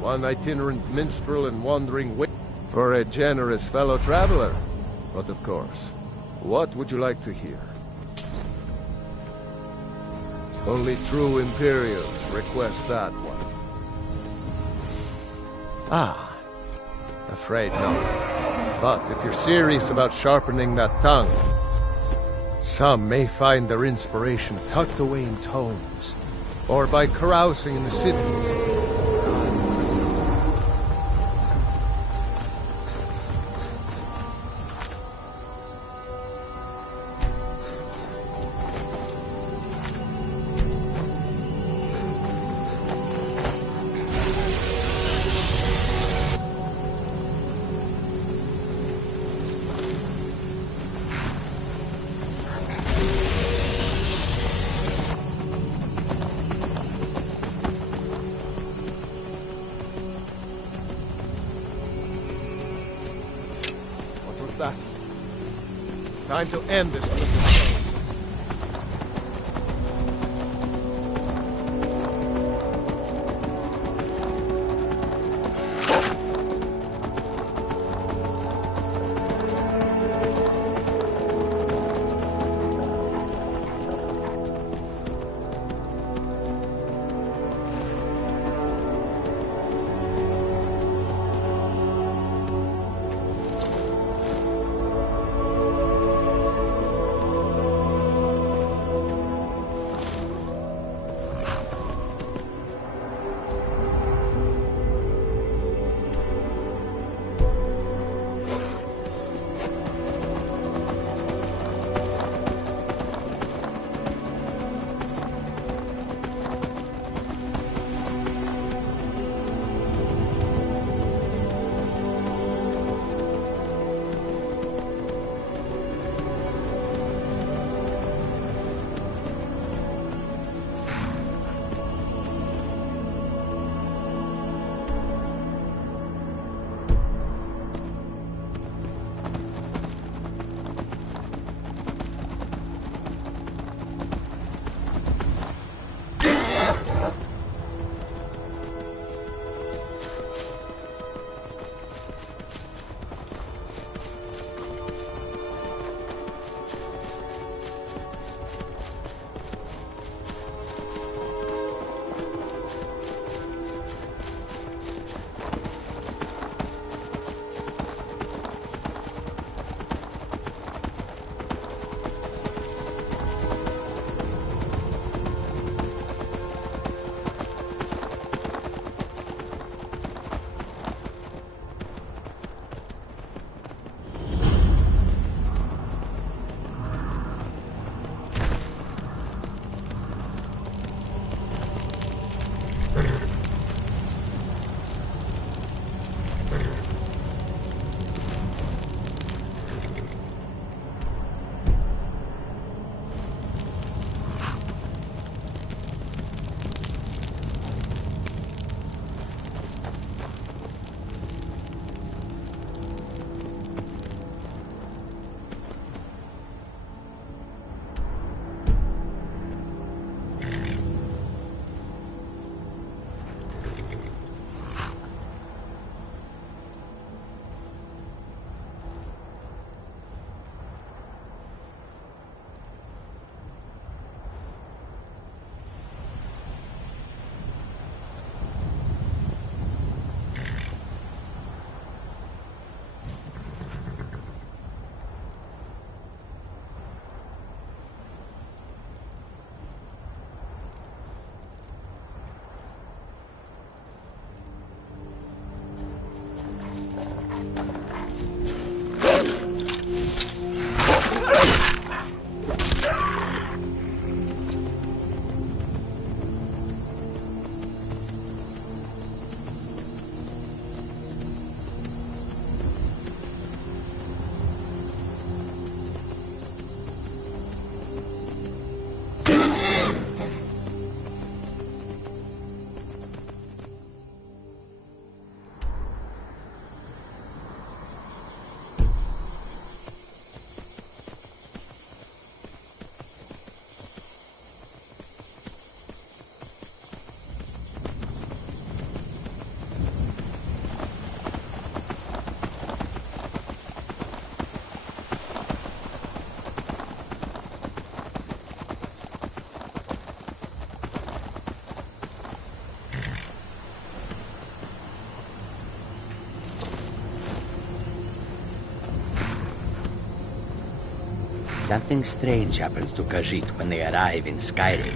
One itinerant minstrel and wandering wit for a generous fellow traveler. But of course, what would you like to hear? Only true Imperials request that one. Ah, afraid not. But if you're serious about sharpening that tongue, some may find their inspiration tucked away in tomes, or by carousing in the cities. That. Time to end this little game. Something strange happens to Khajiit when they arrive in Skyrim.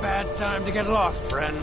Bad time to get lost, friend.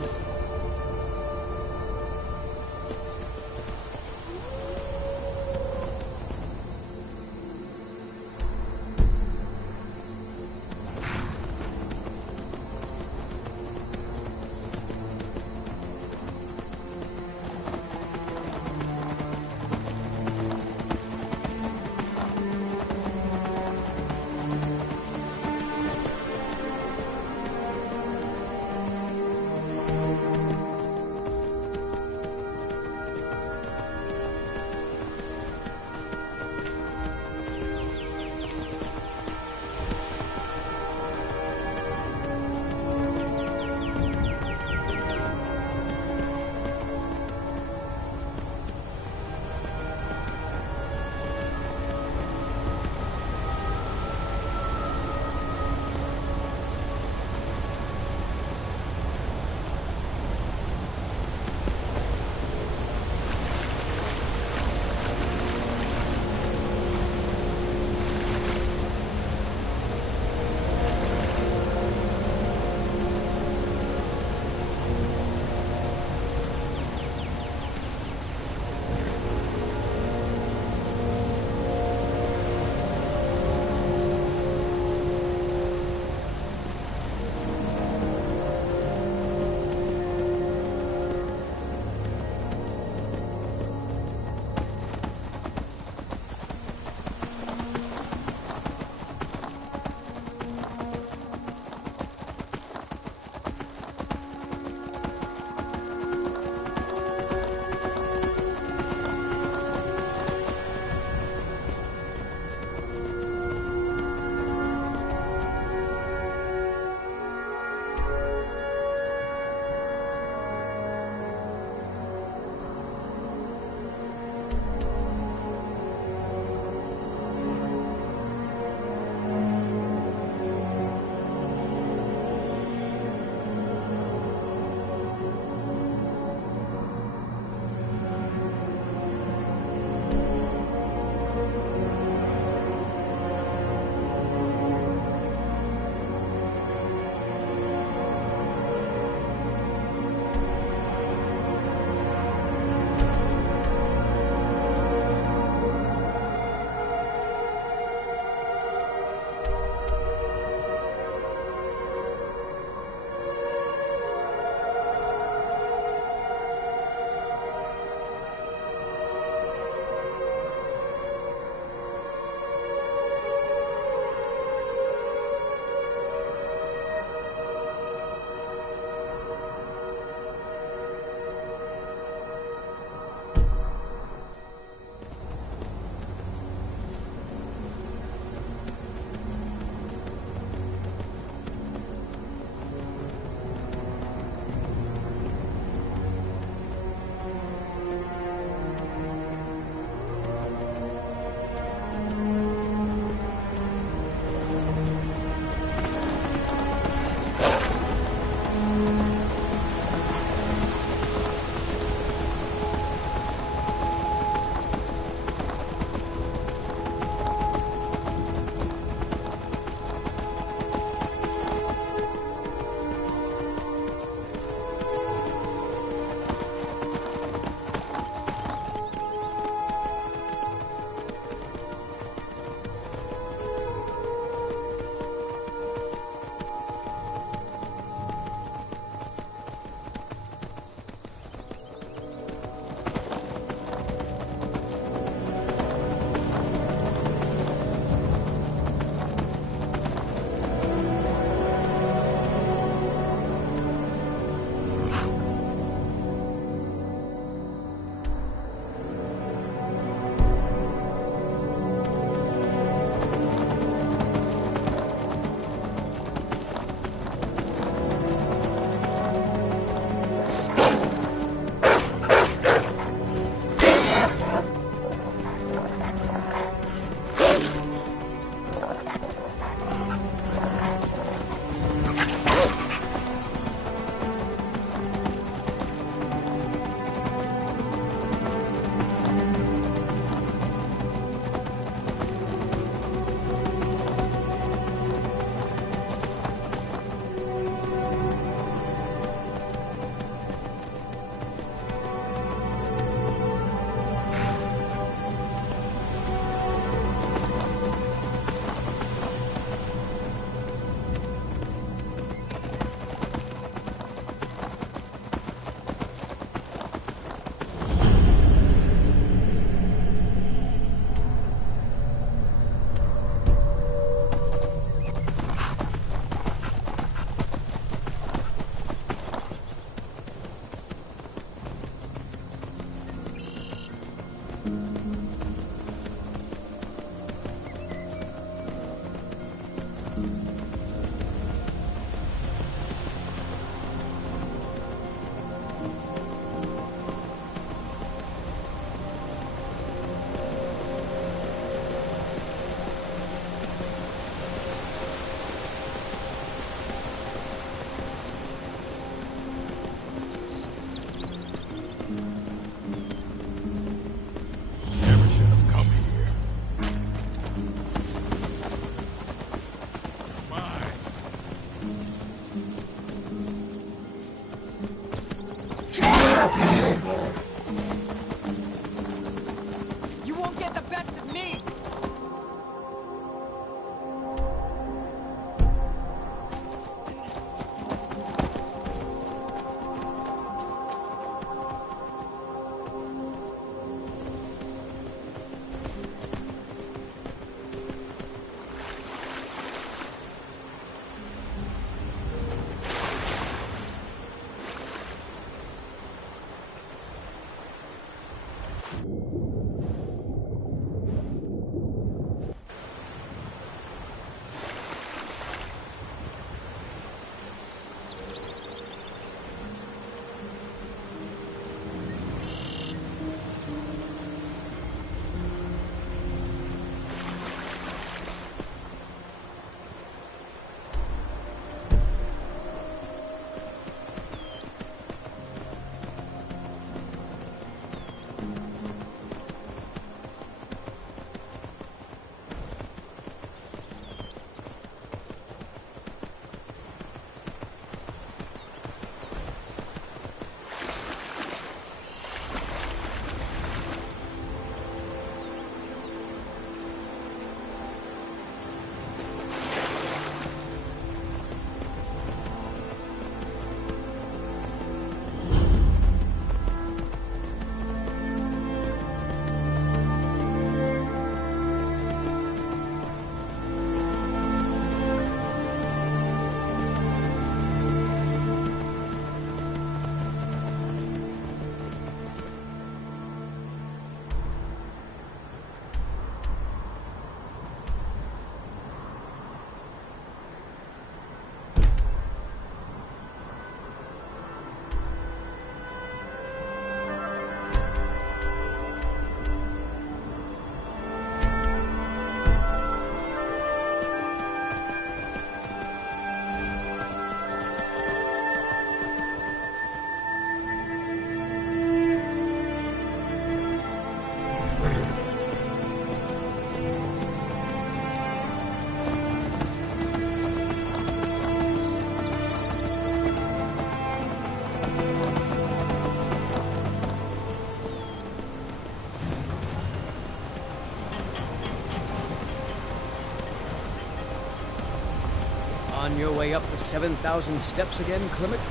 On your way up the 7,000 steps again, Clement?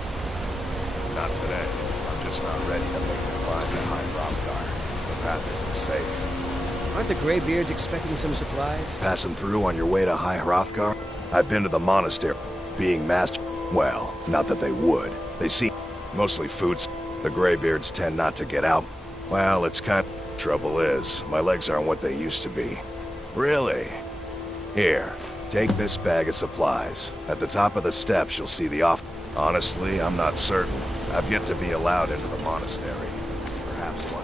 Not today. I'm just not ready to make the climb to High Hrothgar. The path isn't safe. Aren't the Greybeards expecting some supplies? Passing through on your way to High Hrothgar? I've been to the monastery. Being master... Well, not that they would. They see mostly foods. The Greybeards tend not to get out. Well, it's kind of... Trouble is, my legs aren't what they used to be. Really? Here, take this bag of supplies. At the top of the steps, you'll see the off... Honestly, I'm not certain. I've yet to be allowed into the monastery. Perhaps one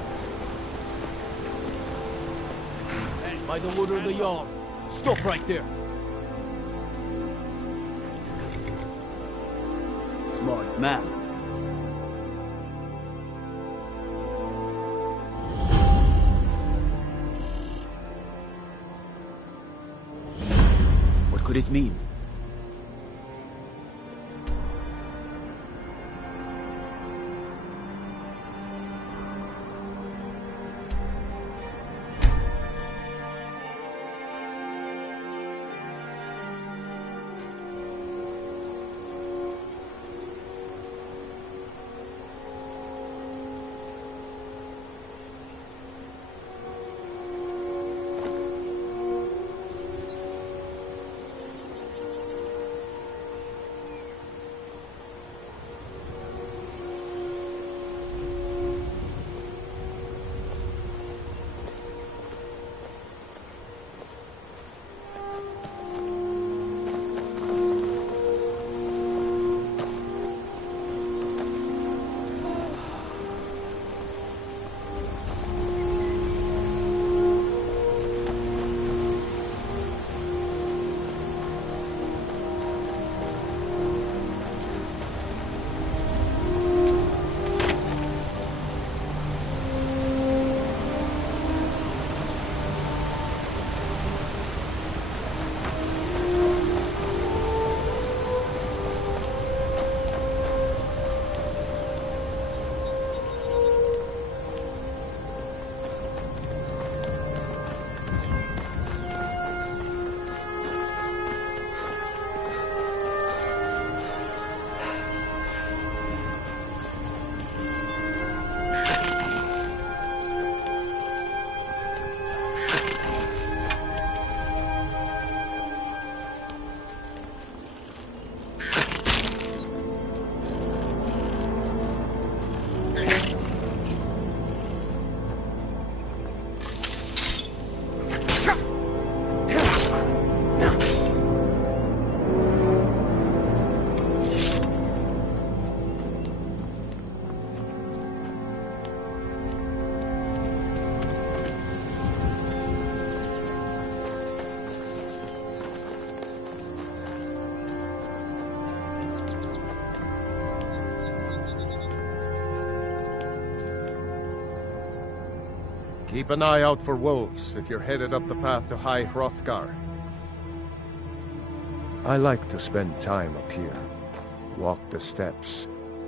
day. By the order of the Jarl. Stop right there. Smart man. What could it mean? Keep an eye out for wolves if you're headed up the path to High Hrothgar. I like to spend time up here. Walk the steps,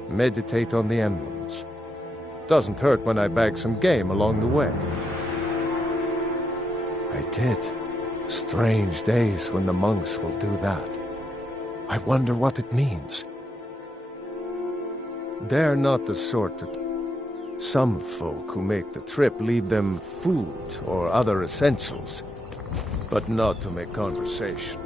meditate on the emblems. Doesn't hurt when I bag some game along the way. I did. Strange days when the monks will do that. I wonder what it means. They're not the sort to... Some folk who make the trip leave them food or other essentials, but not to make conversation.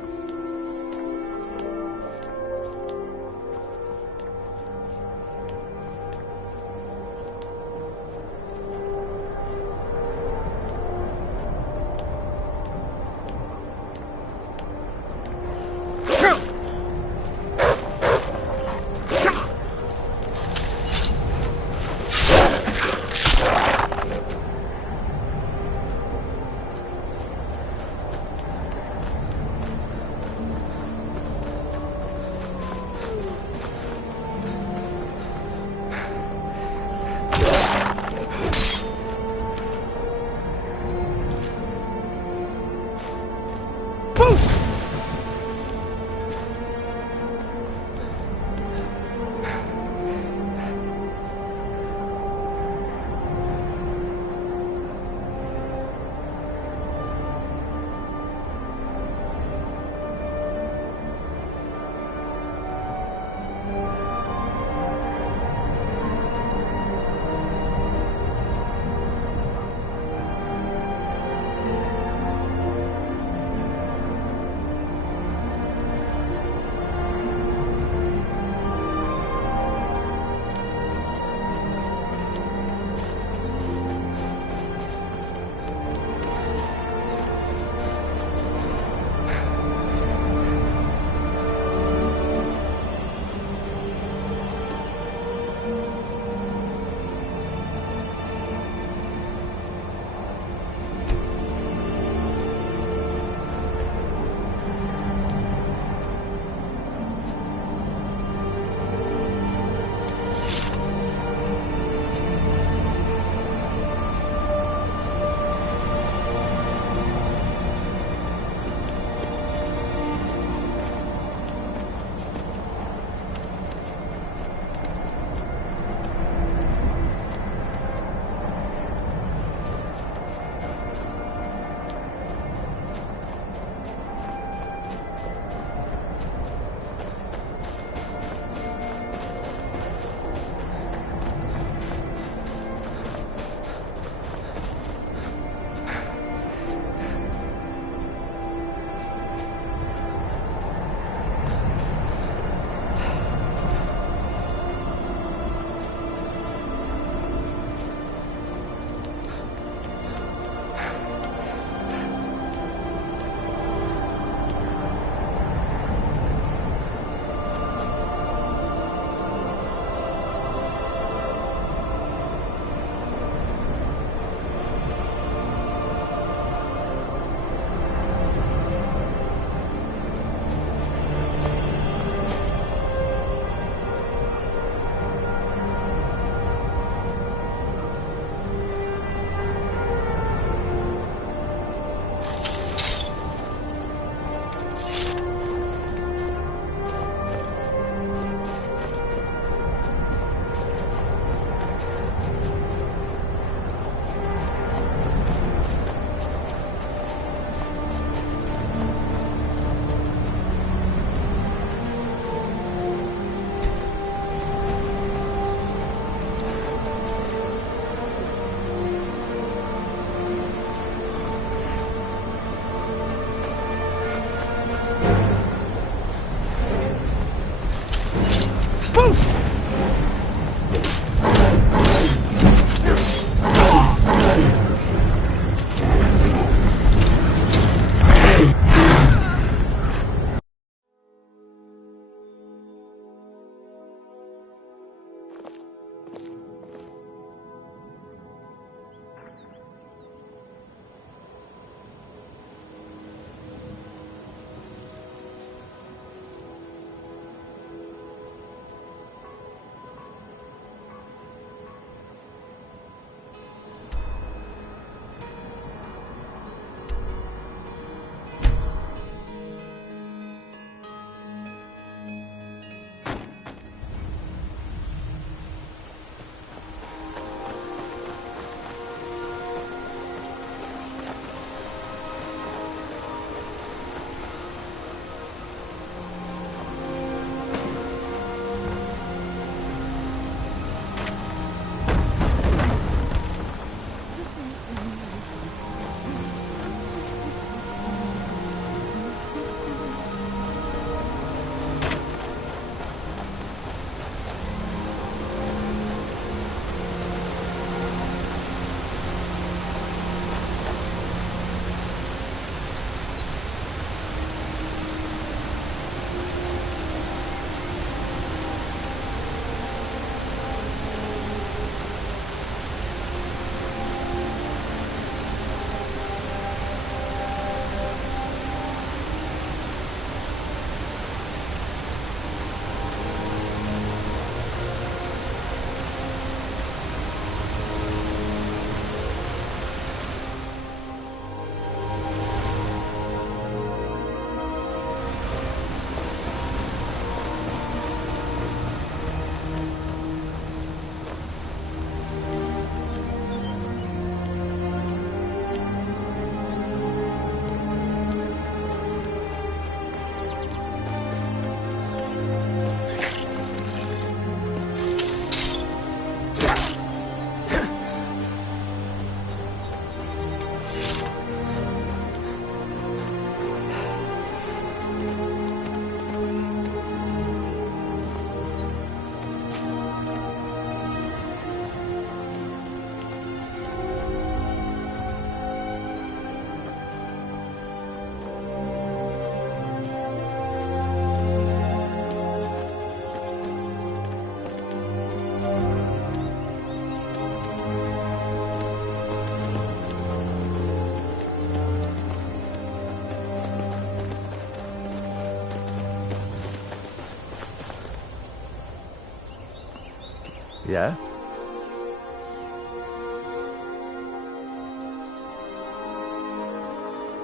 Yeah?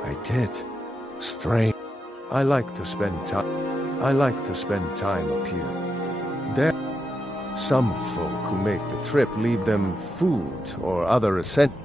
I did. Strange. I like to spend time up here. There some folk who make the trip leave them food or other essentials.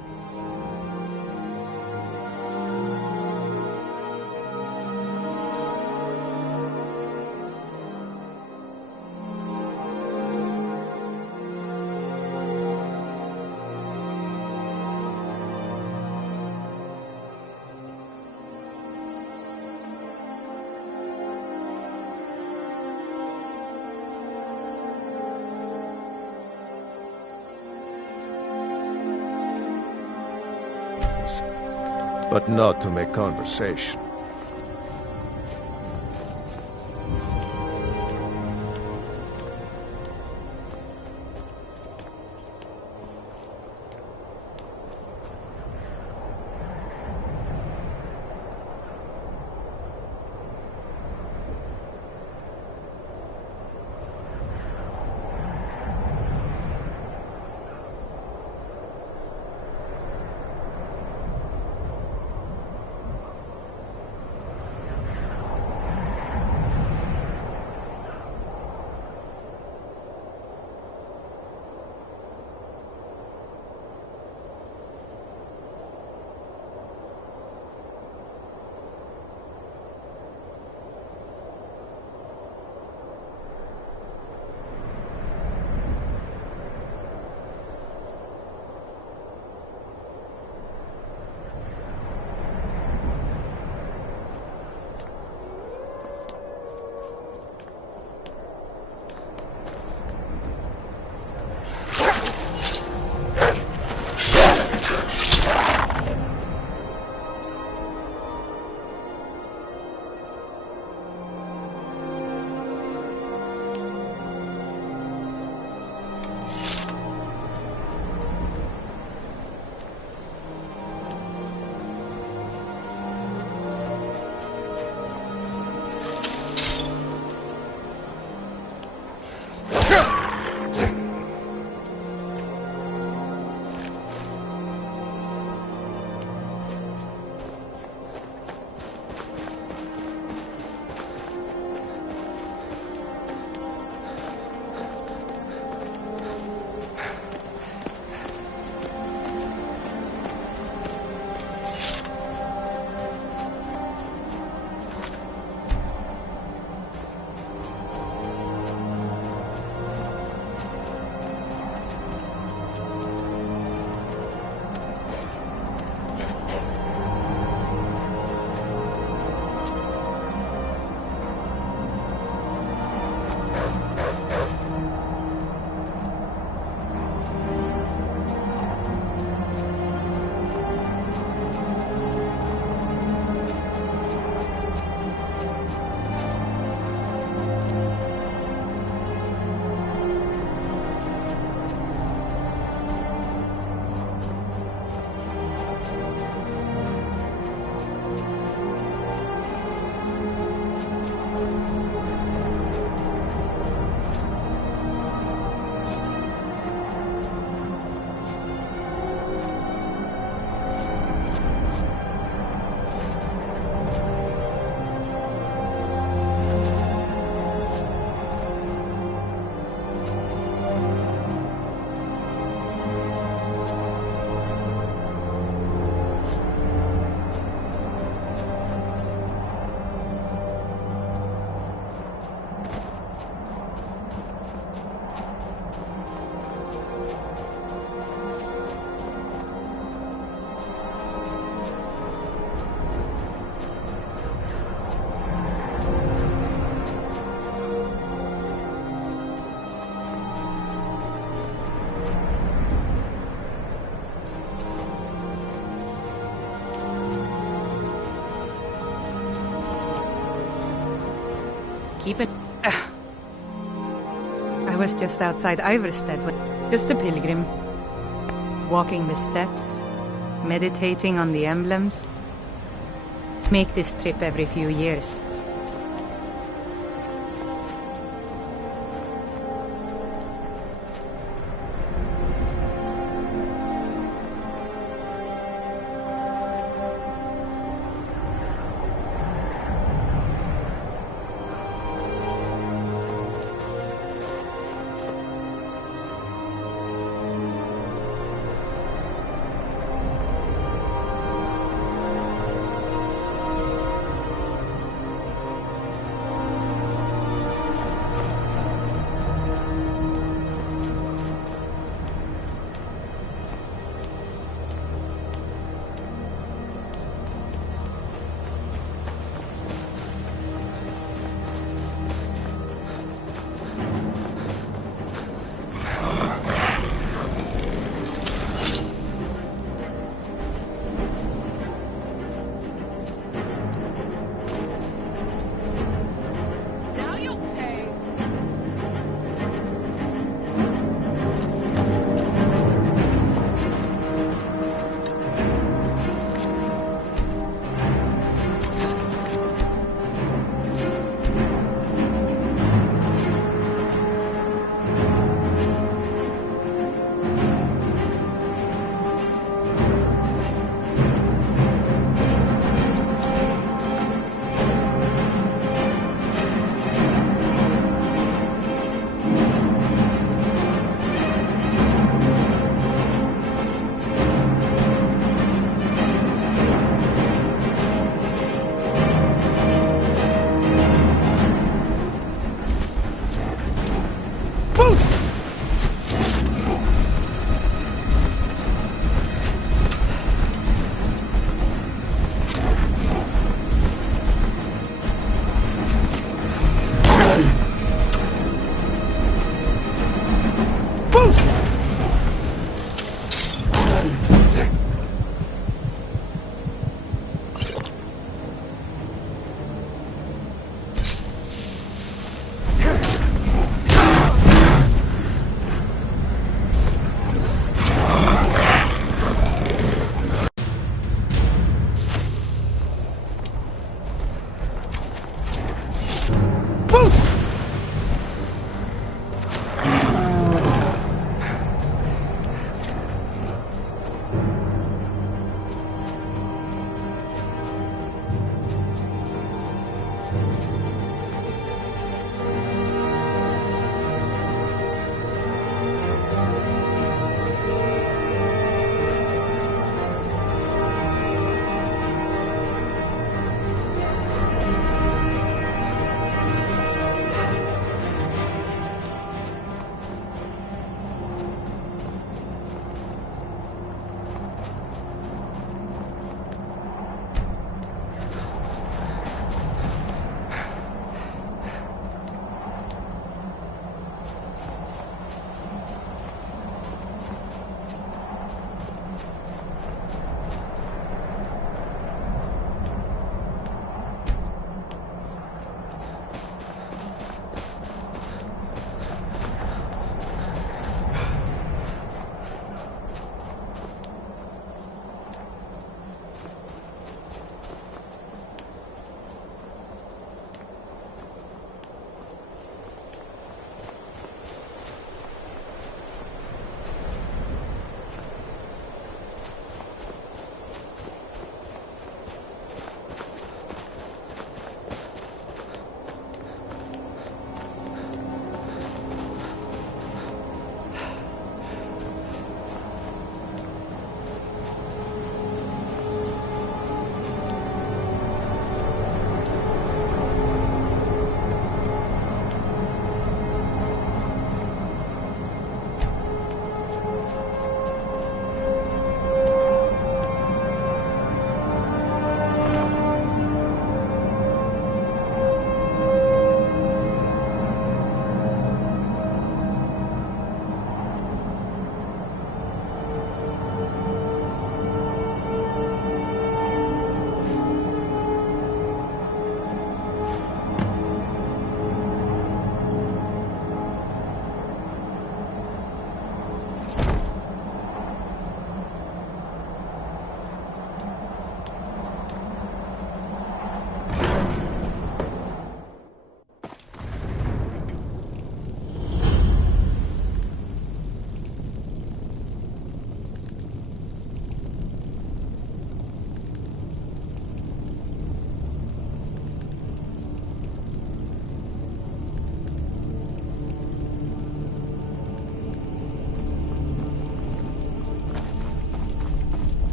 But not to make conversation. Keep it. I was just outside Iverstead, just a pilgrim. Walking the steps, meditating on the emblems. Make this trip every few years.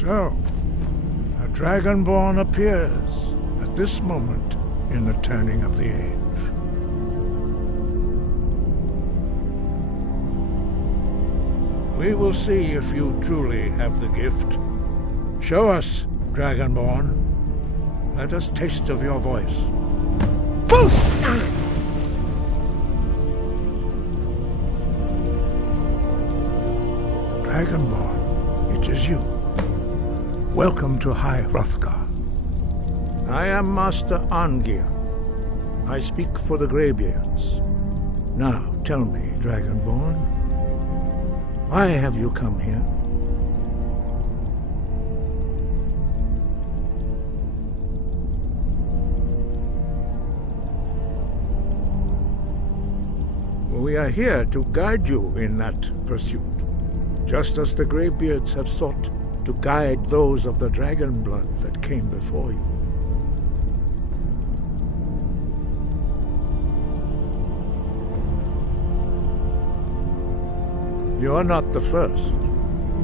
So, a Dragonborn appears at this moment in the turning of the age. We will see if you truly have the gift. Show us, Dragonborn. Let us taste of your voice. Dragonborn, it is you. Welcome to High Hrothgar. I am Master Arngir. I speak for the Greybeards. Now, tell me, Dragonborn, why have you come here? We are here to guide you in that pursuit, just as the Greybeards have sought to guide those of the dragon blood that came before you. You are not the first.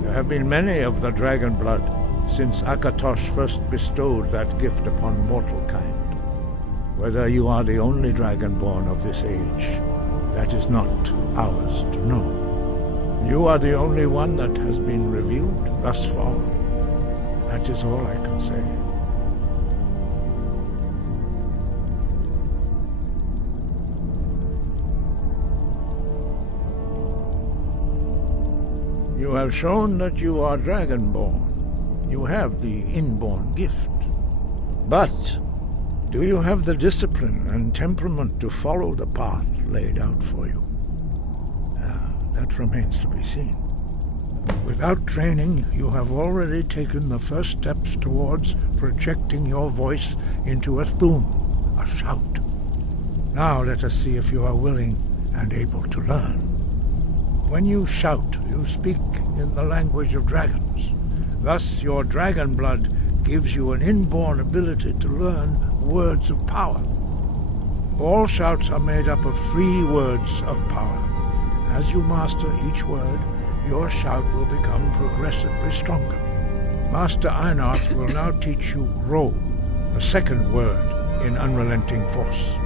There have been many of the dragon blood since Akatosh first bestowed that gift upon mortal kind. Whether you are the only dragonborn of this age, that is not ours to know. You are the only one that has been revealed thus far. That is all I can say. You have shown that you are Dragonborn. You have the inborn gift. But do you have the discipline and temperament to follow the path laid out for you? That remains to be seen. Without training, you have already taken the first steps towards projecting your voice into a thum, a shout. Now let us see if you are willing and able to learn. When you shout, you speak in the language of dragons. Thus, your dragon blood gives you an inborn ability to learn words of power. All shouts are made up of 3 words of power. As you master each word, your shout will become progressively stronger. Master Einarth will now teach you Ro, the second word in Unrelenting Force.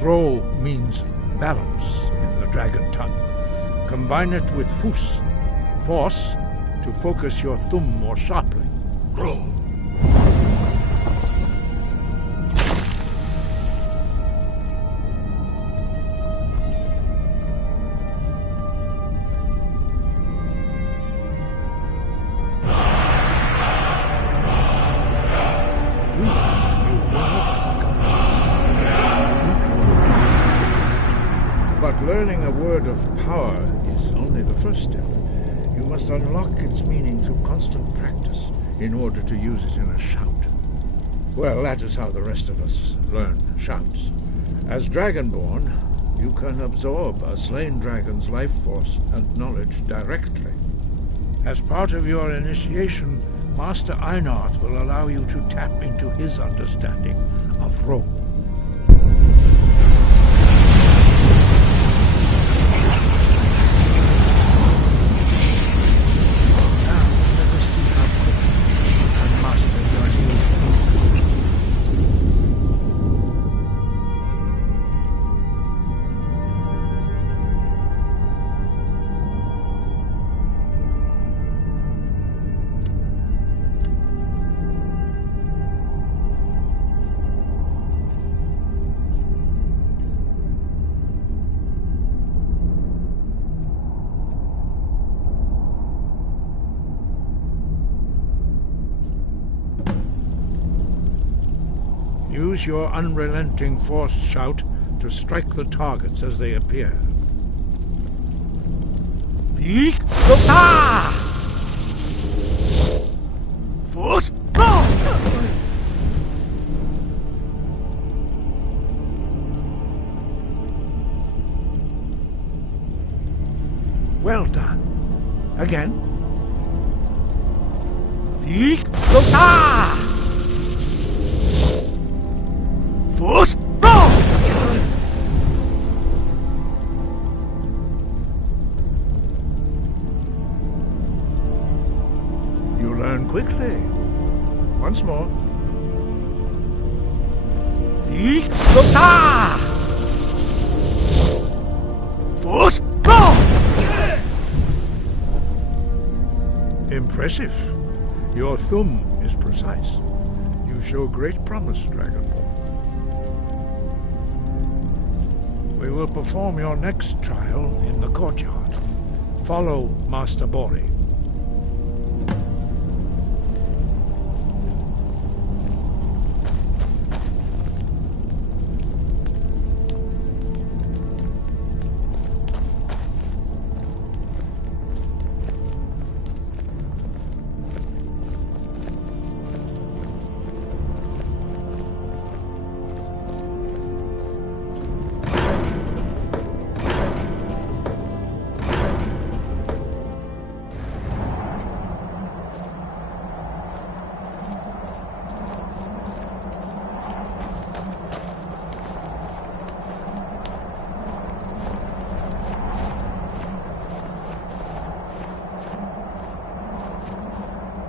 Ro means balance in the dragon tongue. Combine it with Fus, force, to focus your thumb more sharply. Ro. Learning a word of power is only the first step. You must unlock its meaning through constant practice in order to use it in a shout. Well, that is how the rest of us learn shouts. As Dragonborn, you can absorb a slain dragon's life force and knowledge directly. As part of your initiation, Master Einarth will allow you to tap into his understanding of Ro. Use your unrelenting force shout to strike the targets as they appear. Force! Well done. Again. Force! You learn quickly. Once more. Force go! Impressive. Your thumb is precise. You show great promise, Dragonborn. We will perform your next trial in the courtyard. Follow Master Bori.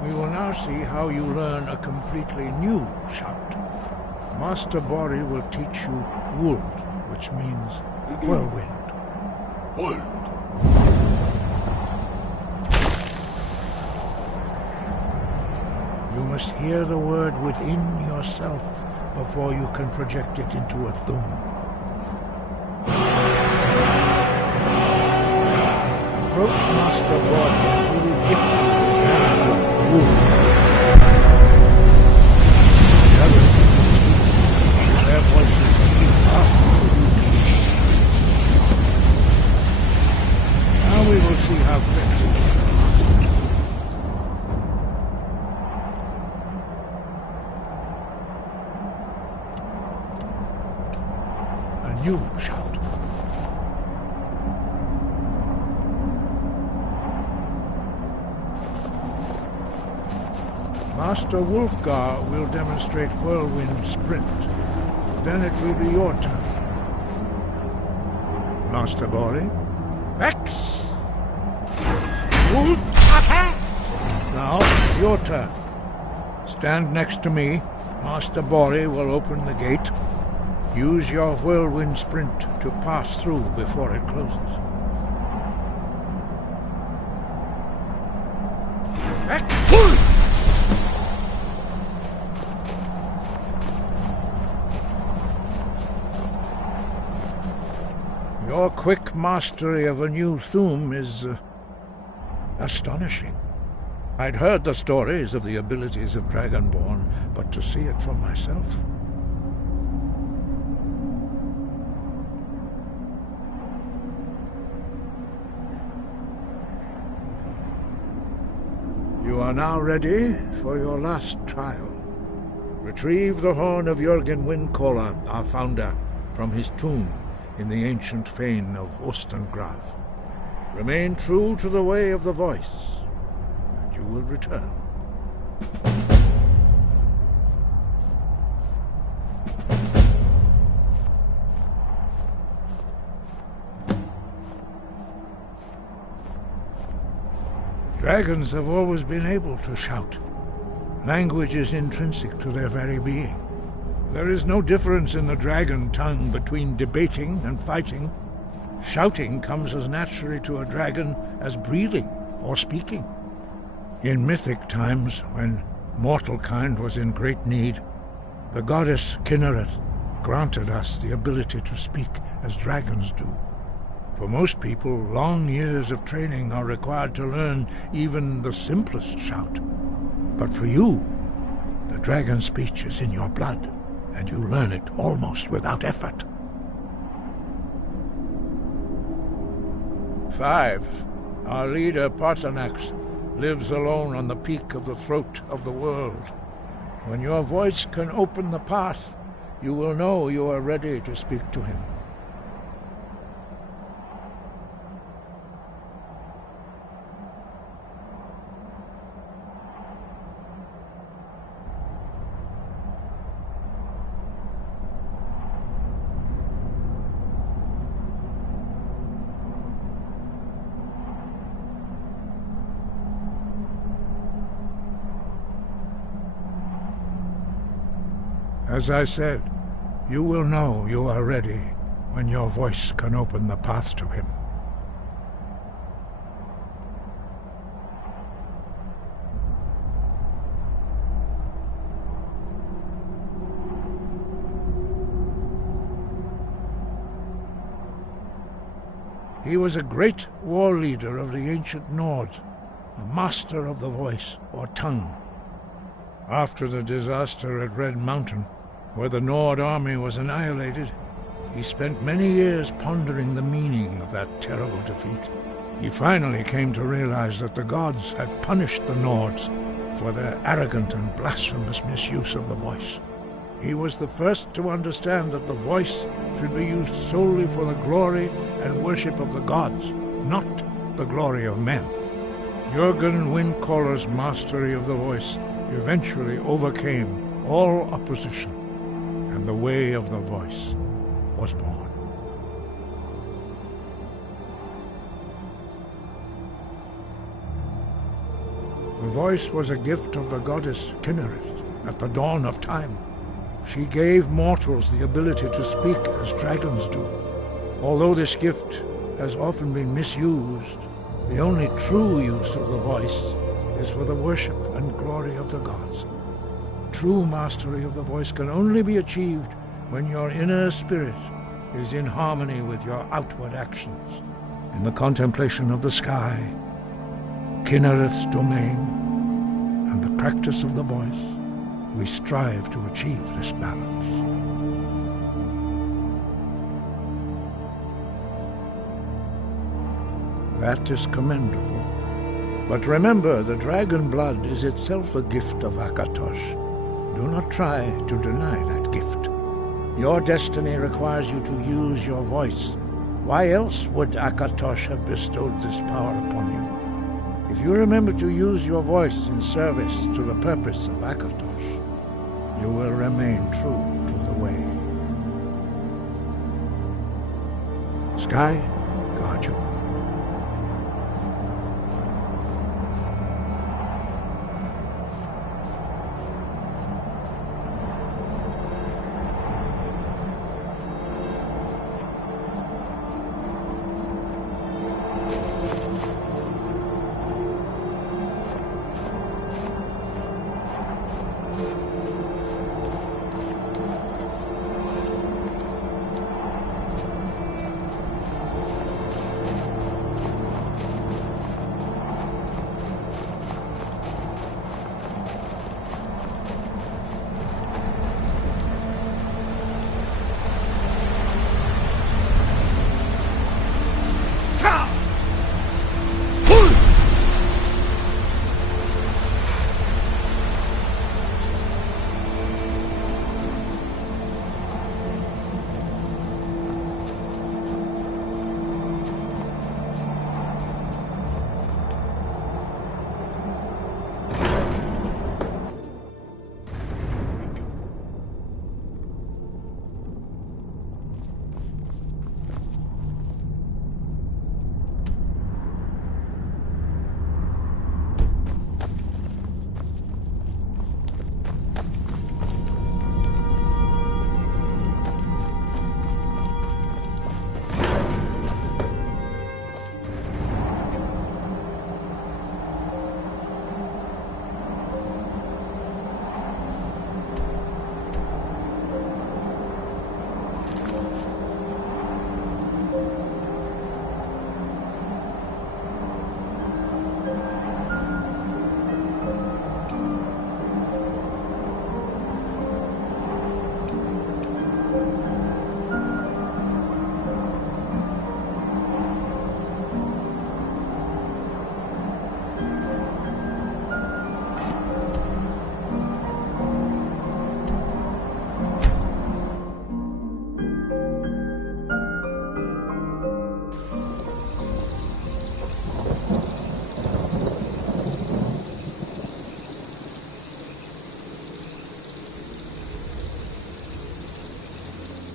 We will now see how you learn a completely new shout. Master Bori will teach you Wuld, which means whirlwind. Wuld. You must hear the word within yourself before you can project it into a thum. Approach Master Bori and he will gift you his knowledge of Wuld. The others will speak. Their voices are too powerful for you to reach. Now we will see how quickly you can master it. A new shout. Master Wulfgar will demonstrate Whirlwind Sprint. Then it will be your turn. Master Bori? Vex! Now, your turn. Stand next to me. Master Bori will open the gate. Use your Whirlwind Sprint to pass through before it closes. Vex! Your quick mastery of a new thum is astonishing. I'd heard the stories of the abilities of Dragonborn, but to see it for myself... You are now ready for your last trial. Retrieve the horn of Jürgen Windcaller, our founder, from his tomb in the ancient fane of Ostengraf. Remain true to the way of the voice, and you will return. Dragons have always been able to shout. Language is intrinsic to their very being. There is no difference in the dragon tongue between debating and fighting. Shouting comes as naturally to a dragon as breathing or speaking. In mythic times, when mortal kind was in great need, the goddess Kinnereth granted us the ability to speak as dragons do. For most people, long years of training are required to learn even the simplest shout. But for you, the dragon speech is in your blood, and you learn it almost without effort. 5. Our leader, Parthenax, lives alone on the peak of the throat of the world. When your voice can open the path, you will know you are ready to speak to him. As I said, you will know you are ready when your voice can open the path to him. He was a great war leader of the ancient Nords, a master of the voice, or tongue. After the disaster at Red Mountain, where the Nord army was annihilated, he spent many years pondering the meaning of that terrible defeat. He finally came to realize that the gods had punished the Nords for their arrogant and blasphemous misuse of the voice. He was the first to understand that the voice should be used solely for the glory and worship of the gods, not the glory of men. Jürgen Windcaller's mastery of the voice eventually overcame all opposition, and the way of the voice was born. The voice was a gift of the goddess Kinnereth at the dawn of time. She gave mortals the ability to speak as dragons do. Although this gift has often been misused, the only true use of the voice is for the worship and glory of the gods. True mastery of the voice can only be achieved when your inner spirit is in harmony with your outward actions. In the contemplation of the sky, Kinnereth's domain, and the practice of the voice, we strive to achieve this balance. That is commendable. But remember, the dragon blood is itself a gift of Akatosh. Do not try to deny that gift. Your destiny requires you to use your voice. Why else would Akatosh have bestowed this power upon you? If you remember to use your voice in service to the purpose of Akatosh, you will remain true to the way. Sky, guard you.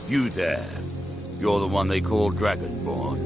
You there. You're the one they call Dragonborn.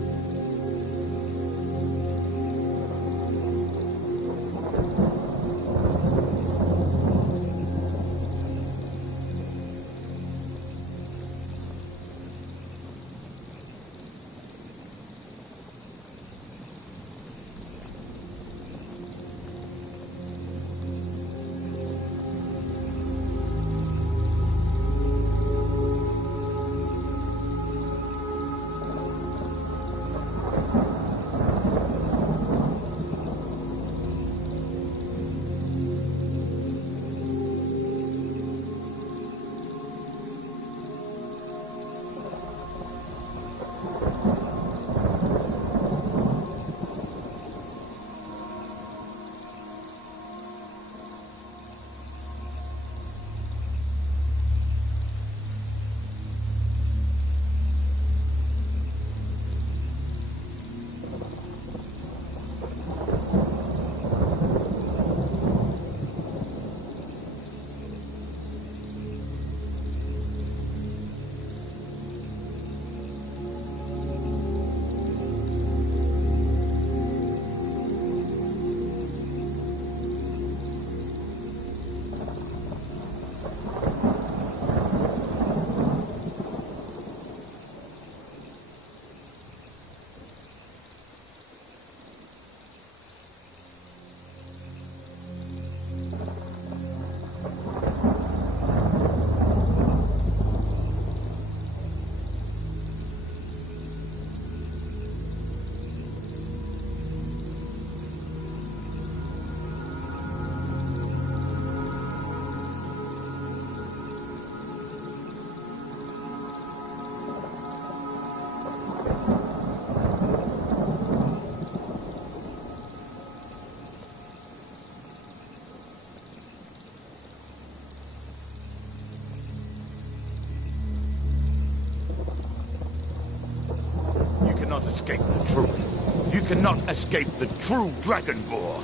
escape the truth. You cannot escape the true Dragonborn.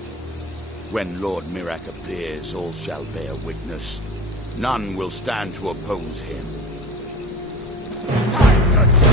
When Lord Mirak appears, all shall bear witness. None will stand to oppose him. Time to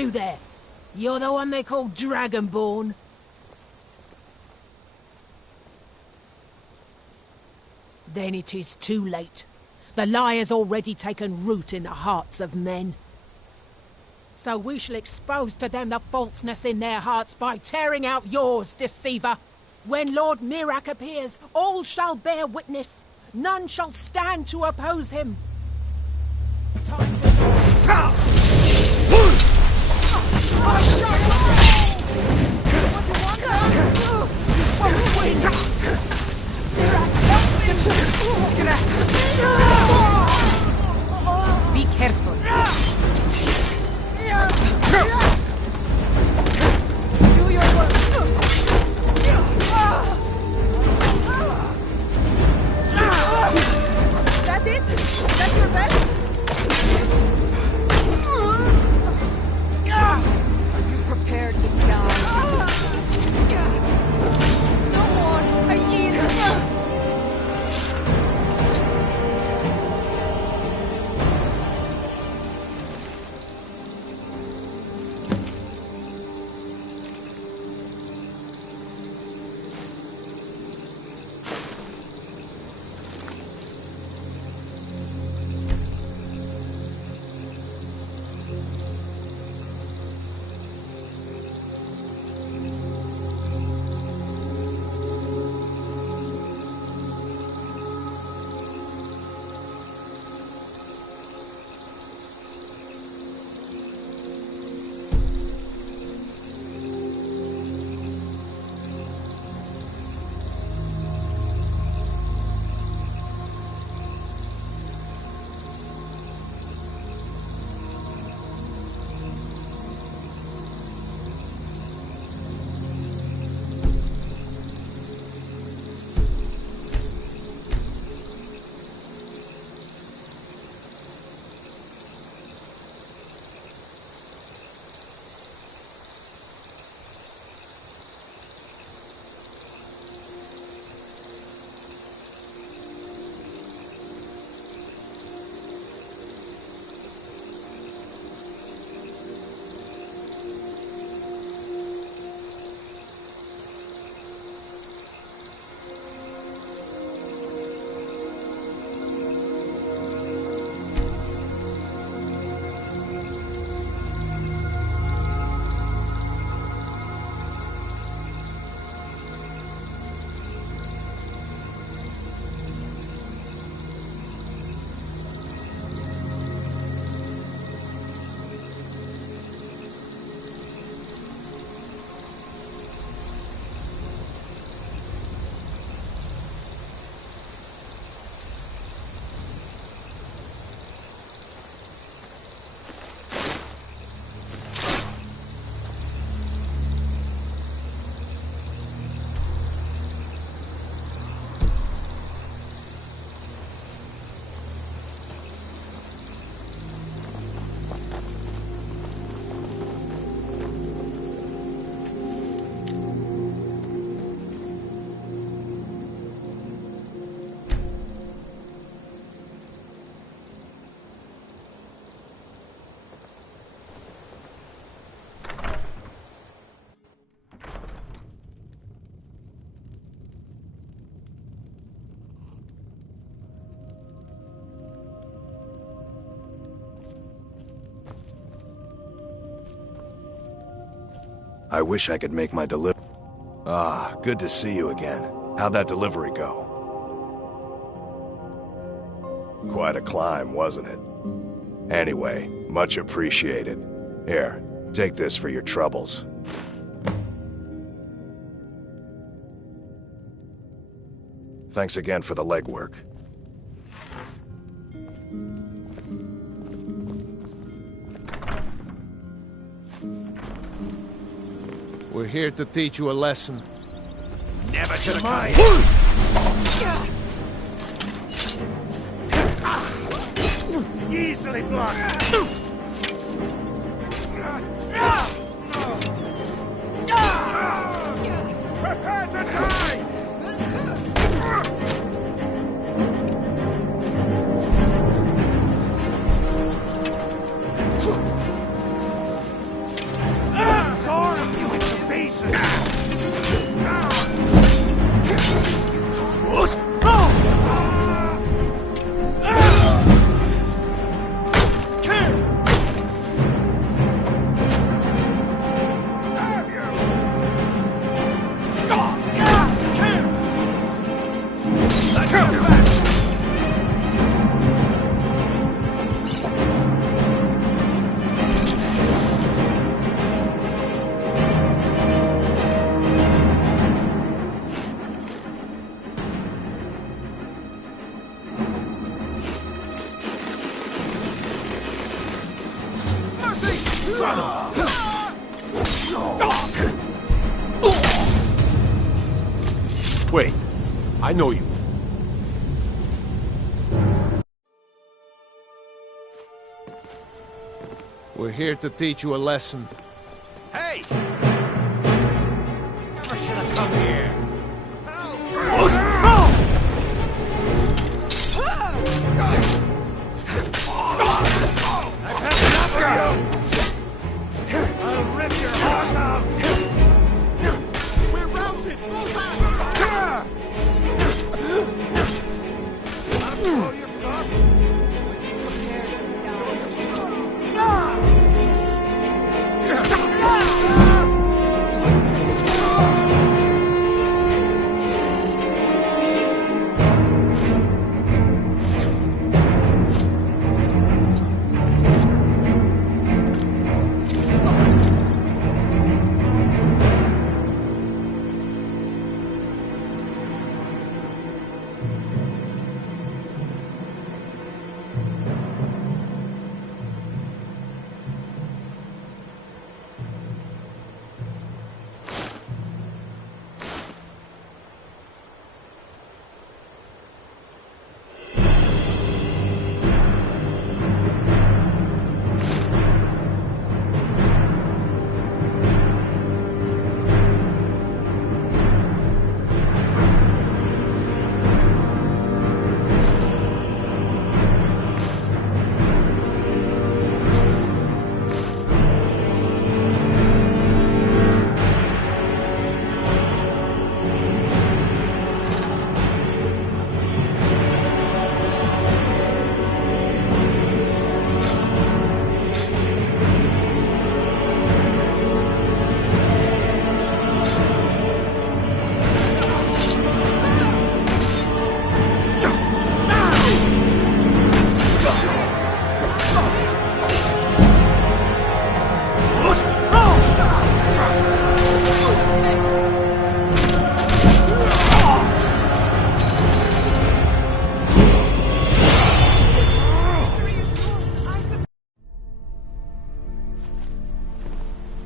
You there! You're the one they call Dragonborn? Then it is too late. The lie has already taken root in the hearts of men. So we shall expose to them the falseness in their hearts by tearing out yours, deceiver. When Lord Mirak appears, all shall bear witness. None shall stand to oppose him. Time to go. What do you want? I wish I could make my delivery. Ah, good to see you again. How'd that delivery go? Quite a climb, wasn't it? Anyway, much appreciated. Here, take this for your troubles. Thanks again for the legwork. We're here to teach you a lesson. Never should have come here. Easily blocked. Prepare to die! Torn you into pieces! Wait, I know you. We're here to teach you a lesson. Hey! Never should have come here. I've had enough of you! I'll rip your heart out! We're routed! Fall back! That's all you've got?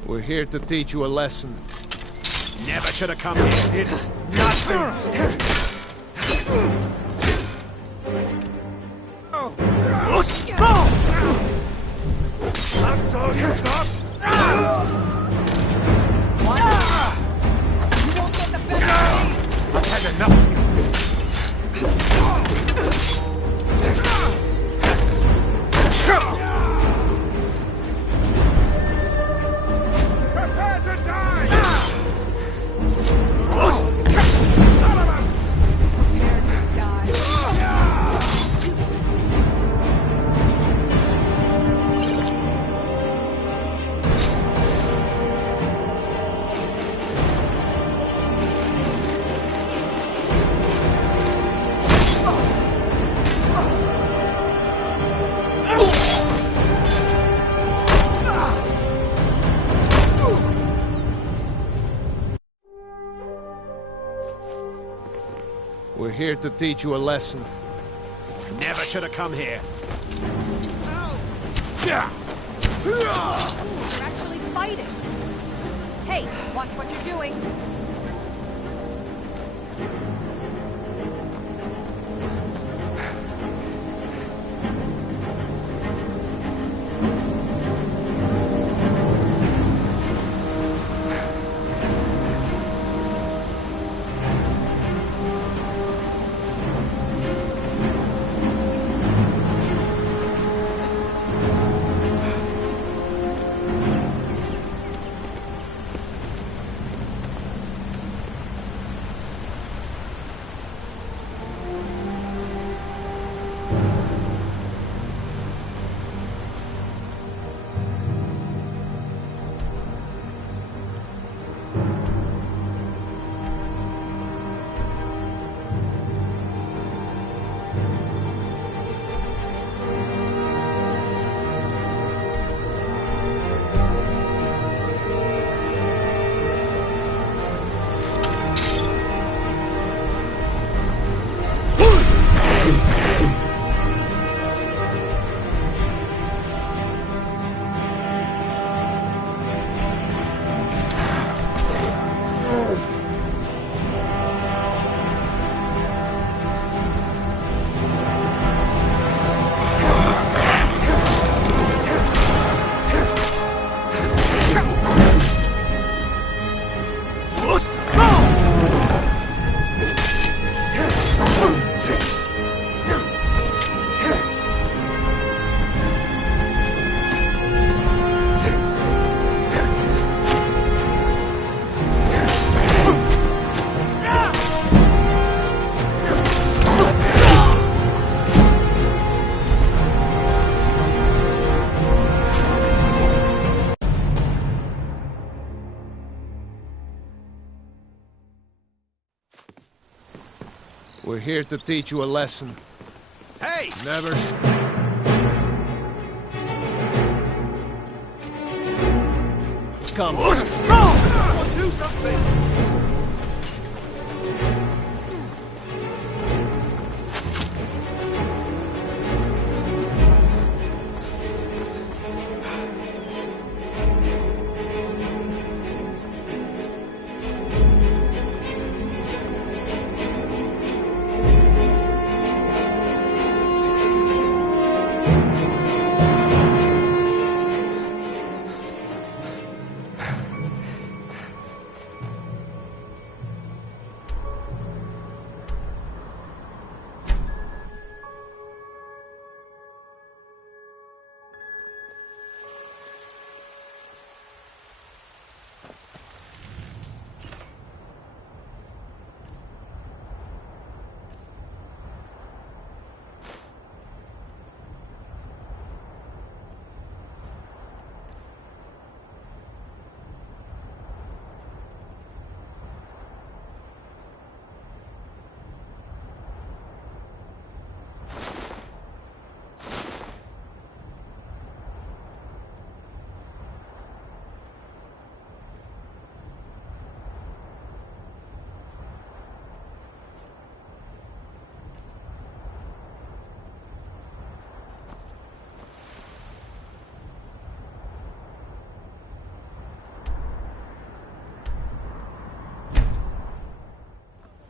We're here to teach you a lesson. Never should have come here. It's nothing. That's all you got? What? You won't get the better of me! I've had enough of you. Prepare to die! Son of a... Prepare to die. here to teach you a lesson. Never should have come here. You're actually fighting. Hey, watch what you're doing. We're here to teach you a lesson. Hey! Never... Come. Do something!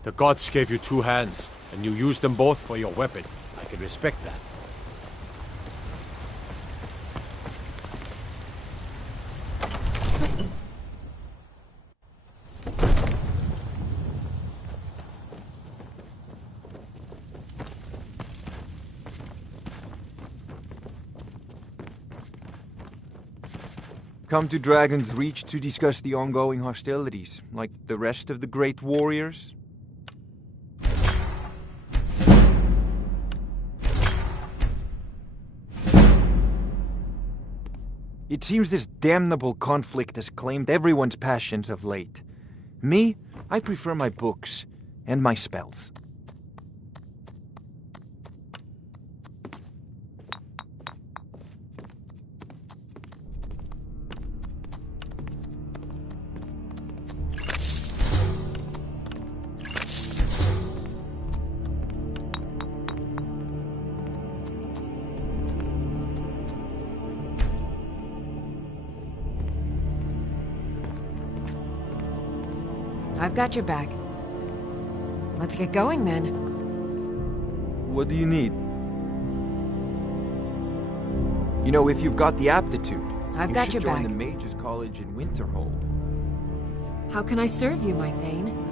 The gods gave you two hands, and you used them both for your weapon. I can respect that. Come to Dragon's Reach to discuss the ongoing hostilities, like the rest of the great warriors? It seems this damnable conflict has claimed everyone's passions of late. Me, I prefer my books and my spells. I've got your back. Let's get going then. What do you need? You know, if you've got the aptitude, I've you got should your join back. the Mages College in Winterhold. How can I serve you, my Thane?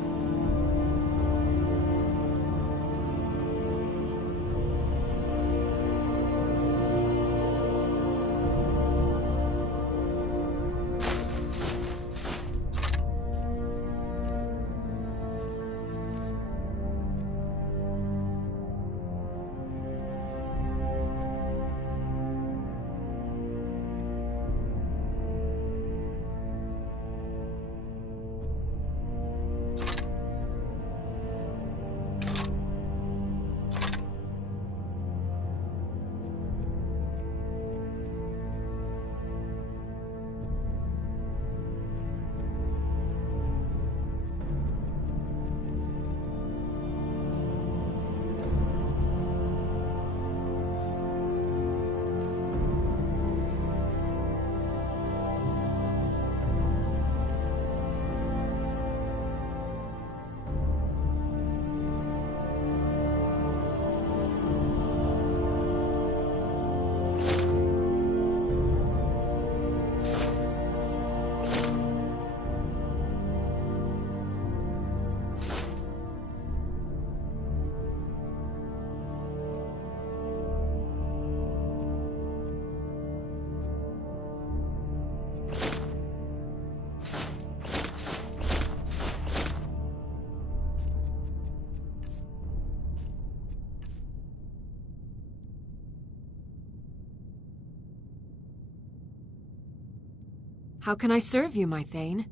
How can I serve you, my Thane?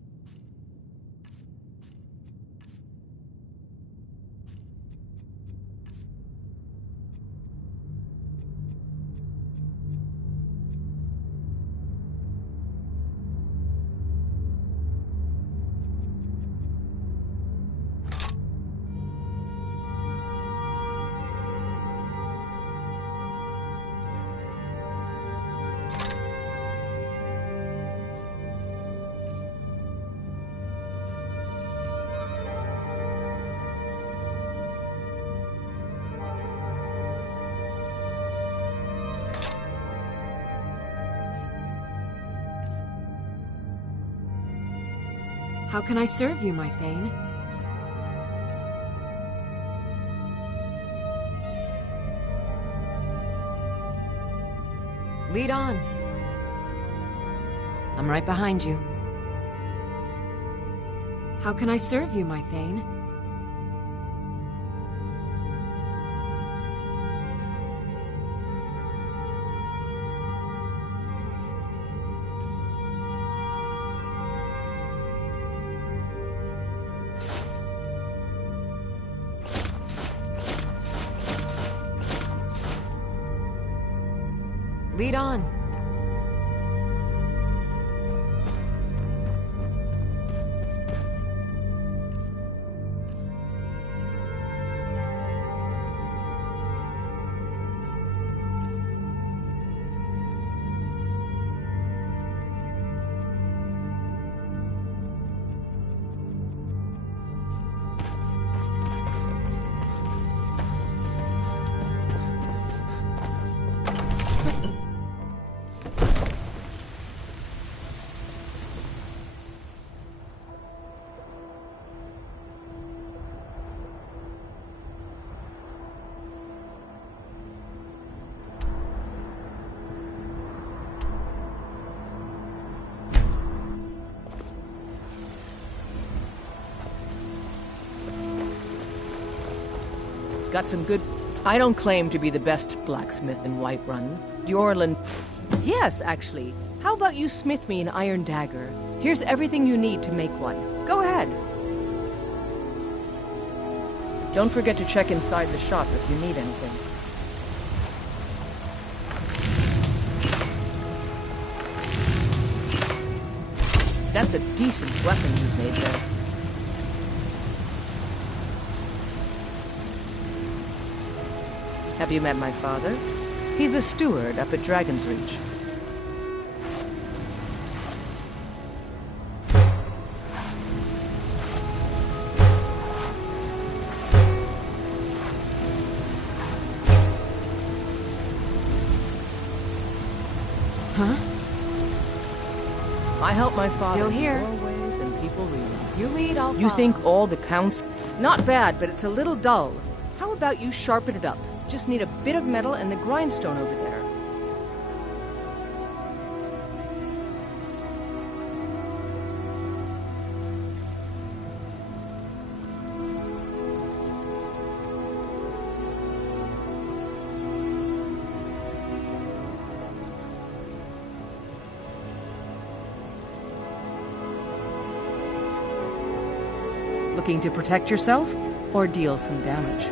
How can I serve you, my Thane? Lead on. I'm right behind you. How can I serve you, my Thane? Lead on. Got some good... I don't claim to be the best blacksmith in Whiterun. Jorlin... Yes, actually. How about you smith me an iron dagger? Here's everything you need to make one. Go ahead. Don't forget to check inside the shop if you need anything. That's a decent weapon you've made there. Have you met my father? He's a steward up at Dragon's Reach. I help my father. Still here. In more ways than people realize. You lead, I'll You follow. think all the counts... Not bad, but it's a little dull. How about you sharpen it up? Just need a bit of metal and the grindstone over there. Looking to protect yourself or deal some damage?